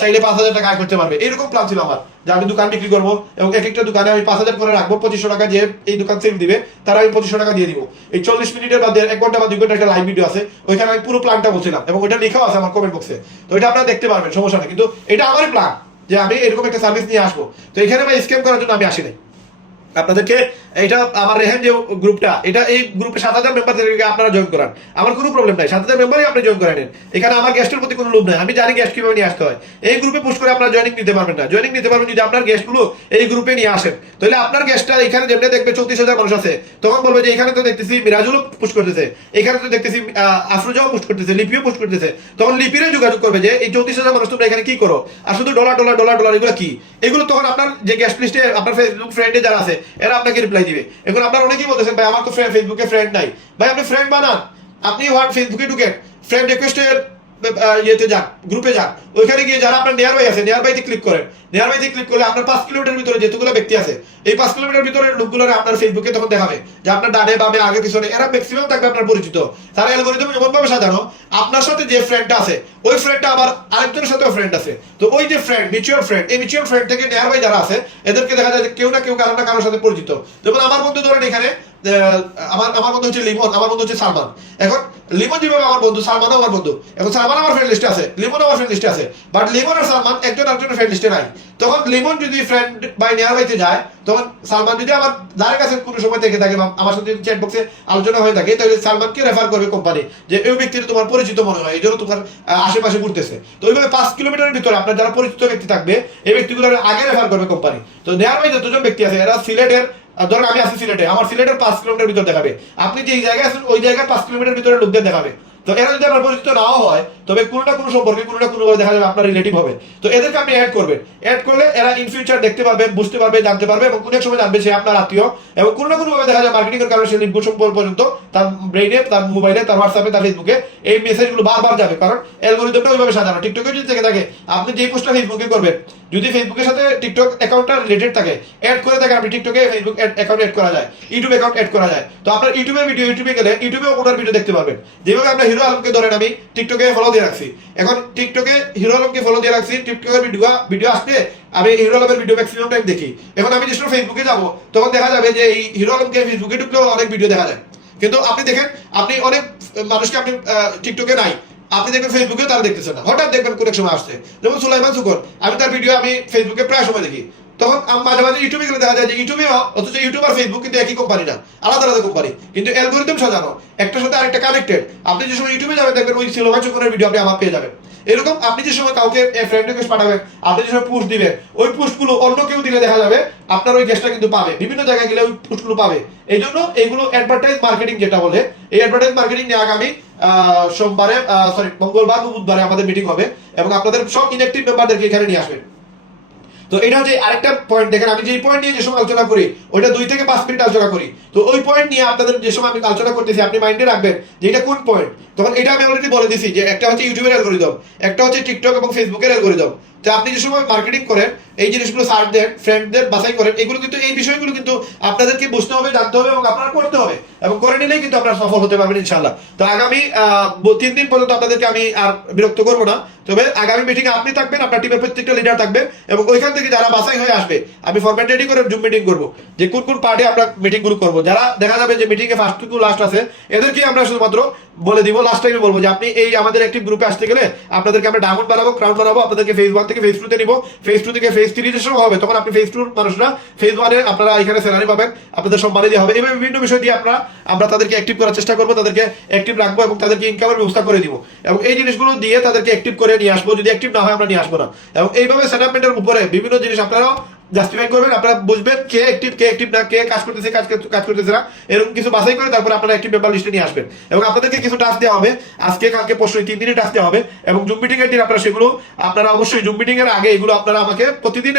চাইলে 5,000 টাকা আয় করতে পারবে, এরকম প্ল্যান ছিল আমার। যে আমি দোকান বিক্রি করবো, এবং এক একটা দোকানে আমি 5,000 করে রাখবো, 2500 টাকা যে এই দোকান সেল দিবে তারা আমি 2500 টাকা দিয়ে দিব। এই 40 মিনিটের বা 1 ঘন্টা বা 2 ঘন্টা একটা লাইভ ভিডিও আছে, ওইখানে আমি পুরো প্ল্যানটা বলছিলাম, এবং ওইটা লেখাও আছে আমার কমেন্ট বক্সে। তো এটা আপনারা দেখতে পারবেন, সমস্যা নেই। কিন্তু এটা আমারই প্ল্যান যে আমি এরকম একটা সার্ভিস নিয়ে আসবো। তো এখানে আমি স্ক্যাম করার জন্য আমি আসি নাই। আপনাদেরকে এটা আমার রেহেন যে গ্রুপটা, এটা এই গ্রুপে 7,000 মেম্বার থেকে আপনারা জয়েন করান, আমার কোনো প্রবলেম নাই। 7,000 মেম্বারই আপনি জয়েন করেন, এখানে আমার গেস্টের প্রতি কোনো লোভ নাই। আমি জানি গেস্ট কিভাবে নিয়ে আসতে হয়। এই গ্রুপে পুশ করে আপনারা জয়েনিং নিতে পারবেন না। জয়েনিং নিতে পারবেন যদি আপনার গেস্টগুলো এই গ্রুপে নিয়ে আসেন, তাহলে আপনার গেস্টটা এখানে যেমনি দেখবে 34,000 মানুষ আছে, তখন বলবে যে এখানে তো দেখতেছি মিরাজুলও পুশ করতেছে, এখানে তো দেখতেছি আফরোজাও পুশ করতেছে, লিপিও পুশ করতেছে। তখন লিপিরে যোগাযোগ করবে যে এই 34,000 মানুষ তোমরা এখানে কি করো, আর শুধু ডলার ডলার ডলার ডলার এগুলো কি, এগুলো তখন আপনার যে গেস্ট লিস্টে আপনার ফেসবুক ফ্রেন্ডে যারা আছে এরা আপনাকে রিপ্লাই দিবে। এখন আপনারা অনেকেই বলতেছেন ভাই আমার তো ফেসবুকে ফ্রেন্ড নাই। ভাই আপনি ফ্রেন্ড বানান, আপনি ফেসবুকে ঢুকেন, ফ্রেন্ড রিকোয়েস্টের ইয়েতে যান, গ্রুপে যান, ওইখানে গিয়ে যারা আপনার নিয়ার বাই আছে নিয়ার বাইতে ক্লিক করেন। নিয়ার বাইতে ক্লিক করলে আপনার 5 কিলোমিটার ভিতরে যেতগুলো ব্যক্তি আছে, এই 5 কিলোমিটার ভিতরে লোকগুলো আপনার ফেসবুকে তখন দেখাবে যে আপনার ডানে বামে আগে পিছনে এরা ম্যাক্সিমাম থাকবে আপনার পরিচিত। তারা অ্যালগরিদম এমন ভাবে সাজানো, আপনার সাথে যে ফ্রেন্ডটা আছে ওই ফ্রেন্ডটা আবার আরেকজনের সাথেও ফ্রেন্ড আছে। তো ওই যে ফ্রেন্ড, মিউচুয়াল ফ্রেন্ড, এই মিউচুয়াল ফ্রেন্ড থেকে নিয়ার বাই যারা আছে এদেরকে দেখা যায় যে কেউ না কেউ কারো না কারোর সাথে পরিচিত। যেমন আমার বন্ধু ধরেন এখানে আমার বন্ধু হচ্ছে লিমন, আমার বন্ধু হচ্ছে সালমান। এখন লিমন যেভাবে আমার বন্ধু, সালমানও আমার বন্ধু। এখন সালমান আমার ফ্রেন্ড লিস্টে আছে, লিমন আমার ফ্রেন্ড লিস্টে আছে, বাট লিমন আর সালমান একজন আরেকজনের ফ্রেন্ড লিস্টে নাই। তখন লিমন যদি ফ্রেন্ড বাই নেয়ার বাইতে যায়, তখন সালমান যদি আমার দ্বারের কাছে কোনো সময় থেকে থাকে বা আমার সাথে চ্যাট বক্সে আলোচনা হয়ে থাকে, তাহলে সালমানকে রেফার করবে কোম্পানি যে এই ব্যক্তির তোমার পরিচিত মনে হয়, এই জন্য তোমার আশেপাশে ঘুরতেছে। তো ওইভাবে 5 কিলোমিটারের ভিতরে আপনার যারা পরিচিত ব্যক্তি থাকবে এই ব্যক্তিগুলো আগে রেফার করবে কোম্পানি। তো নেয়ার বাই যতজন ব্যক্তি আছে এরা সিলেটের, ধরেন আমি আছি সিলেটে, আমার সিলেটের 5 কিলোমিটার ভিতর দেখাবে, আপনি যে জায়গায় আছেন ওই জায়গায় 5 কিলোমিটার ভিতরে লোকদের দেখাবে। তো এরা যদি আপনার পরিচিত নাও হয়, তবে কোনো না কোনো সম্পর্কে কোনো না কোনো দেখা যাবে আপনার রিলেটিভ হবে। তো এদেরকে আপনি অ্যাড করবেন, অ্যাড করলে এরা ইন ফিউচার দেখতে পারবে, বুঝতে পারবে, জানতে পারবে এবং কোনো এক সময় জানবে সে আপনার আত্মীয়, এবং কোনো না কোনো ভাবে দেখা যায় মার্কেটিং এর কারণে সে লিঙ্ক পর্যন্ত তার ব্রেইনে, তার মোবাইলে, তার হোয়াটসঅ্যাপে, তার ফেসবুকে এই মেসেজগুলো বারবার যাবে, কারণ অ্যালগরিদমটা ওইভাবে সাজানো। টিকটকে যদি থেকে থাকে, আপনি যেই পোস্টটা ফেসবুকে করবেন, যদি ফেসবুকের সাথে টিকটক অ্যাকাউন্টটা রিলেটেড থাকে, অ্যাড করে থাকে, আপনি টিকটকে ফেসবুক অ্যাকাউন্ট অ্যাড করা যায়, ইউটিউব অ্যাকাউন্ট অ্যাড করা যায়। তো আপনার ইউটিউবের ভিডিও, ইউটিউবে গেলে ইউটিউবে ওনার ভিডিও দেখতে পারবেন। যেভাবে আমরা হিরো আলমকে ধরেন আমি টিকটকে ফলো দিয়ে রাখছি, এখন টিকটকে হিরো আলমকে ফলো দিয়ে রাখছি, টিকটকের ভিডিও আসলে আমি হিরো আলমের ভিডিও ম্যাক্সিমাম টাইম দেখি। এখন আমি যখন ফেসবুকে যাবো, তখন দেখা যাবে যে এই হিরো আলমকে ফেসবুকে ঢুকলেও অনেক ভিডিও দেখা যায়। কিন্তু আপনি দেখেন, আপনি অনেক মানুষকে আপনি টিকটকে নাই, আপনি দেখবেন ফেসবুকে তারা দেখতেছেন না, হঠাৎ দেখবেন কোন এক সময় আসছে, যেমন সুলাইমান সুকন, আমি তার ভিডিও আমি ফেসবুকে প্রায় সময় দেখি। তখন মাঝে মাঝে ইউটিউবে গেলে দেখা যায় যে ইউটিউবে, অথচ ইউটিউব আর ফেসবুক কিন্তু একই কোম্পানি না, আলাদা আলাদা কোম্পানি, কিন্তু অ্যালগরিদম সাজানো, একটার সাথে আরেকটা কানেক্টেড। আপনি যে সময় ইউটিউবে যাবেন দেখবেন ওই সুলাইমান সুকনের ভিডিও আপনি আমার পেয়ে যাবেন। এরকম আপনি যে সময় কাউকে ফ্রেন্ড রিকোয়েস্ট পাঠাবেন, আপনি যে সময় পোস্ট দিবেন, ওই পোস্টগুলো অন্য কেউ দিলে দেখা যাবে আপনার ওই গেস্টটা কিন্তু পাবে, বিভিন্ন জায়গায় গেলে ওই পোস্টগুলো পাবে। এই জন্য এইগুলো অ্যাডভার্টাইজ মার্কেটিং যেটা বলে, এই অ্যাডভার্টাইজ মার্কেটিং নিয়ে আগামী সোমবারে, মঙ্গলবার ও বুধবারে আমাদের মিটিং হবে এবং আপনাদের সব ইনঅ্যাক্টিভ মেম্বারদেরকে এখানে নিয়ে আসবেন। তো এটা হচ্ছে আরেকটা পয়েন্ট। দেখেন আমি যে পয়েন্ট নিয়ে যে সময় আলোচনা করি, ওইটা 2 থেকে 5 মিনিট আলোচনা করি। তো ওই পয়েন্ট নিয়ে আপনাদের যে সময় আমি আলোচনা করতেছি, আপনি মাইন্ডে রাখবেন যে এটা কোন পয়েন্ট। তখন এটা আমি অলরেডি বলে দিছি যে একটা হচ্ছে ইউটিউবের অ্যালগরিদম, একটা হচ্ছে টিকটক এবং ফেসবুকের অ্যালগরিদম। তো আপনি যে সময় মার্কেটিং করেন, এই জিনিসগুলো সার্চ দেন, ফ্রেন্ডদের বাছাই করেন, এগুলো কিন্তু, এই বিষয়গুলো কিন্তু আপনাদেরকে বুঝতে হবে, জানতে হবে এবং আপনারা করতে হবে, এবং করে নিলেই কিন্তু আপনারা সফল হতে পারবেন ইনশাআল্লাহ। তো আগামী 3 দিন পর্যন্ত আপনাদেরকে আমি আর বিরক্ত করবো না, তবে আগামী মিটিংয়ে আপনি থাকবেন, আপনার টিমের প্রত্যেকটা লিডার থাকবে, এবং ওইখান থেকে যারা বাছাই হয়ে আসবে আমি ফরম্যাট রেডি করে জুম মিটিং করবো যে কোন কোন পার্টে আমরা মিটিংগুলো করবো। যারা দেখা যাবে যে মিটিংয়ে ফার্স্ট টু লাস্ট আছে, এদেরকে আমরা শুধুমাত্র বলে দিব, লাস্ট টাইমে বলবো যে আপনি এই আমাদের একটি গ্রুপে আসতে গেলে আপনাদেরকে আমরা ডায়মন্ড বানাবো, ক্রাউন বানাবো, আপনাদেরকে ফেজ 1 থেকে ফেজ 2 তে নিব, ফেজ 2 থেকে ফেজ 3 এর সময় হবে, তখন আপনি ফেজ 2 মানুষরা ফেজ 1 এ আপনারা এখানে স্যালারি পাবেন, আপনাদের সম্মানে দেওয়া হবে। এইভাবে বিভিন্ন বিষয় দিয়ে আমরা তাদেরকে অ্যাক্টিভ করার চেষ্টা করবো, তাদেরকে অ্যাক্টিভ রাখবো এবং তাদেরকে ইনকামের ব্যবস্থা করে দিব, এবং এই জিনিসগুলো দিয়ে তাদেরকে অ্যাক্টিভ করে নিয়ে আসবো। যদি অ্যাক্টিভ না হয় আমরা নিয়ে আসবো না, এবং এইভাবে সেটআপমেন্টের উপরে বিভিন্ন জিনিস আপনারাও জাস্টিফাই করবেন, আপনারা বুঝবেন কে অ্যাক্টিভ না, কে কাজ করতেছে, কাজ করতেছে না, এরকম কিছু বাছাই করে তারপর আপনারা অ্যাক্টিভ মেম্বার লিস্টে নিয়ে আসবেন। এবং আপনাদেরকে কিছু টাস্ক দেওয়া হবে, আজকে কালকে পরশু 3 দিনের টাস্ক দেওয়া হবে, এবং জুম মিটিং এর দিন আপনারা অবশ্যই জুম মিটিং এর আগে এগুলো আপনারা আমাকে প্রতিদিন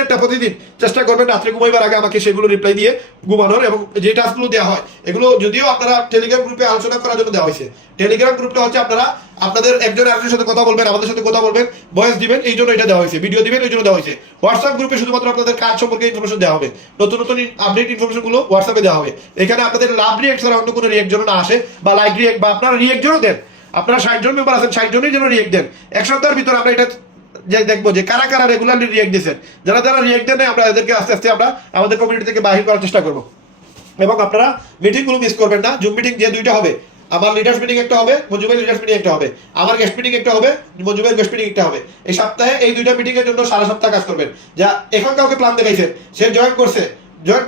চেষ্টা করবেন রাত্রে ঘুমাইবার আগে আমাকে সেগুলো রিপ্লাই দিয়ে ঘুমানোর। এবং যে টাস্কগুলো দেওয়া হয় এগুলো যদিও আপনারা টেলিগ্রাম গ্রুপে আলোচনা করার জন্য দেওয়া হয়েছে, টেলিগ্রাম গ্রুপটা হচ্ছে আপনারা আপনাদের একজন আরেকজনের সাথে কথা বলবেন, আমাদের সাথে কথা বলবেন, ভয়েস দিবেন, এই জন্য এটা দেওয়া হয়েছে, ভিডিও দিবেন এই জন্য দেওয়া হয়েছে। হোয়াটসঅ্যাপ গ্রুপে শুধুমাত্র আপনাদের কাজ সম্পর্কে ইনফরমেশন দেওয়া হবে, নতুন আপডেট ইনফরমেশন গুলো হোয়াটসঅ্যাপে দেওয়া হবে। এখানে আপনাদের লাভ রিয়েক্ট ছাড়া অন্য কোনো রিয়েক্ট যেন না আসে, বা লাইক রিয়েক্ট, বা আপনারা রিয়েক্ট যেন দেন, আপনারা 60 জন মেম্বার আছেন, 60 জনই যেন রিয়েক্ট দেন। এক সপ্তাহের ভিতর আমরা এটা যে দেখবো যে কারা কারা রেগুলারলি রিয়েক্ট দিচ্ছেন, যারা রিয়েক্ট দেন আমরা এদেরকে আস্তে আস্তে আমরা আমাদের কমিউনিটি থেকে বাহির করার চেষ্টা করবো। এবং আপনারা মিটিংগুলো মিস করবেন না, জুম মিটিং যে 2টা হবে, আমার লিডার্স মিটিং একটা হবে, মঞ্জুবের লিডার্স মিটিং একটা হবে, আমার গেস্ট মিটিং একটা হবে, মঞ্জুবের গেস্ট মিটিং একটা হবে। এই সপ্তাহে এই 2টা মিটিং এর জন্য সারা সপ্তাহ কাজ করবেন। যা এখন কাউকে প্ল্যান দেখাইছেন, সে জয়েন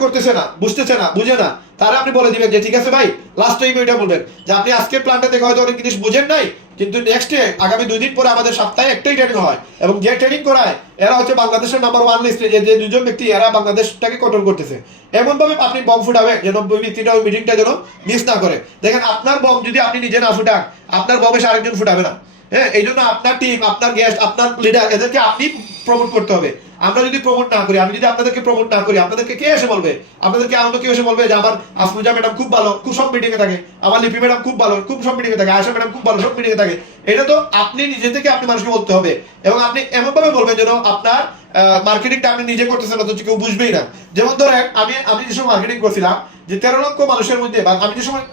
করতেছে না, বুঝতেছে না, বুঝে না, তারা আপনি বলে দিবেন যে ঠিক আছে ভাই, লাস্ট টাইম এটা বলবেন যে আপনি আজকের প্ল্যানটা দেখে হয়তো অনেক জিনিস বুঝেন নাই, কিন্তু নেক্সট ডে আগামী 2 দিন পরে আমাদের সপ্তাহে একটাই ট্রেনিং হয়, এবং যে ট্রেনিং করায় এরা হচ্ছে বাংলাদেশের নাম্বার 1 লিস্টে, যে 2জন ব্যক্তি এরা বাংলাদেশটাকে কন্ট্রোল করতেছে। এমন ভাবে আপনি বম ফুটাবেন যেন ওই ব্যক্তিটা ওই মিটিংটা যেন মিস না করে। দেখেন আপনার বম যদি আপনি নিজে না ফুটান, আপনার বমে আরেকজন ফুটাবে না। হ্যাঁ, এই জন্য আপনার টিম, আপনার গেস্ট, আপনার লিডার, এদেরকে আপনি প্রমোট করতে হবে। আমরা যদি প্রমোট না করি, আমি যদি আপনাদেরকে প্রমোট না করি, আপনাদেরকে কে এসে বলবে? আপনাদেরকে অন্য কেউ এসে বলবে যে আমার আফরুজা ম্যাডাম খুব ভালো, খুব সব মিটিং এ থাকে, আমার লিপি ম্যাডাম খুব ভালো, খুব সব মিটিং এ থাকে, আয়শা ম্যাডাম খুব ভালো, সব মিটিং এ থাকে। এটা তো আপনি নিজে থেকে আপনি মানুষকে বলতে হবে, এবং আপনি এমন ভাবে বলবেন যেন আপনার মার্কেটিংটা আপনি নিজে করতেছেন, অথচ কেউ বুঝবেই না। যেমন ধরেন আমি যে সময় মার্কেটিং করছিলাম, যে 13 লক্ষ মানুষের মধ্যে, বা আমি যে সময়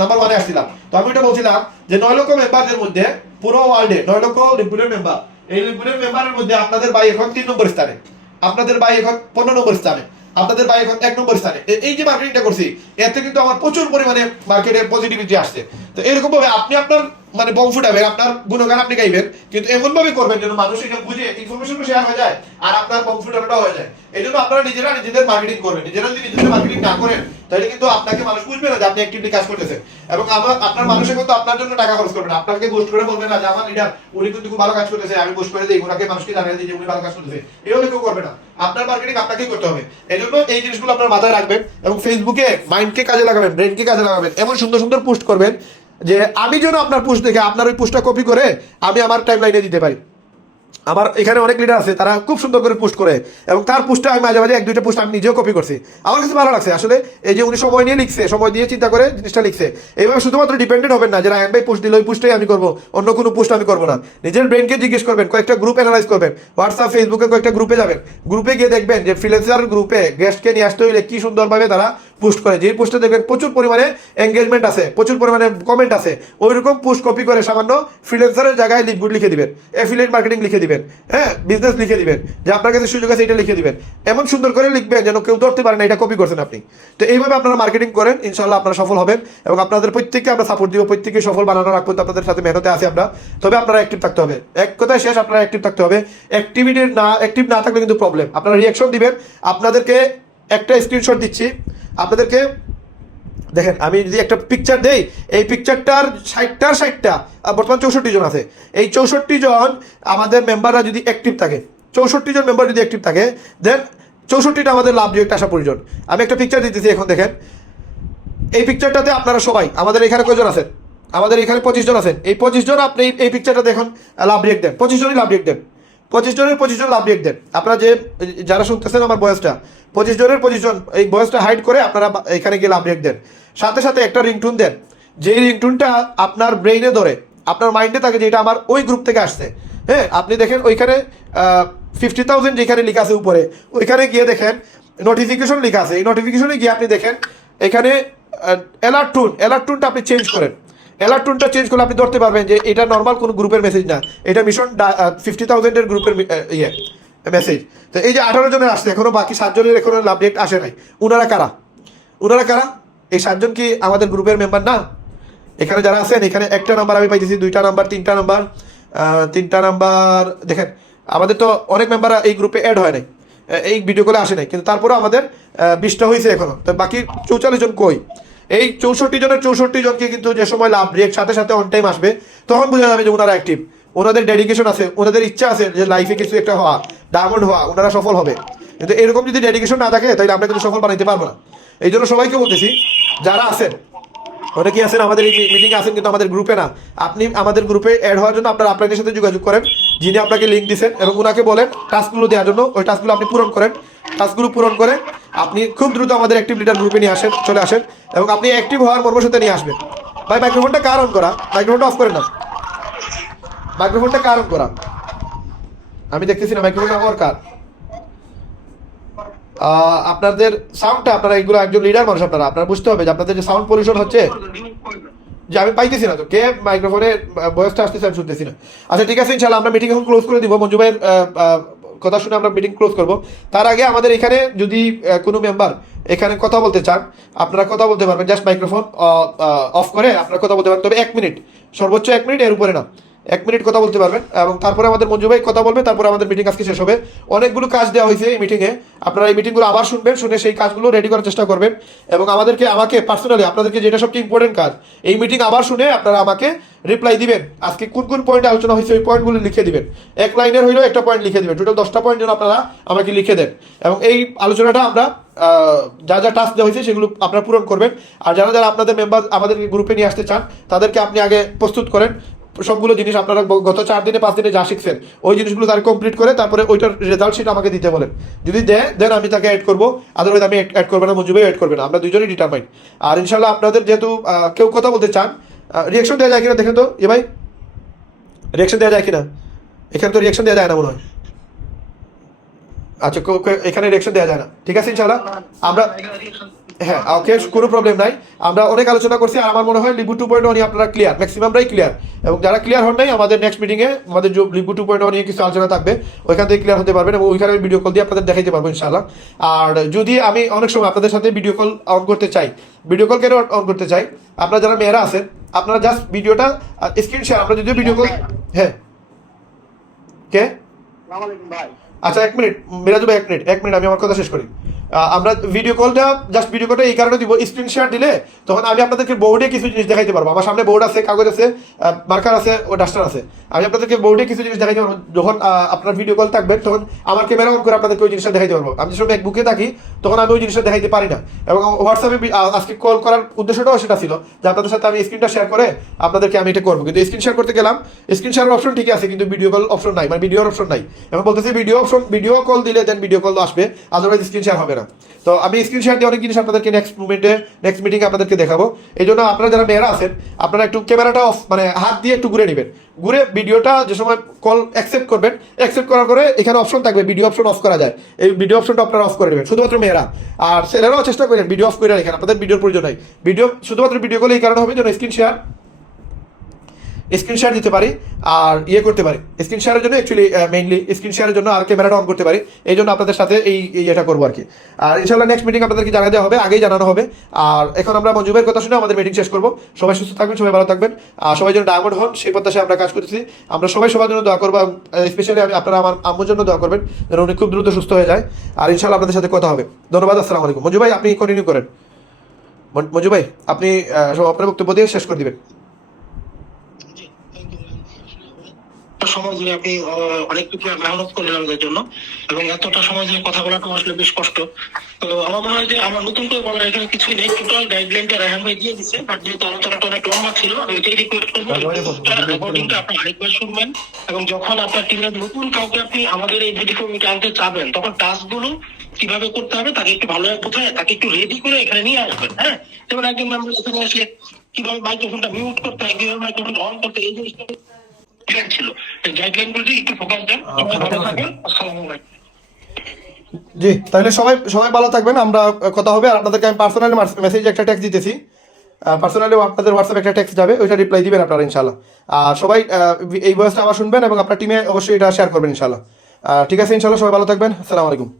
নাম্বার 1 এ আসছিলাম, তো আমি এটা বলছিলাম যে 9 লক্ষ মেম্বারদের মধ্যে পুরো ওয়ার্ল্ডে 9 লক্ষ লিপুলের মেম্বার, এই লিপুলের মেম্বারের মধ্যে আপনাদের ভাই এখন 3 নম্বর স্থানে, আপনাদের ভাই এখন 15 নম্বর স্থানে, আপনাদের ভাই এখন 1 নম্বর স্থানে। এই যে মার্কেটিংটা করছি, এতে কিন্তু আমার প্রচুর পরিমাণে মার্কেটে পজিটিভিটি আসছে। তো এরকম ভাবে আপনি আপনার মানে বম ফুটাবে, আপনার গুণগান আপনি গাইবেন, কিন্তু এমন ভাবে করবেন যেন মানুষ এটা বুঝে ইনফরমেশন শেয়ার হয়ে যায় আর আপনার বম ফুটানোটা হয়ে যায়। এই জন্য আপনারা নিজেরা নিজেদের মার্কেটিং করবেন। নিজেরা যদি নিজেদের মার্কেটিং না করেন তাহলে কিন্তু আপনাকে মানুষ বুঝবে না যে আপনি অ্যাক্টিভলি কাজ করতেছেন। এবং আপনার মানুষে কিন্তু আপনার জন্য টাকা খরচ করবে না, আপনাকে বুস্ট করে বলবে না যে আমার লিডার উনি কিন্তু খুব ভালো কাজ করতেছে, আমি বুস্ট করে দিই, ওনাকে মানুষকে জানিয়ে দিই যে উনি ভালো কাজ করতেছে, এভাবে কেউ করবে না। আপনার মার্কেটিং আপনাকেই করতে হবে। এই জন্য এই জিনিসগুলো আপনার মাথায় রাখবেন এবং ফেসবুকে মাইন্ডকে কাজে লাগাবেন, ব্রেনকে কাজে লাগাবেন, এমন সুন্দর সুন্দর পোস্ট করবেন যে আমি যেন আপনার পোস্ট দেখে আপনার ওই পোস্টটা কপি করে আমি আমার টাইমলাইনে দিতে পারি। আমার এখানে অনেক লিডার আছে, তারা খুব সুন্দর করে পোস্ট করে এবং তার পোস্টটা আমি মাঝে মাঝে এক দুইটা পোস্ট আমি নিজেও কপি করছি, আমার কাছে ভালো লাগছে। আসলে এই যে উনি সময় নিয়ে লিখছে, সময় দিয়ে চিন্তা করে জিনিসটা লিখছে, এইভাবে শুধুমাত্র ডিপেন্ডেন্ট হবেন না যে রায়হান ভাই পোস্ট দিলে ওই পোস্টটাই আমি করবো, অন্য কোনো পোস্ট আমি করবো না। নিজের ব্রেনকে জিজ্ঞেস করবেন, কয়েকটা গ্রুপ অ্যানালাইজ করবেন, হোয়াটসঅ্যাপ ফেসবুকে কয়েকটা গ্রুপে যাবেন, গ্রুপে গিয়ে দেখবেন যে ফ্রিল্যান্সার গ্রুপে গেস্টকে নিয়ে আসতে হইলে কি সুন্দরভাবে তারা পোস্ট করে, যে পোস্টে দেখবেন প্রচুর পরিমাণে এঙ্গেজমেন্ট আছে, প্রচুর পরিমাণে কমেন্ট আছে, ওই রকম পোস্ট কপি করে সামান্য ফ্রিল্যান্সারের জায়গায় লিডগুড লিখে দিবেন, অ্যাফিলিয়েট মার্কেটিং লিখে দিবেন, হ্যাঁ বিজনেস লিখে দিবেন, যে আপনার কাছে সুযোগ আছে এটা লিখে দিবেন, এমন সুন্দর করে লিখবেন যেন কেউ ধরতে পারে না এটা কপি করছেন আপনি। তো এইভাবে আপনারা মার্কেটিং করেন, ইনশাল্লাহ আপনারা সফল হবেন এবং আপনাদের প্রত্যেককে আমরা সাপোর্ট দিব, প্রত্যেককে সফল বানানো রাখবো, আপনাদের সাথে মেহনতে আছি আমরা। তবে আপনারা অ্যাক্টিভ থাকতে হবে, এক কথায় শেষ, আপনারা অ্যাক্টিভ থাকতে হবে। অ্যাক্টিভ না থাকলে কিন্তু প্রবলেম। আপনারা রিয়াকশন দিবেন, আপনাদেরকে একটা স্ক্রিনশট দিচ্ছি আপনাদেরকে, দেখেন আমি যদি একটা পিকচার দেই, এই পিকচারটার 60টা বর্তমান 64 জন আছে, এই 64 জন আমাদের মেম্বাররা যদি অ্যাক্টিভ থাকে, 64 জন মেম্বার যদি অ্যাক্টিভ থাকে, দেন 64টা আমাদের লাভ ডিরেক্ট আসা প্রয়োজন। আমি একটা পিকচার দিতেছি এখন, দেখেন এই পিকচারটাতে আপনারা সবাই, আমাদের এখানে কয়জন আছেন, আমাদের এখানে 25 জন আছেন, এই 25 জন আপনি এই পিকচারটা দেখুন লাভ ডিরেক্ট দেন, 25 জনই লাভ ডিরেক্ট দেন, 25 জনের 25 জন লাভ ডিরেক্ট দেন। আপনারা যে যারা শুনতেছেন আমার বয়সটা, 25 জনের 25 জন এই বয়সটা হাইড করে আপনারা এখানে গিয়ে লাভ ডিরেক্ট দেন, সাথে সাথে একটা রিংটুন দেন, যেই রিংটুনটা আপনার ব্রেইনে ধরে, আপনার মাইন্ডে থাকে যে এটা আমার ওই গ্রুপ থেকে আসছে। হ্যাঁ, আপনি দেখেন ওইখানে 50,000 যেখানে লেখা আছে উপরে, ওইখানে গিয়ে দেখেন নোটিফিকেশন লেখা আছে, এই নোটিফিকেশনে গিয়ে আপনি দেখেন এখানে অ্যালার্ট টুনটা আপনি চেঞ্জ করেন। অ্যালার্ট টুনটা চেঞ্জ করলে আপনি ধরতে পারবেন যে এটা নর্মাল কোনো গ্রুপের মেসেজ না, এটা মিশন 50,000-এর গ্রুপের মেসেজ। তো এই যে 18 জনের আসছে, এখনো বাকি 7 জনের এখনো লাভ ডেট আসে নাই। ওনারা কারা? এই 7 জন কি আমাদের গ্রুপের মেম্বার না? এখানে যারা আছেন, এখানে একটা নাম্বার আমি পাইতেছি, 2টা নাম্বার, 3টা নাম্বার, 3টা নাম্বার, দেখেন আমাদের তো অনেক মেম্বার এই গ্রুপে অ্যাড হয় নাই, এই ভিডিও কলে আসে নাই, কিন্তু তারপরেও আমাদের 20টা হয়েছে এখনো। তো বাকি 44 জন কই? এই 64 জনের 64 জনকে কিন্তু যে সময় লাভ রিয়েক্ট সাথে সাথে অন টাইম আসবে, তখন বোঝা যাবে যে ওনারা অ্যাক্টিভ, ওনাদের ডেডিকেশন আছে, ওনাদের ইচ্ছা আছে যে লাইফে কিছু একটা হওয়া, ডায়মন্ড হওয়া, ওনারা সফল হবে। কিন্তু এরকম যদি ডেডিকেশন না থাকে তাহলে আমরা কিন্তু সফল বানাইতে পারবো না। এই জন্য সবাইকে বলতেছি, যারা আছেন, অনেকেই আছেন আমাদের এই মিটিংয়ে আছেন কিন্তু আমাদের গ্রুপে না, আপনি আমাদের গ্রুপে অ্যাড হওয়ার জন্য আপনার আপনাদের সাথে যোগাযোগ করেন, যিনি আপনাকে লিঙ্ক দিচ্ছেন, এবং ওনাকে বলেন টাস্কগুলো দেওয়ার জন্য, ওই টাস্কগুলো আপনি পূরণ করেন। টাস্কগুলো পূরণ করে আপনি খুব দ্রুত আমাদের অ্যাক্টিভ লিডার গ্রুপে নিয়ে চলে আসেন এবং আপনি অ্যাক্টিভ হওয়ার মর্মসাথে নিয়ে আসবেন। ভাই মাইক্রোফোনটা কার অন করা? মাইক্রোফোনটা অফ করে না, মাইক্রোফোনটা কার অন করা? আমি দেখতেছি না মাইক্রোফোনটা আমার কার। আপনাদের সাউন্ডটা, আপনারা এগুলো একজন লিডার মানুষ, আপনারা বুঝতে হবে যে আপনাদের যে সাউন্ড পলিউশন হচ্ছে, যে আমি পাইতেছি না তো কে মাইক্রোফোনে ভয়েসটা আসতেছে, আমি শুনতেছি না। আচ্ছা ঠিক আছে, ইনশাআল্লাহ আমরা মিটিং এখন ক্লোজ করে দিব। মঞ্জু ভাইয়ের কথা শুনে আমরা মিটিং ক্লোজ করব। তার আগে আমাদের এখানে যদি কোনো মেম্বার এখানে কথা বলতে চান, আপনারা কথা বলতে পারবেন, জাস্ট মাইক্রোফোন অফ করে আপনারা কথা বলতে পারবেন, তবে 1 মিনিট, সর্বোচ্চ 1 মিনিট, এর উপরে না। 1 মিনিট কথা বলতে পারবেন এবং তারপরে আমাদের মঞ্জু ভাই কথা বলবে, তারপরে আমাদের মিটিং আজকে শেষ হবে। অনেকগুলো কাজ দেওয়া হয়েছে এই মিটিংয়ে, আপনারা এই মিটিংগুলো আবার শুনবেন, শুনে সেই কাজগুলো রেডি করার চেষ্টা করবেন এবং আমাকে পার্সোনালি আপনাদেরকে যেটা সবচেয়ে ইম্পর্টেন্ট কাজ, এই মিটিং আবার শুনে আপনারা আমাকে রিপ্লাই দিবেন, আজকে কোন কোন পয়েন্টে আলোচনা হয়েছে ওই পয়েন্টগুলো লিখে দিবেন। 1 লাইনের হইলেও একটা পয়েন্ট লিখে দিবেন, টোটাল 10টা পয়েন্ট যেন আপনারা আমাকে লিখে দেন এবং এই আলোচনাটা আমরা যা যা টাস্ক দেওয়া হয়েছে সেগুলো আপনারা পূরণ করবেন। আর যারা যারা আপনাদের মেম্বার আমাদের গ্রুপে নিয়ে আসতে চান, তাদেরকে আপনি আগে প্রস্তুত করেন সবগুলো জিনিস, আপনারা গত 4 দিনে 5 দিনে যা শিখছেন ওই জিনিসগুলো তার কমপ্লিট করে তারপরে ওইটার রেজাল্ট শিট আমাকে দিতে বলেন। যদি দেন আমি তাকে অ্যাড করবো, আদারওয়াইজ আমি অ্যাড করবো না, মঞ্জু ভাই অ্যাড করবে না, আমরা দুজনেই ডিটারমাইন্ড। আর ইনশাল্লাহ আপনাদের যেহেতু কেউ কথা বলতে চান, রিয়াকশন দেওয়া যায় কিনা দেখেন তো, ভাই রিয়াকশন দেওয়া যায় কিনা? এখানে তো রিয়াকশন দেওয়া যায় না মনে হয়। আচ্ছা, এখানে রিয়াকশন দেওয়া যায় না, ঠিক আছে ইনশাল্লাহ আমরা হ্যাঁ ওকে, কোনো প্রবলেম নাই। আমরা অনেক আলোচনা করছি আর আমার মনে হয় লিবু 2.0 নিয়ে আপনারা ক্লিয়ার, ম্যাক্সিমামরাই ক্লিয়ার। এবং যারা ক্লিয়ার হন নাই, আমাদের নেক্সট মিটিংয়ে আমাদের যে লিবু 2.0 নিয়ে কিছু আলোচনা থাকবে, ওইখান থেকে ক্লিয়ার হতে পারবেন এবং ওইখানে আমি ভিডিও কল দিয়ে আপনাদের দেখাইতে পারবো ইনশাআল্লাহ। আর যদি আমি অনেক সময় আপনাদের সাথে ভিডিও কল অন করতে চাই, ভিডিও কল কেন অন করতে চাই, আপনারা যারা মেয়েরা আছেন আপনারা জাস্ট ভিডিওটা স্ক্রিন শেয়ার, আমরা যদিও ভিডিও কল, হ্যাঁ কে, আচ্ছা 1 মিনিট মিরাজু ভাই, 1 মিনিট আমি আমার কথা শেষ করি। আমরা ভিডিও কলটা জাস্ট ভিডিও কলটা এই কারণে দিব, স্ক্রিন শেয়ার দিলে তখন আমি আপনাদেরকে বোর্ডে কিছু জিনিস দেখাইতে পারবো। আমার সামনে বোর্ড আছে, কাগজ আছে, মার্কার আছে ও ডাস্টার আছে, আমি আপনাদেরকে বোর্ডে কিছু জিনিস দেখাইতে পারবো। যখন আপনার ভিডিও কল থাকবেন তখন আমার ক্যামেরা অন করে আপনাদেরকে ওই জিনিসটা দেখাইতে পারবো। আমি যখন ম্যাকবুকে থাকি তখন আমি ওই জিনিসটা দেখাইতে পারি না। এবং হোয়াটসঅ্যাপে আজকে কল করার উদ্দেশ্যটাও সেটা ছিল যে আপনাদের সাথে আমি স্ক্রিনটা শেয়ার করে আপনাদেরকে আমি এটা করবো। কিন্তু স্ক্রিন শেয়ার করতে গেলাম, স্ক্রিন শেয়ার অপশন ঠিকই আছে কিন্তু ভিডিও কল অপশন নাই, মানে ভিডিওর অপশন নাই। এবং বলতেছি ভিডিও কল দিলে দেন ভিডিও কল আসবে, আদারওয়াইজ স্ক্রিন শেয়ার হবে না। তো আমি স্ক্রিন শেয়ার দিয়ে অনেক জিনিস আপনাদেরকে নেক্সট মিটিংয়ে আপনাদেরকে দেখাবো। এই জন্য আপনারা যারা মেয়েরা আছেন আপনারা একটু ক্যামেরাটা অফ, মানে হাত দিয়ে একটু ঘুরে নেবেন, ঘুরে ভিডিওটা যে সময় কল অ্যাকসেপ্ট করবেন, অ্যাকসেপ্ট করার পরে এখানে অপশন থাকবে, ভিডিও অপশন অফ করা যায়, এই ভিডিও অপশনটা আপনারা অফ করে নেবেন, শুধুমাত্র মেয়েরা। আর ছেলেরাও চেষ্টা করেন ভিডিও অফ করে রাখেন, আপনাদের ভিডিওর প্রয়োজন নাই। ভিডিও শুধুমাত্র ভিডিও কলে এই কারণে হবে যেন স্ক্রিন শেয়ার দিতে পারি আর ইয়ে করতে পারি। স্ক্রিন শেয়ারের জন্য অ্যাকচুয়ালি মেইনলি স্ক্রিন শেয়ারের জন্য আর ক্যামেরাটা অন করতে পারি, এই জন্য আপনাদের সাথে এই এটা করবো আর কি। আর ইনশাল্লাহ নেক্সট মিটিং আপনাদেরকে জানা দেওয়া হবে, আগেই জানানো হবে। আর এখন আমরা মঞ্জু ভাইয়ের কথা শুনে আমাদের মিটিং শেষ করবো। সবাই সুস্থ থাকবেন, সবাই ভালো থাকবেন, আর সবাই যেন ডায়মন্ড হন সেই প্রত্যাশায় আমরা কাজ করতেছি। আমরা সবাই সবার জন্য দোয়া করবো, স্পেশালি আপনারা আমার আম্মুর জন্য দোয়া করবেন যেন উনি খুব দ্রুত সুস্থ হয়ে যায়। আর ইনশাল্লাহ আপনাদের সাথে কথা হবে। ধন্যবাদ, আসসালামু আলাইকুম। মঞ্জু ভাই আপনি কন্টিনিউ করেন, মঞ্জু ভাই আপনি সব আপনার বক্তব্য দিয়ে শেষ করে দিবেন। সময় দিয়ে আপনি অনেক কিছু মেহনত করলেন আমাদের জন্য, এবং এতটা সময় দিয়ে কথা বলাটা আসলে বেশ কষ্ট। তো আমার মনে হয় যে আমার নতুন করে বলার এখানে কিছুই নেই, টোটাল গাইডলাইনটা রায়হান ভাই দিয়ে দিচ্ছে। বাট যেহেতু আলোচনাটা অনেক লম্বা ছিল, আমি এটাই রিকোয়েস্ট করবো রেকর্ডিংটা আপনি আরেকবার শুনবেন, এবং যখন আপনার টিমের নতুন কাউকে আপনি আমাদের এই ভিডিও কমিটি আনতে চাবেন তখন টাস্ক গুলো কিভাবে করতে হবে তাকে একটু ভালোভাবে বোঝায়, তাকে একটু রেডি করে এখানে নিয়ে আসবেন। হ্যাঁ, যেমন একজন মেম্বার এখানে আসলে কিভাবে মাইক্রোফোনটা মিউট করতে হয়, কিভাবে মাইক্রোফোন অন করতে, এই জিনিসটা ছিল। গাইডলাইনগুলো একটু ফোকাস দেন। ভালো থাকবেন, আসসালামু আলাইকুম। জি, তাহলে সবাই ভালো থাকবেন, আমরা কথা হবে। আর আপনাদেরকে আমি পার্সোনালি মেসেজ একটা টেক্সট দিতেছি, পার্সোনালি আপনাদের হোয়াটসঅ্যাপে একটা টেক্সট যাবে, ওইটা রিপ্লাই দিবেন আপনারা ইনশাল্লাহ। আর সবাই এই ভয়েসটা আবার শুনবেন এবং আপনার টিমে অবশ্যই এটা শেয়ার করবেন ইনশাল্লাহ। ঠিক আছে ইনশাল্লাহ, সবাই ভালো থাকবেন, আসসালামু আলাইকুম।